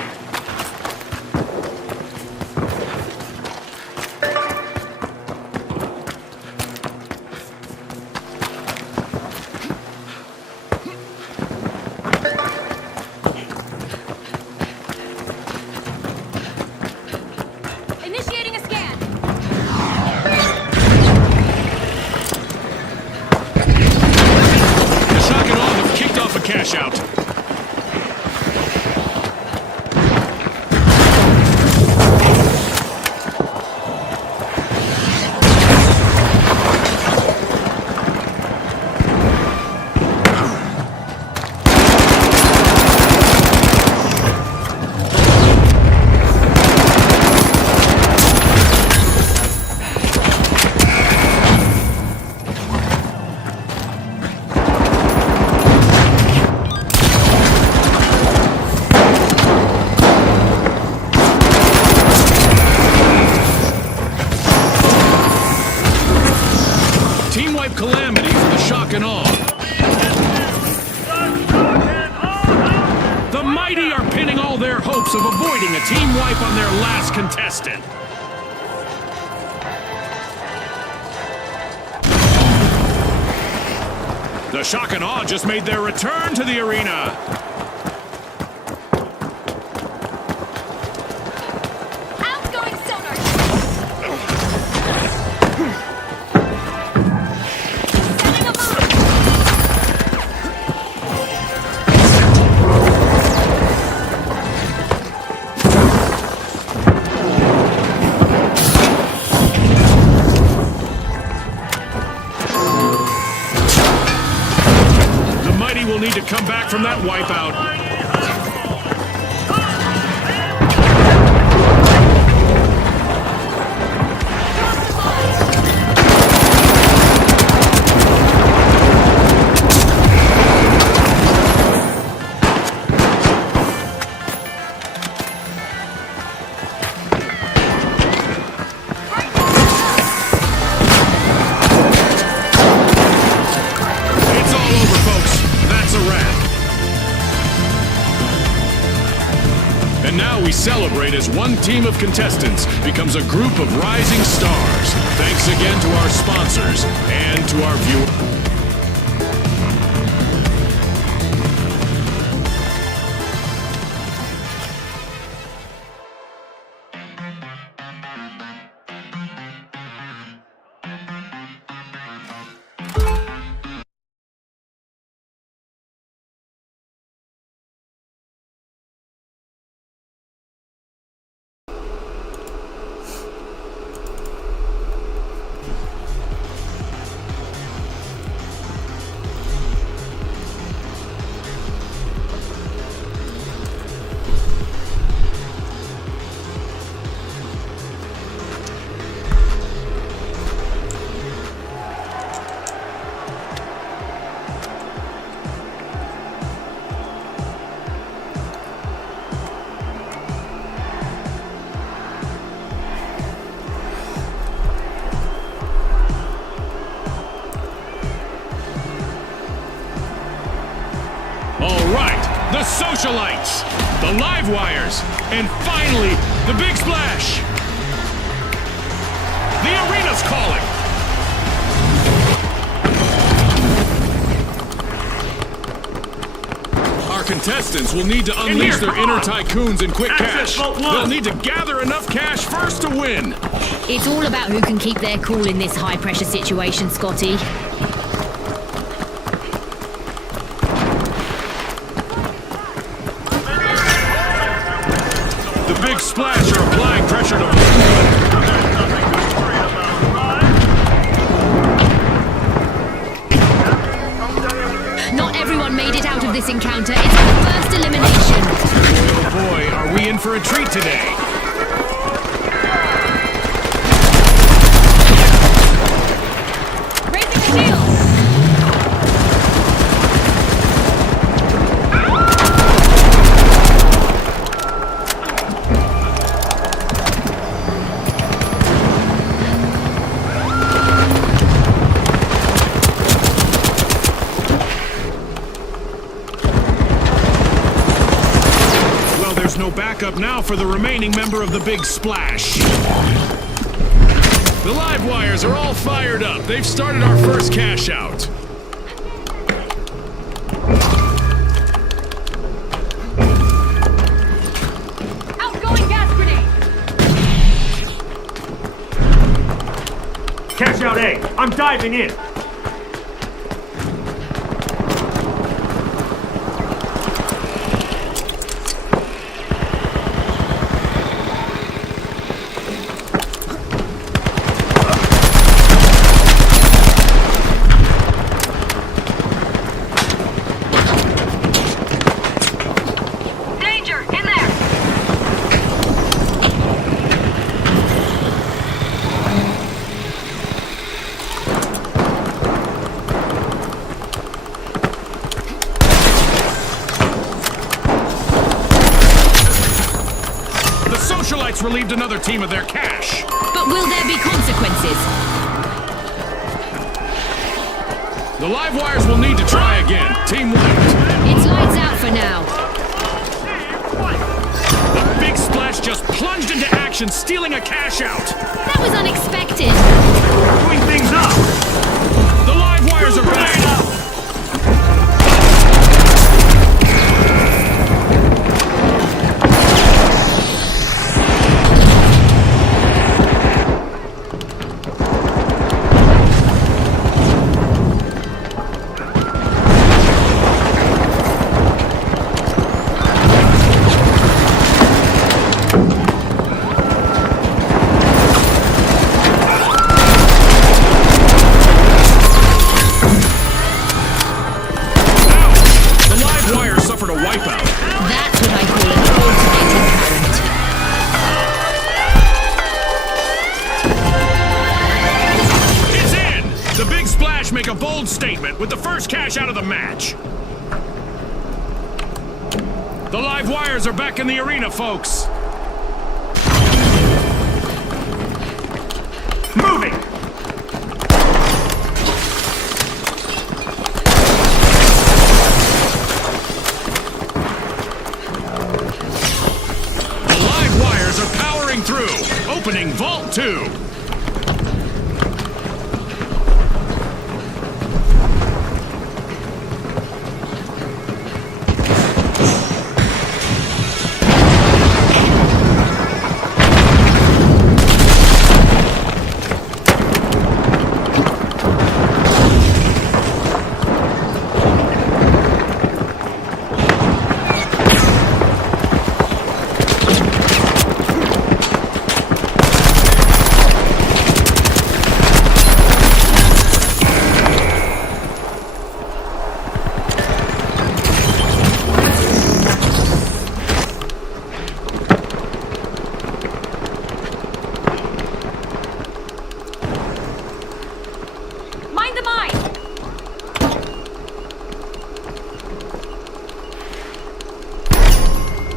Initiating a scan. The Shock and Awe have kicked off a cash out. Team wipe calamity for the Shock and Awe. The Mighty are pinning all their hopes of avoiding a team wipe on their last contestant. The Shock and Awe just made their return to the arena. Outgoing sonar. Setting a bomb. Mighty will need to come back from that wipeout. It's all over, folks. That's a wrap. And now we celebrate as one team of contestants becomes a group of rising stars. Thanks again to our sponsors and to our viewers. All right, the Socialites, the Live Wires, and finally, the Big Splash. The arena's calling. Our contestants will need to unleash their inner tycoons in quick Access cash. Vault 1. They'll need to gather enough cash first to win. It's all about who can keep their cool in this high-pressure situation, Scotty. The Big Splash are applying pressure to... Not everyone made it out of this encounter. It's our first elimination. Oh boy, are we in for a treat today. Raising the shield! Well, there's no backup now for the remaining member of the Big Splash. The Live Wires are all fired up. They've started our first cash out. Outgoing gas grenade! Cash out A. I'm diving in. Danger! In there! The Socialites relieved another team of their cash. But will there be consequences? The Live Wires will need to try again. Team wiped. It's lights out for now. The Big Splash just plunged into action, stealing a cash out. That was unexpected. Doing things up. The Live Wires are back. wipeout. That's what I call an alternating current. It's in! The Big Splash make a bold statement with the first cash out of the match. The live wires are back in the arena, folks. Moving! The live wires are powering through, opening Vault 2. Mind the mine!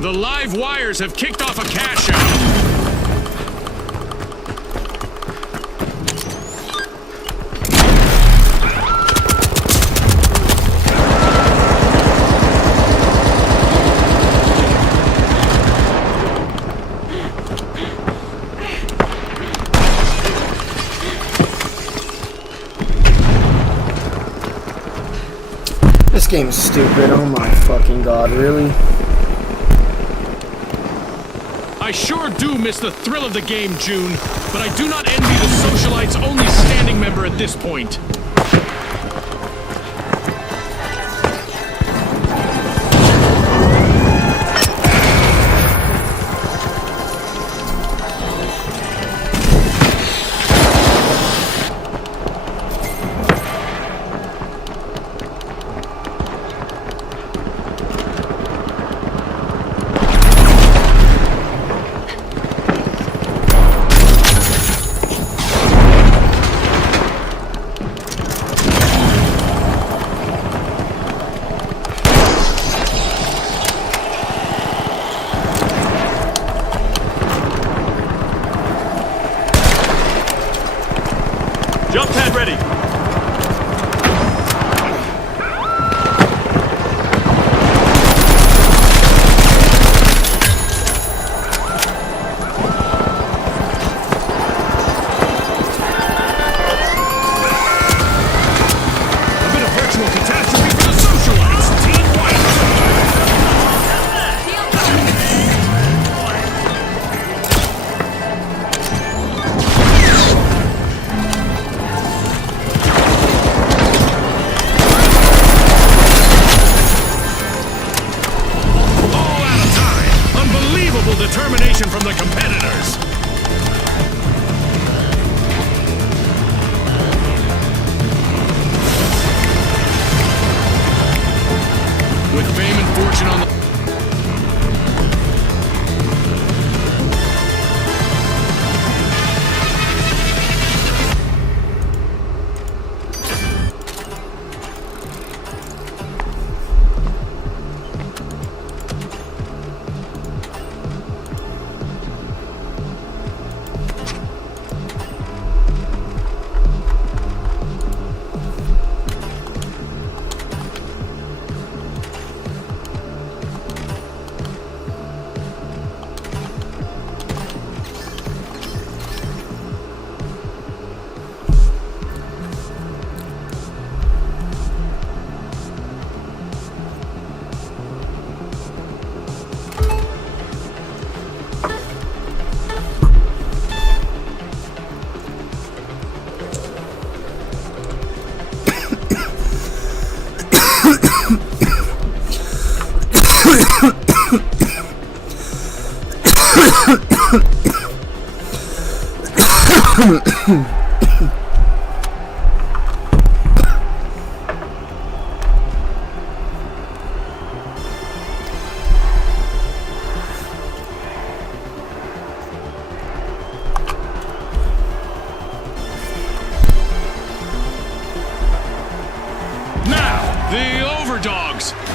The live wires have kicked off a cash out. This game's stupid. Oh my fucking god, really? I sure do miss the thrill of the game, June, but I do not envy the socialite's only standing member at this point. Jump pad ready. A bit of virtual catastrophe for the socialites. Team White. All out of time. Unbelievable determination from the competitors. With fame and fortune on the...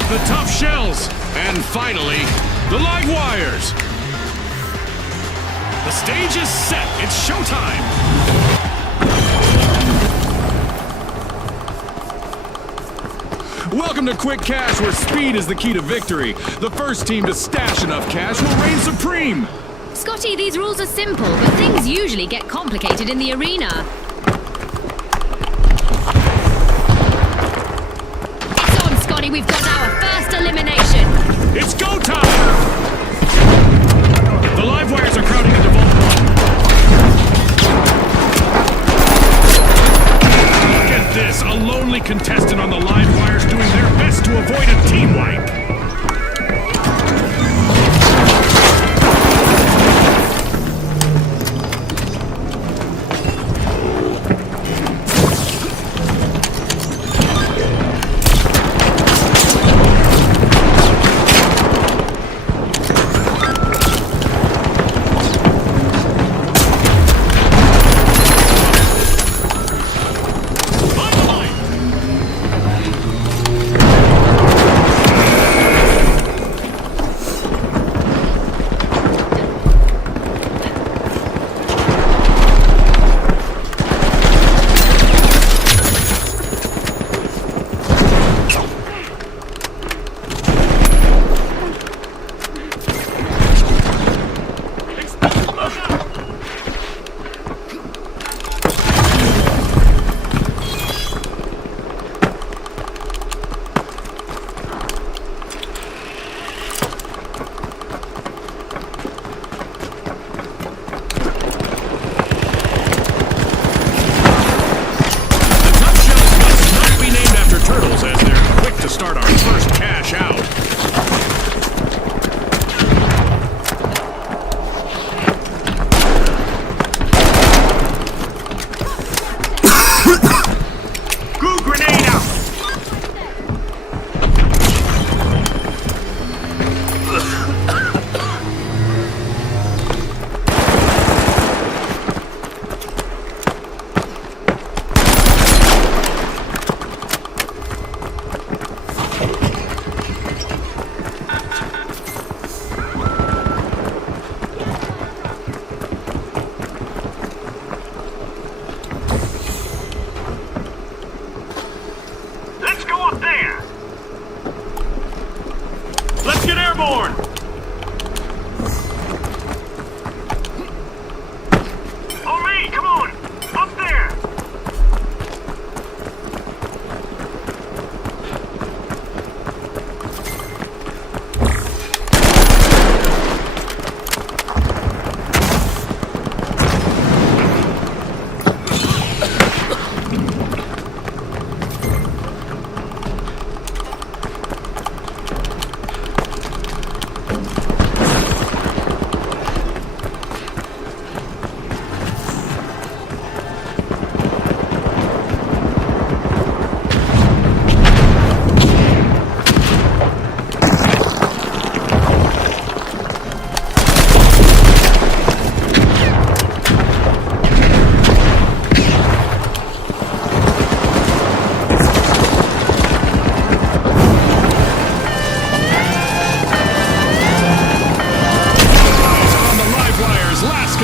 The tough shells. And finally, the live wires. The stage is set. It's showtime. Welcome to Quick Cash, where speed is the key to victory. The first team to stash enough cash will reign supreme. Scotty, these rules are simple, but things usually get complicated in the arena. It's on, Scotty. We've got our first elimination. It's go time! The live wires are crowding into Vault 1. Look at this, a lonely contestant on the live wires doing their best to avoid a team wipe.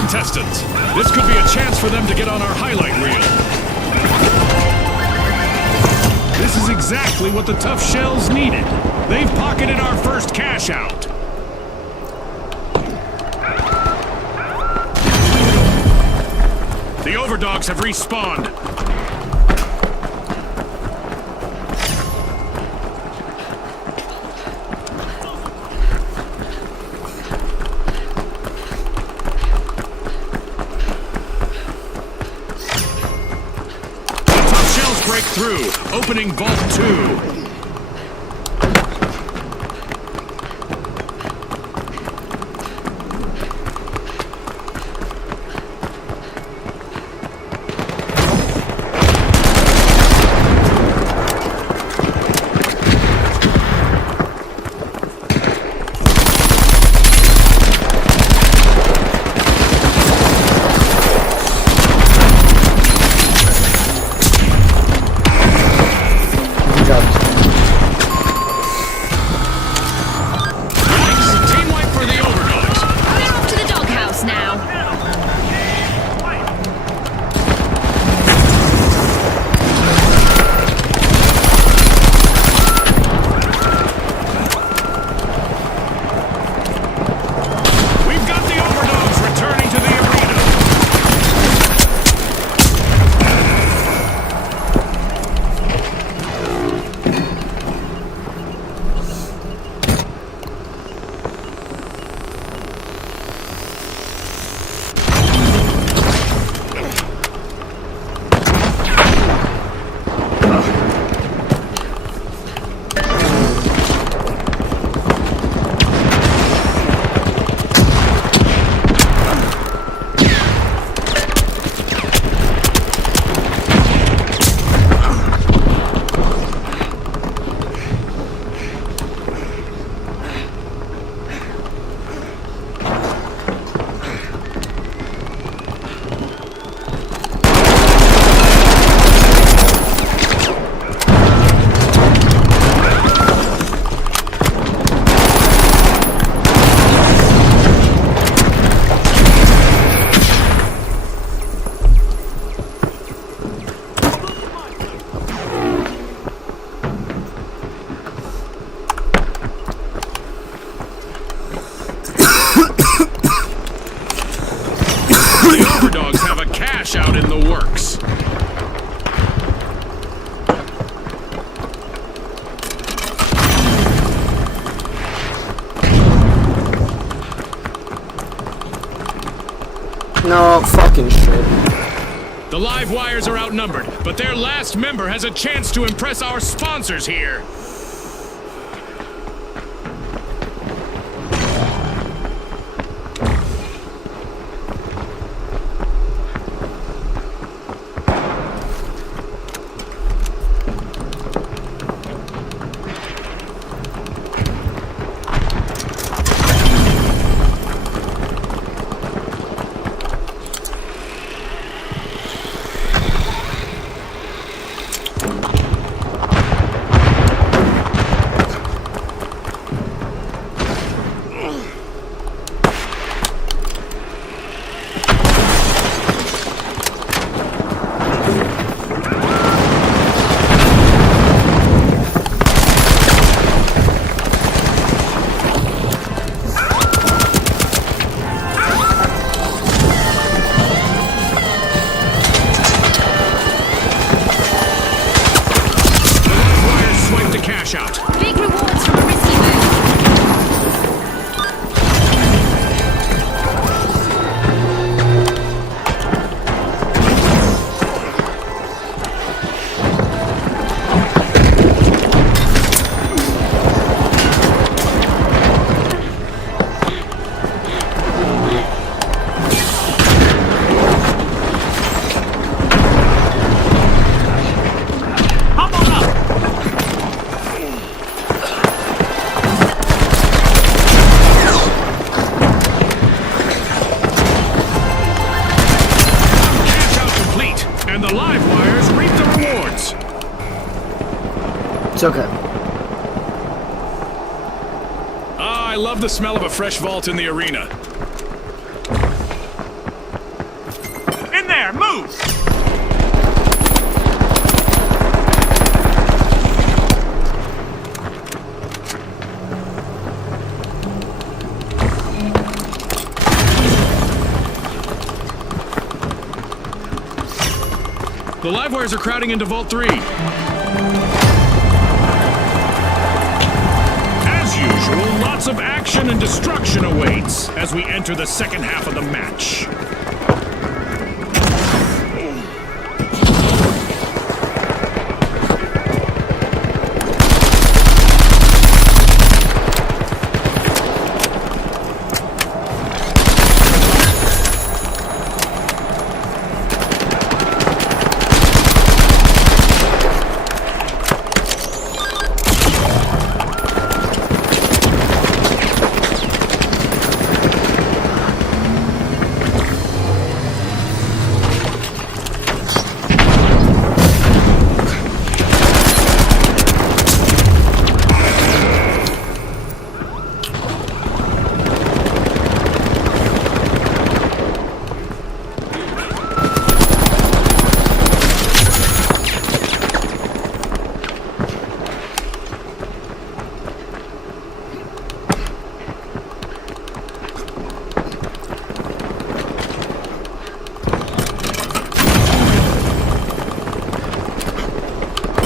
contestants. This could be a chance for them to get on our highlight reel. This is exactly what the Tough Shells needed. They've pocketed our first cash out. The Overdogs have respawned. Break through, opening Vault 2. Good job. No, fucking shit. The live wires are outnumbered, but their last member has a chance to impress our sponsors here. Big rewards from a risky move. Hop on up! Cash out complete, and the live wires reap the rewards. It's okay. Ah, I love the smell of a fresh vault in the arena. In there, move! The live wires are crowding into Vault 3. As usual, lots of action and destruction awaits as we enter the second half of the match.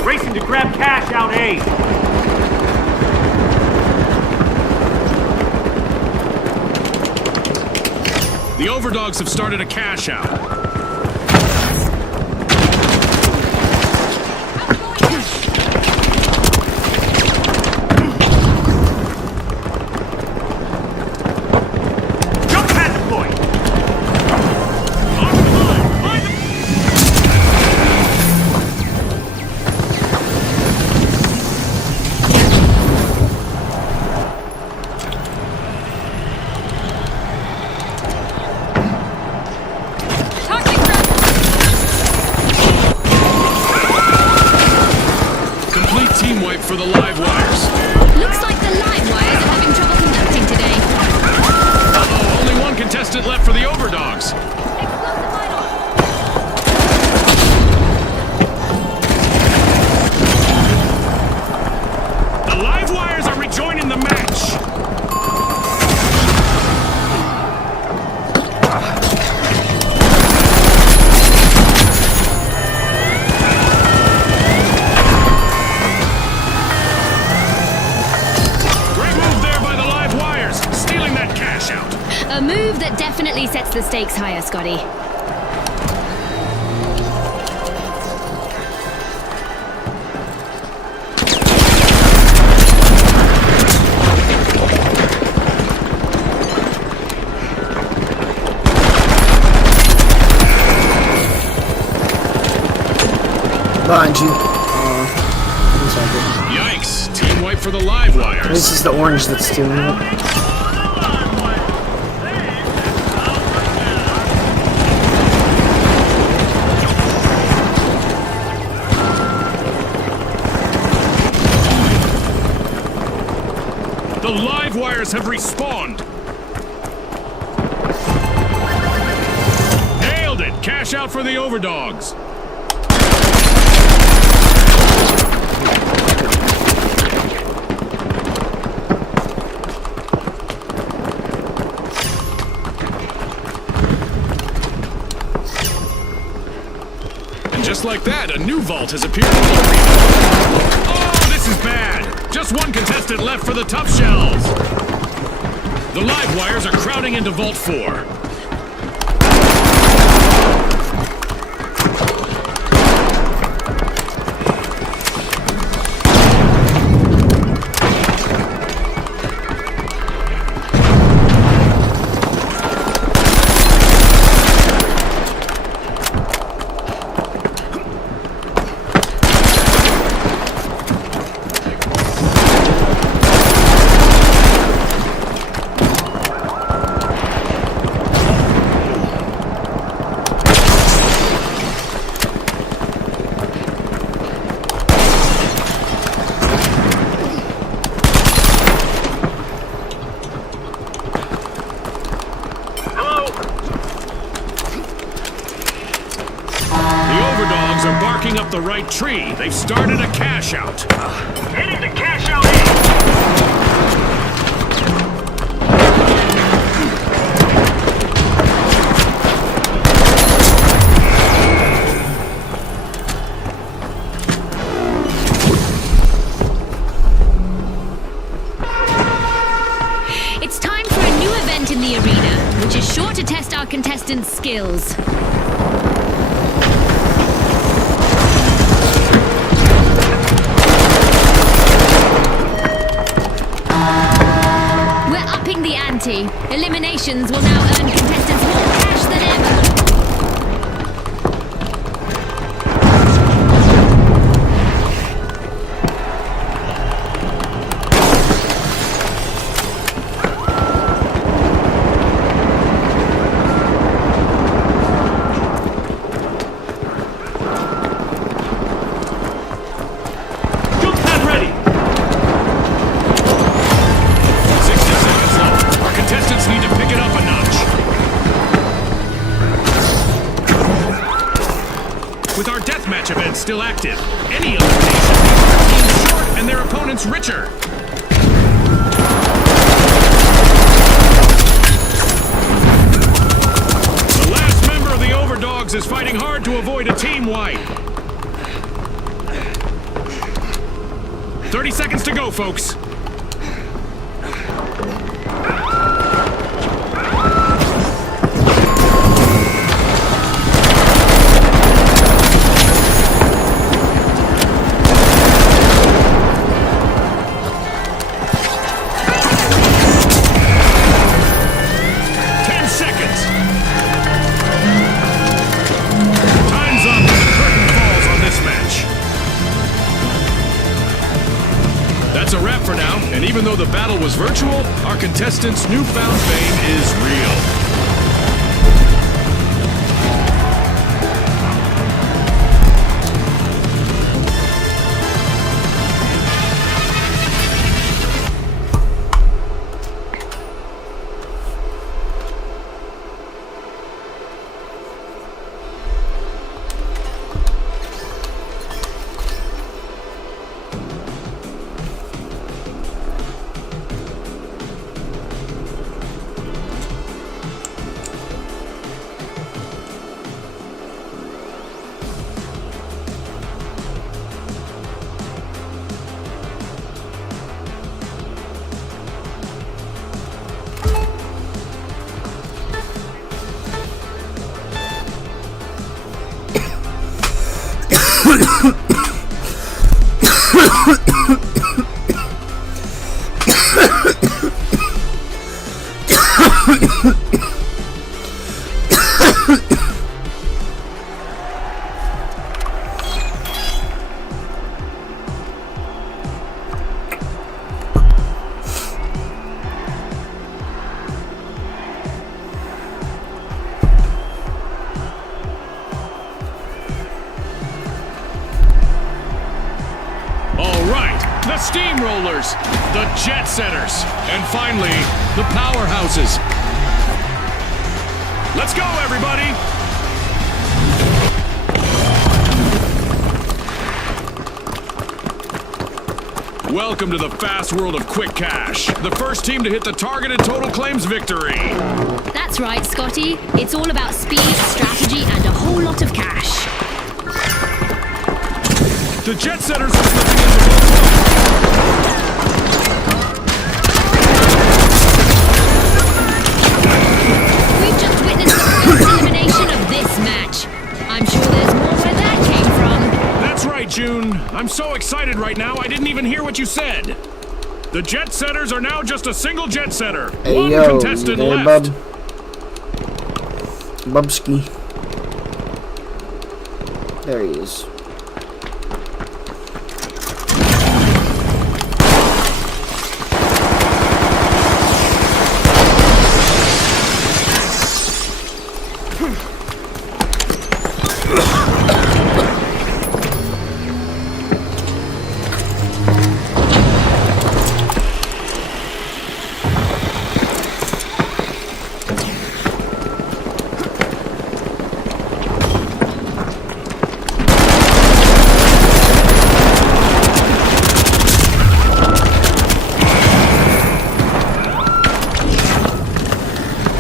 Racing to grab cash out A. The overdogs have started a cash out. Jump pad deployed! Onto the line! Find the... Toxic trap. Complete team wipe for the live wires. Looks like the live wires are having trouble conducting today. Uh-oh, only one contestant left for the overdogs. Explosive vital. The live wires are rejoining the match. Great move there by the live wires, stealing that cash out. A move that definitely sets the stakes higher, Scotty. Behind you. Yikes! Team wipe for the live wires. This is the orange that's stealing it. The live wires have respawned. Nailed it! Cash out for the overdogs. Just like that, a new vault has appeared in the arena. Oh, this is bad! Just one contestant left for the tough shells. The live wires are crowding into Vault 4. Up the right tree. They've started a cash out. Heading to cash out A. It's time for a new event in the arena, which is sure to test our contestants' skills. Eliminations will now earn contestants more cash than ever. Jump pad ready. 60 seconds left. Our contestants need to pick it up a notch. With our deathmatch event still active, any elimination makes our team short and their opponents richer. The last member of the Overdogs is fighting hard to avoid a team wipe. 30 seconds to go, folks. That's a wrap for now, and even though the battle was virtual, our contestants' newfound fame is real. steamrollers, the jet setters, and finally, the powerhouses. Let's go, everybody! Welcome to the fast world of Quick Cash. The first team to hit the targeted total claims victory. That's right, Scotty. It's all about speed, strategy, and a whole lot of cash. The jet setters are slipping into the We've just witnessed the first elimination of this match. I'm sure there's more where that came from. That's right, June. I'm so excited right now, I didn't even hear what you said. The jet setters are now just a single jet setter. Hey, One yo, contestant there, left. Bubski. There he is.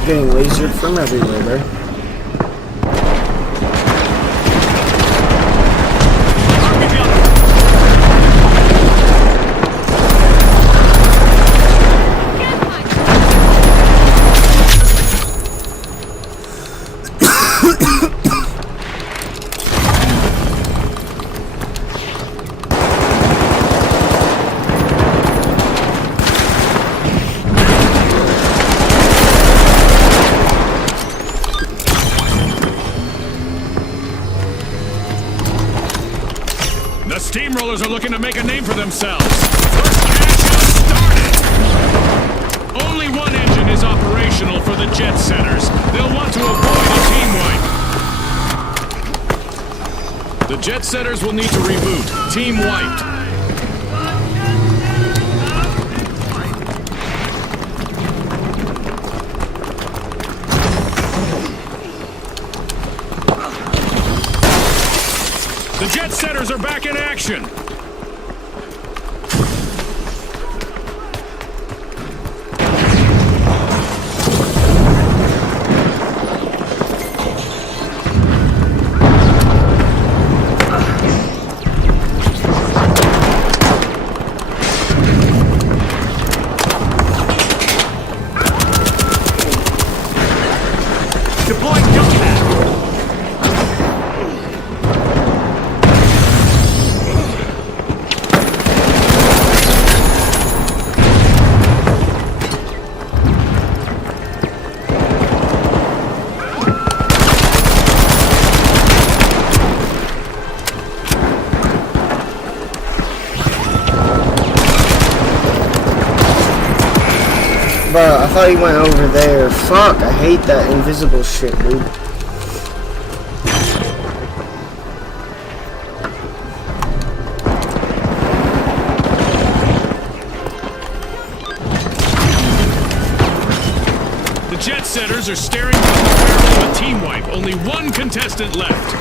Getting lasered from everywhere, bro. The steamrollers are looking to make a name for themselves. First cash has started. Only one engine is operational for the jet setters. They'll want to avoid a team wipe. The jet setters will need to reboot. Team wiped. The jet setters are back in action. Deploying jump pad. Bro, I thought he went over there. Fuck, I hate that invisible shit, dude. The jet setters are staring down the barrel of a team wipe. Only one contestant left.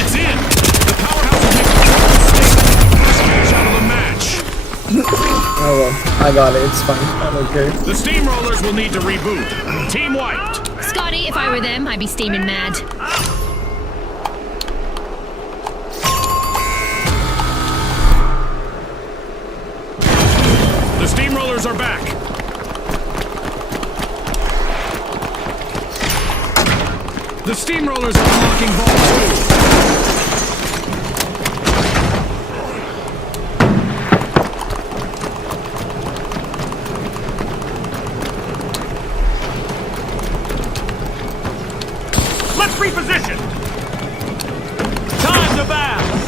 It's in. The powerhouse will make a first cash out of the match. Oh well, I got it. It's fine. I don't care. The steamrollers will need to reboot. Team wiped. Scotty, if I were them, I'd be steaming mad. The steamrollers are back. The steamrollers are unlocking Vault 'Let's reposition! Time to bounce!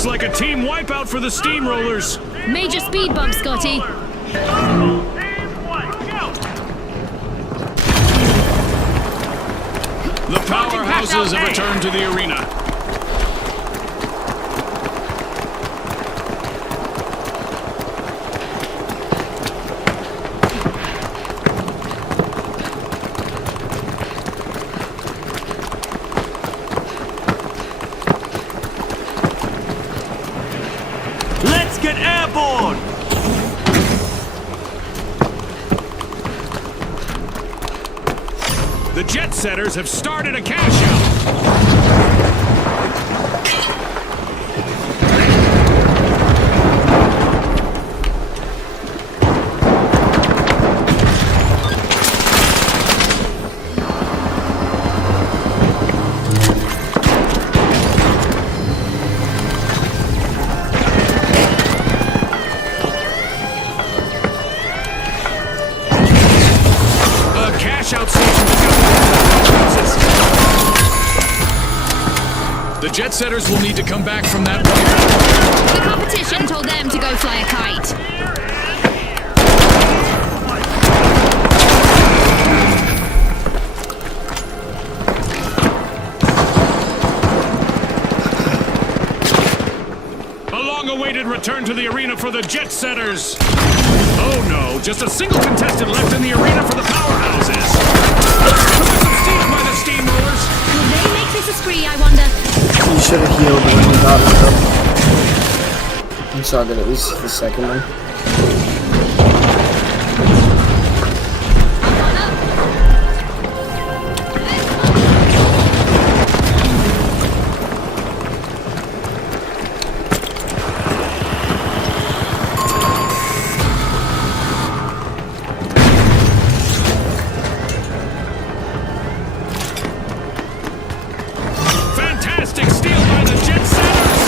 Looks like a team wipeout for the Steamrollers. Major speed bump, Scotty. The powerhouses have returned to the arena. Let's get airborne! The Jet Setters have started a cash out. A cash out station just got the Jet Setters will need to come back from that point. The competition told them to go fly a kite. A long-awaited return to the arena for the Jet Setters. Oh no, just a single contestant left in the arena for the powerhouses. Some steal by the Steamrollers. Will they make this a spree, I wonder? You should have healed when you got it up. I'm sorry that it was the second one. Fantastic steal by the Jet Setters.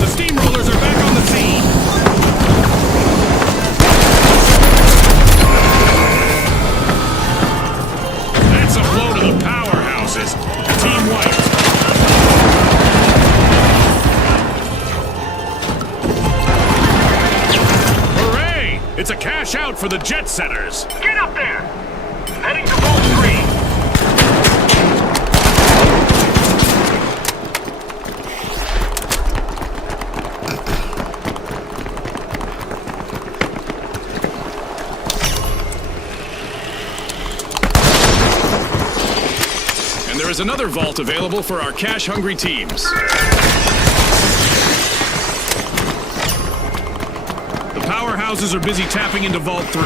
The Steamrollers are back on the scene. That's a blow to the powerhouses. Team White. Hooray! It's a cash out for the Jet Setters. Get up there! Heading to Vault 3. And there is another vault available for our cash-hungry teams. The powerhouses are busy tapping into Vault 3.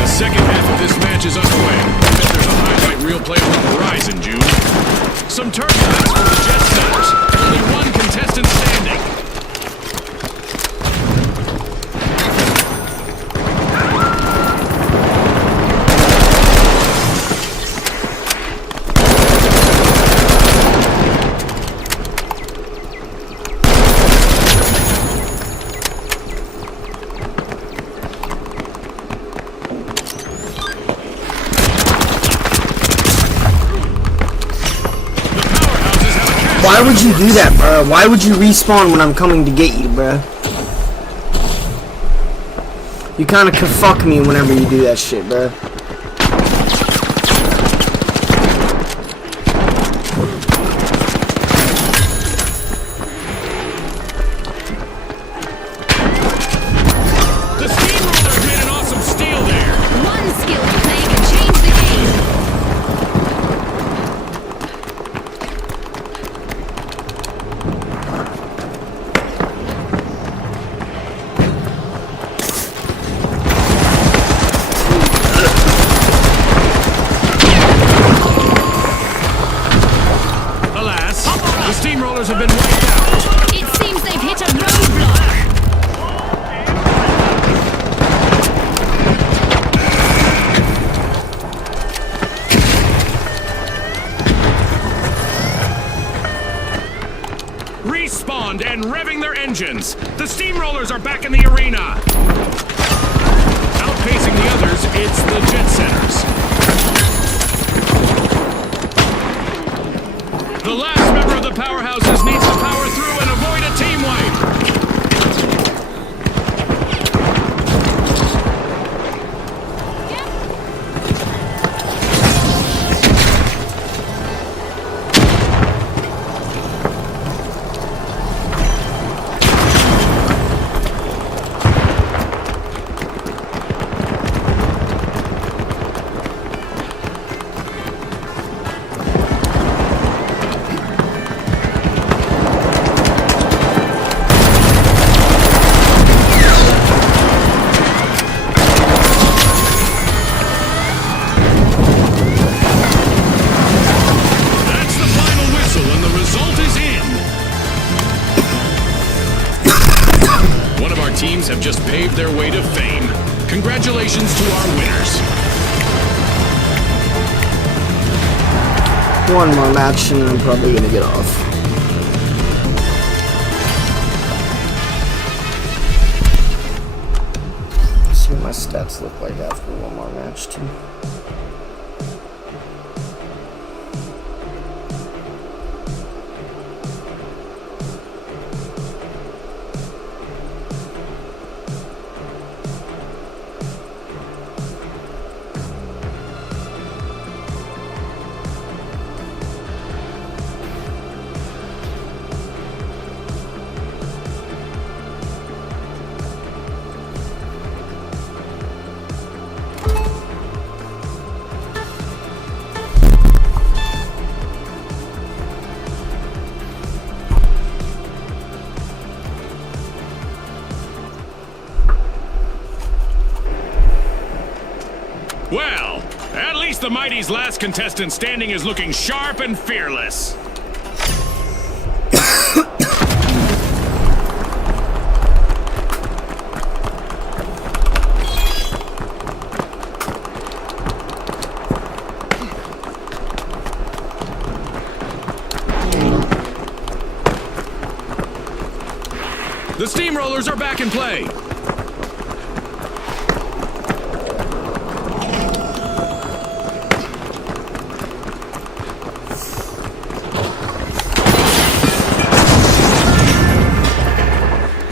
The second half of this match is underway. I bet there's a highlight reel play on the horizon, June. Some turbulence for the Jet Setters. Only one contestant standing. Why would you do that, bro? Why would you respawn when I'm coming to get you, bro? You kinda can fuck me whenever you do that shit, bro. The Steamrollers made an awesome steal there. One skilled play can change the game. Alas, the Steamrollers have been wiped out. ground and revving their engines. The steamrollers are back in the arena. Outpacing the others, it's the jet setters. The last member of the powerhouses needs to power through and avoid a team wipe. Teams have just paved their way to fame. Congratulations to our winners. One more match and I'm probably gonna get off. Let's see what my stats look like after one more match too. Well, at least the Mighty's last contestant standing is looking sharp and fearless. The steamrollers are back in play.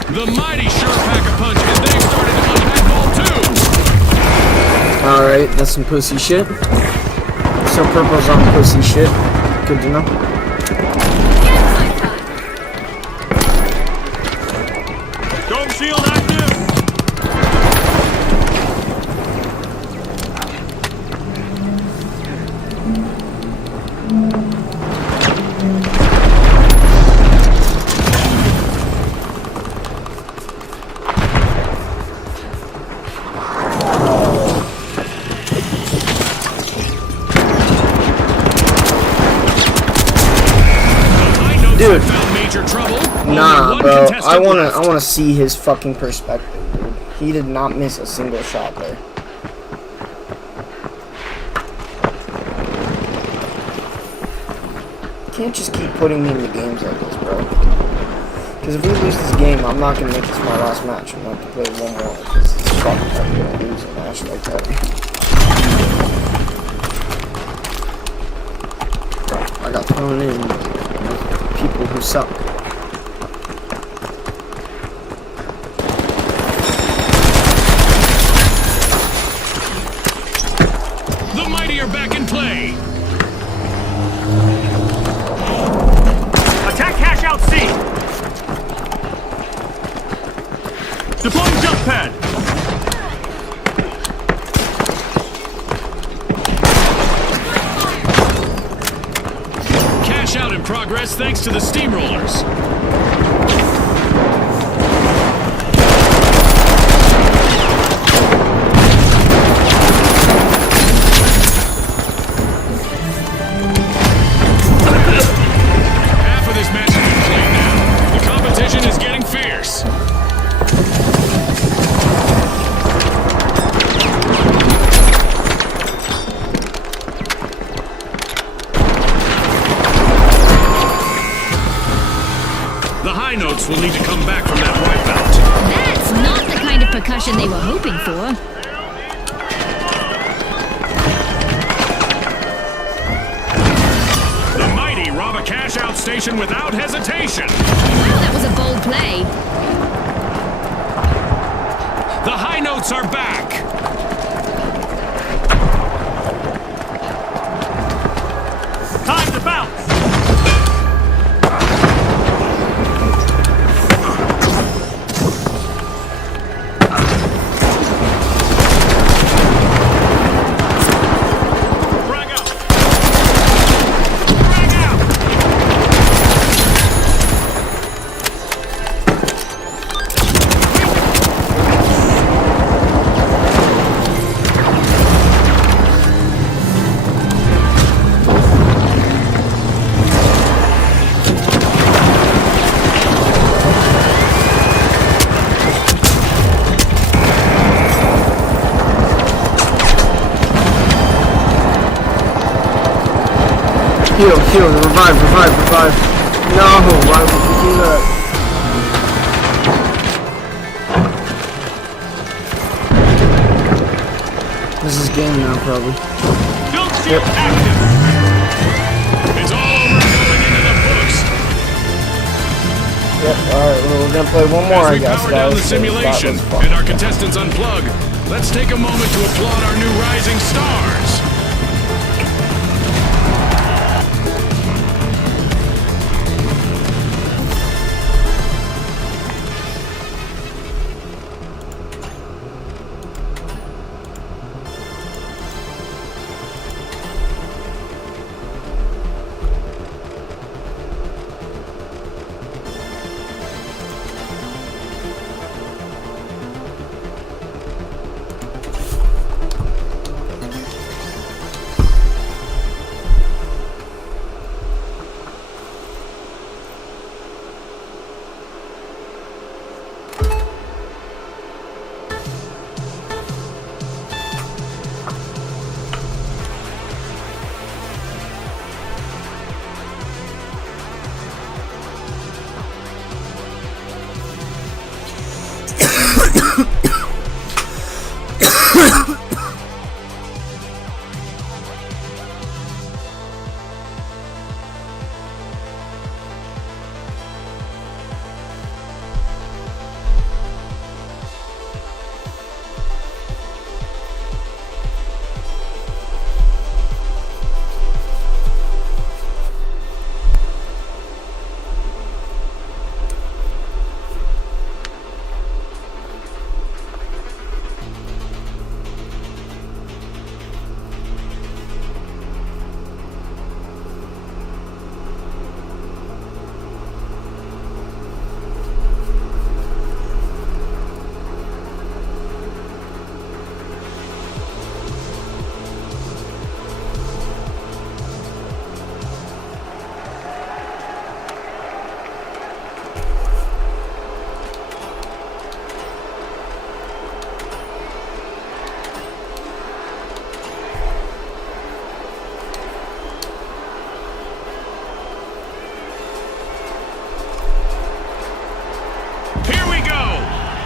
The Mighty sure pack a punch, and they've started to unpack ball too. Alright, that's some pussy shit. So purple's on pussy shit. Good to know. Dome shield active! Dude. Found major trouble. Nah, Only one bro. contestant I left. wanna see his fucking perspective, dude. He did not miss a single shot there. You can't just keep putting me into games like this, bro. Because if we lose this game, I'm not gonna make this my last match. I'm gonna have to play one more. Because it's fucking hard to lose a match like that. I got thrown in with people who suck. The Mighty are back in play. Attack cash out C! Deploying jump pad! Cash out in progress thanks to the steamrollers. Half of this match has been played now. The competition is getting fierce. The high notes notes will need to come back from that wipeout. That's not the kind of percussion they were hoping for. The mighty rob a cash-out station without hesitation. Wow, that was a bold play. The high notes are back. Time to bounce! Frag out! Frag out! Heal, revive. No, why would you do that? This is game now, probably. Build shield active! It's all over and going into the books. Yep, alright, well, we're gonna play one more, As I we guess. power That down the was simulation that was fun. and our contestants unplug, let's take a moment to applaud our new rising stars.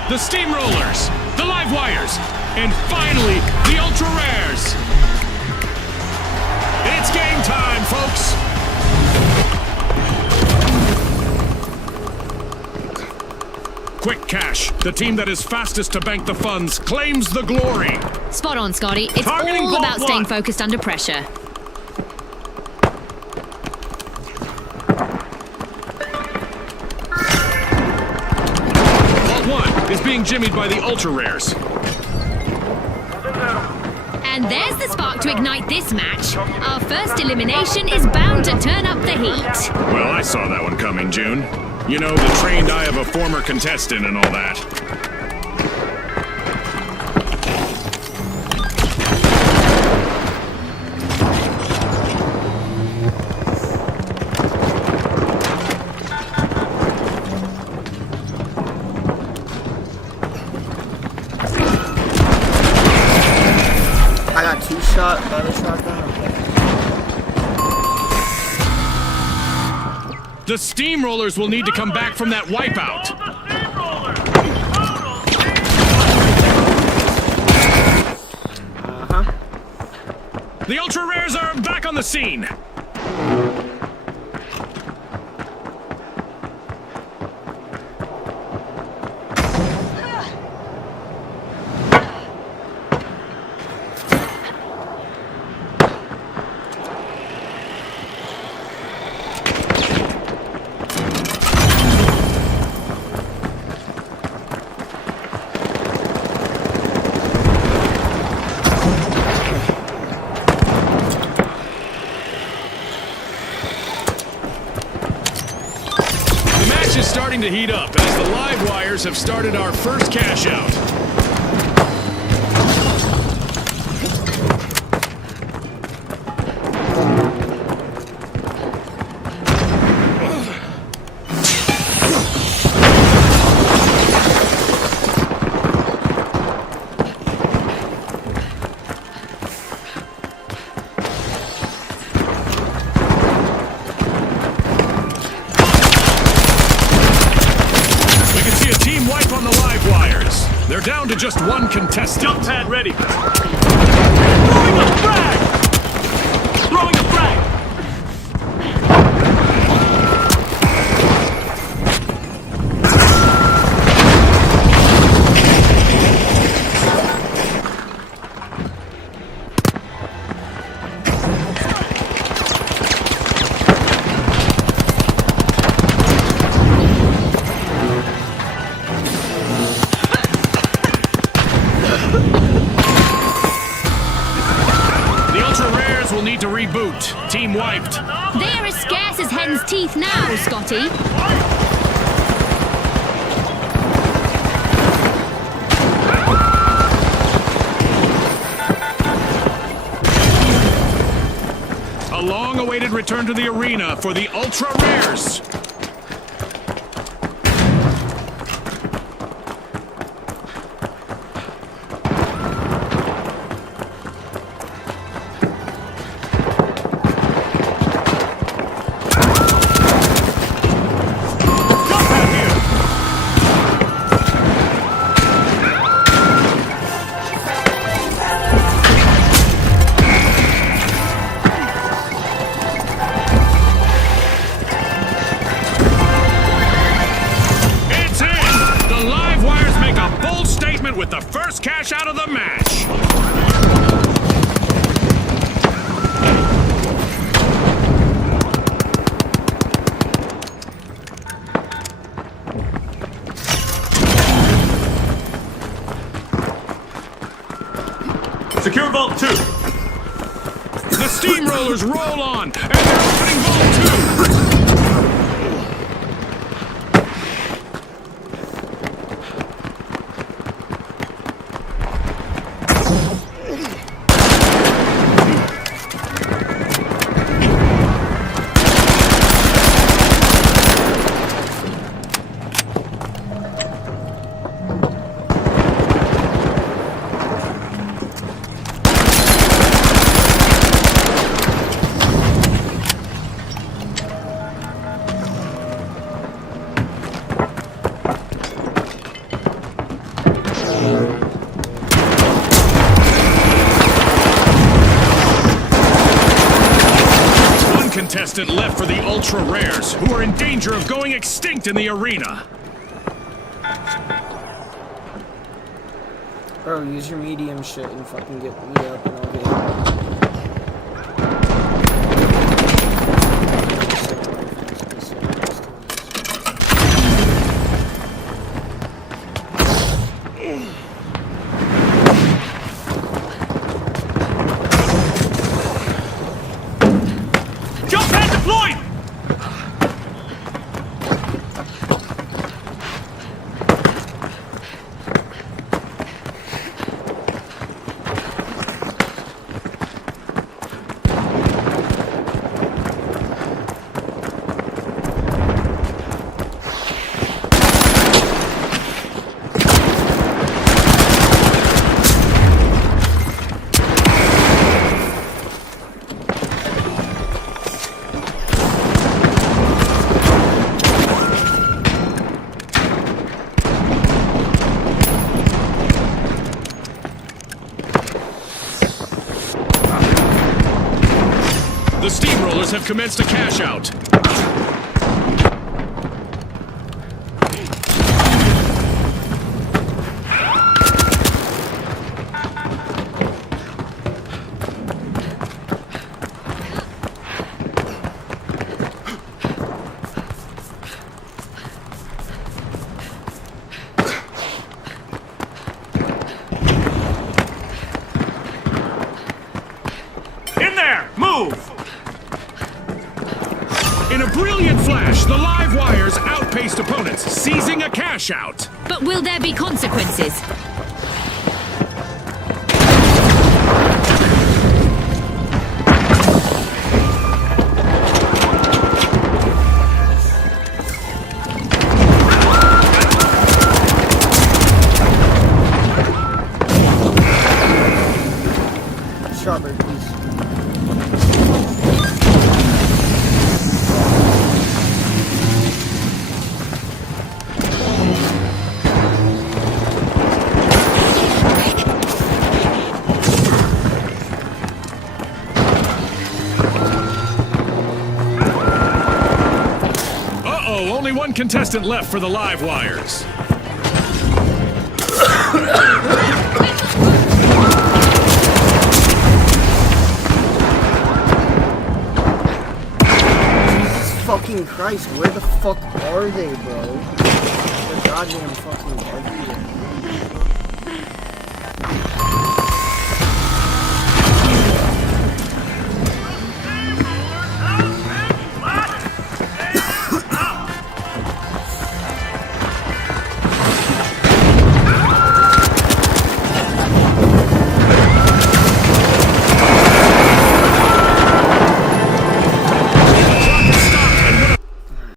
The Steamrollers, the Live Wires, and finally, the Ultra Rares. It's game time, folks. Quick Cash, the team that is fastest to bank the funds, claims the glory. Spot on, Scotty. It's Targeting all Vault about staying 1. focused under pressure. Vault 1 is being jimmied by the Ultra Rares. And there's the spark to ignite this match. Our first elimination is bound to turn up the heat. Well, I saw that one coming, June. You know, the trained eye of a former contestant and all that. I got two shot by the shotgun. The The steamrollers will need to come back from that wipeout. The steamroller! Total The ultra rares are back on the scene. Is starting to heat up as the live wires have started our first cash out. They're down to just one contestant. Jump pad ready. Throwing a frag! Throwing a frag! Will need to reboot. Team wiped. They are as scarce as hen's teeth now, Scotty. A long-awaited return to the arena for the ultra rares. With the first cash out of the match. Secure Vault 2. The steamrollers roll on, and they're opening Vault 2. Contestant left for the ultra rares, who are in danger of going extinct in the arena. Bro, use your medium shit and fucking get me up and I'll get it. The steamrollers have commenced a cash out. In there! Move! In a brilliant flash, the live wires outpaced opponents, seizing a cash out. But will there be consequences? Strawberry, please. Uh-oh, only one contestant left for the live wires. Fucking Christ, where the fuck are they, bro? They're goddamn fucking everywhere.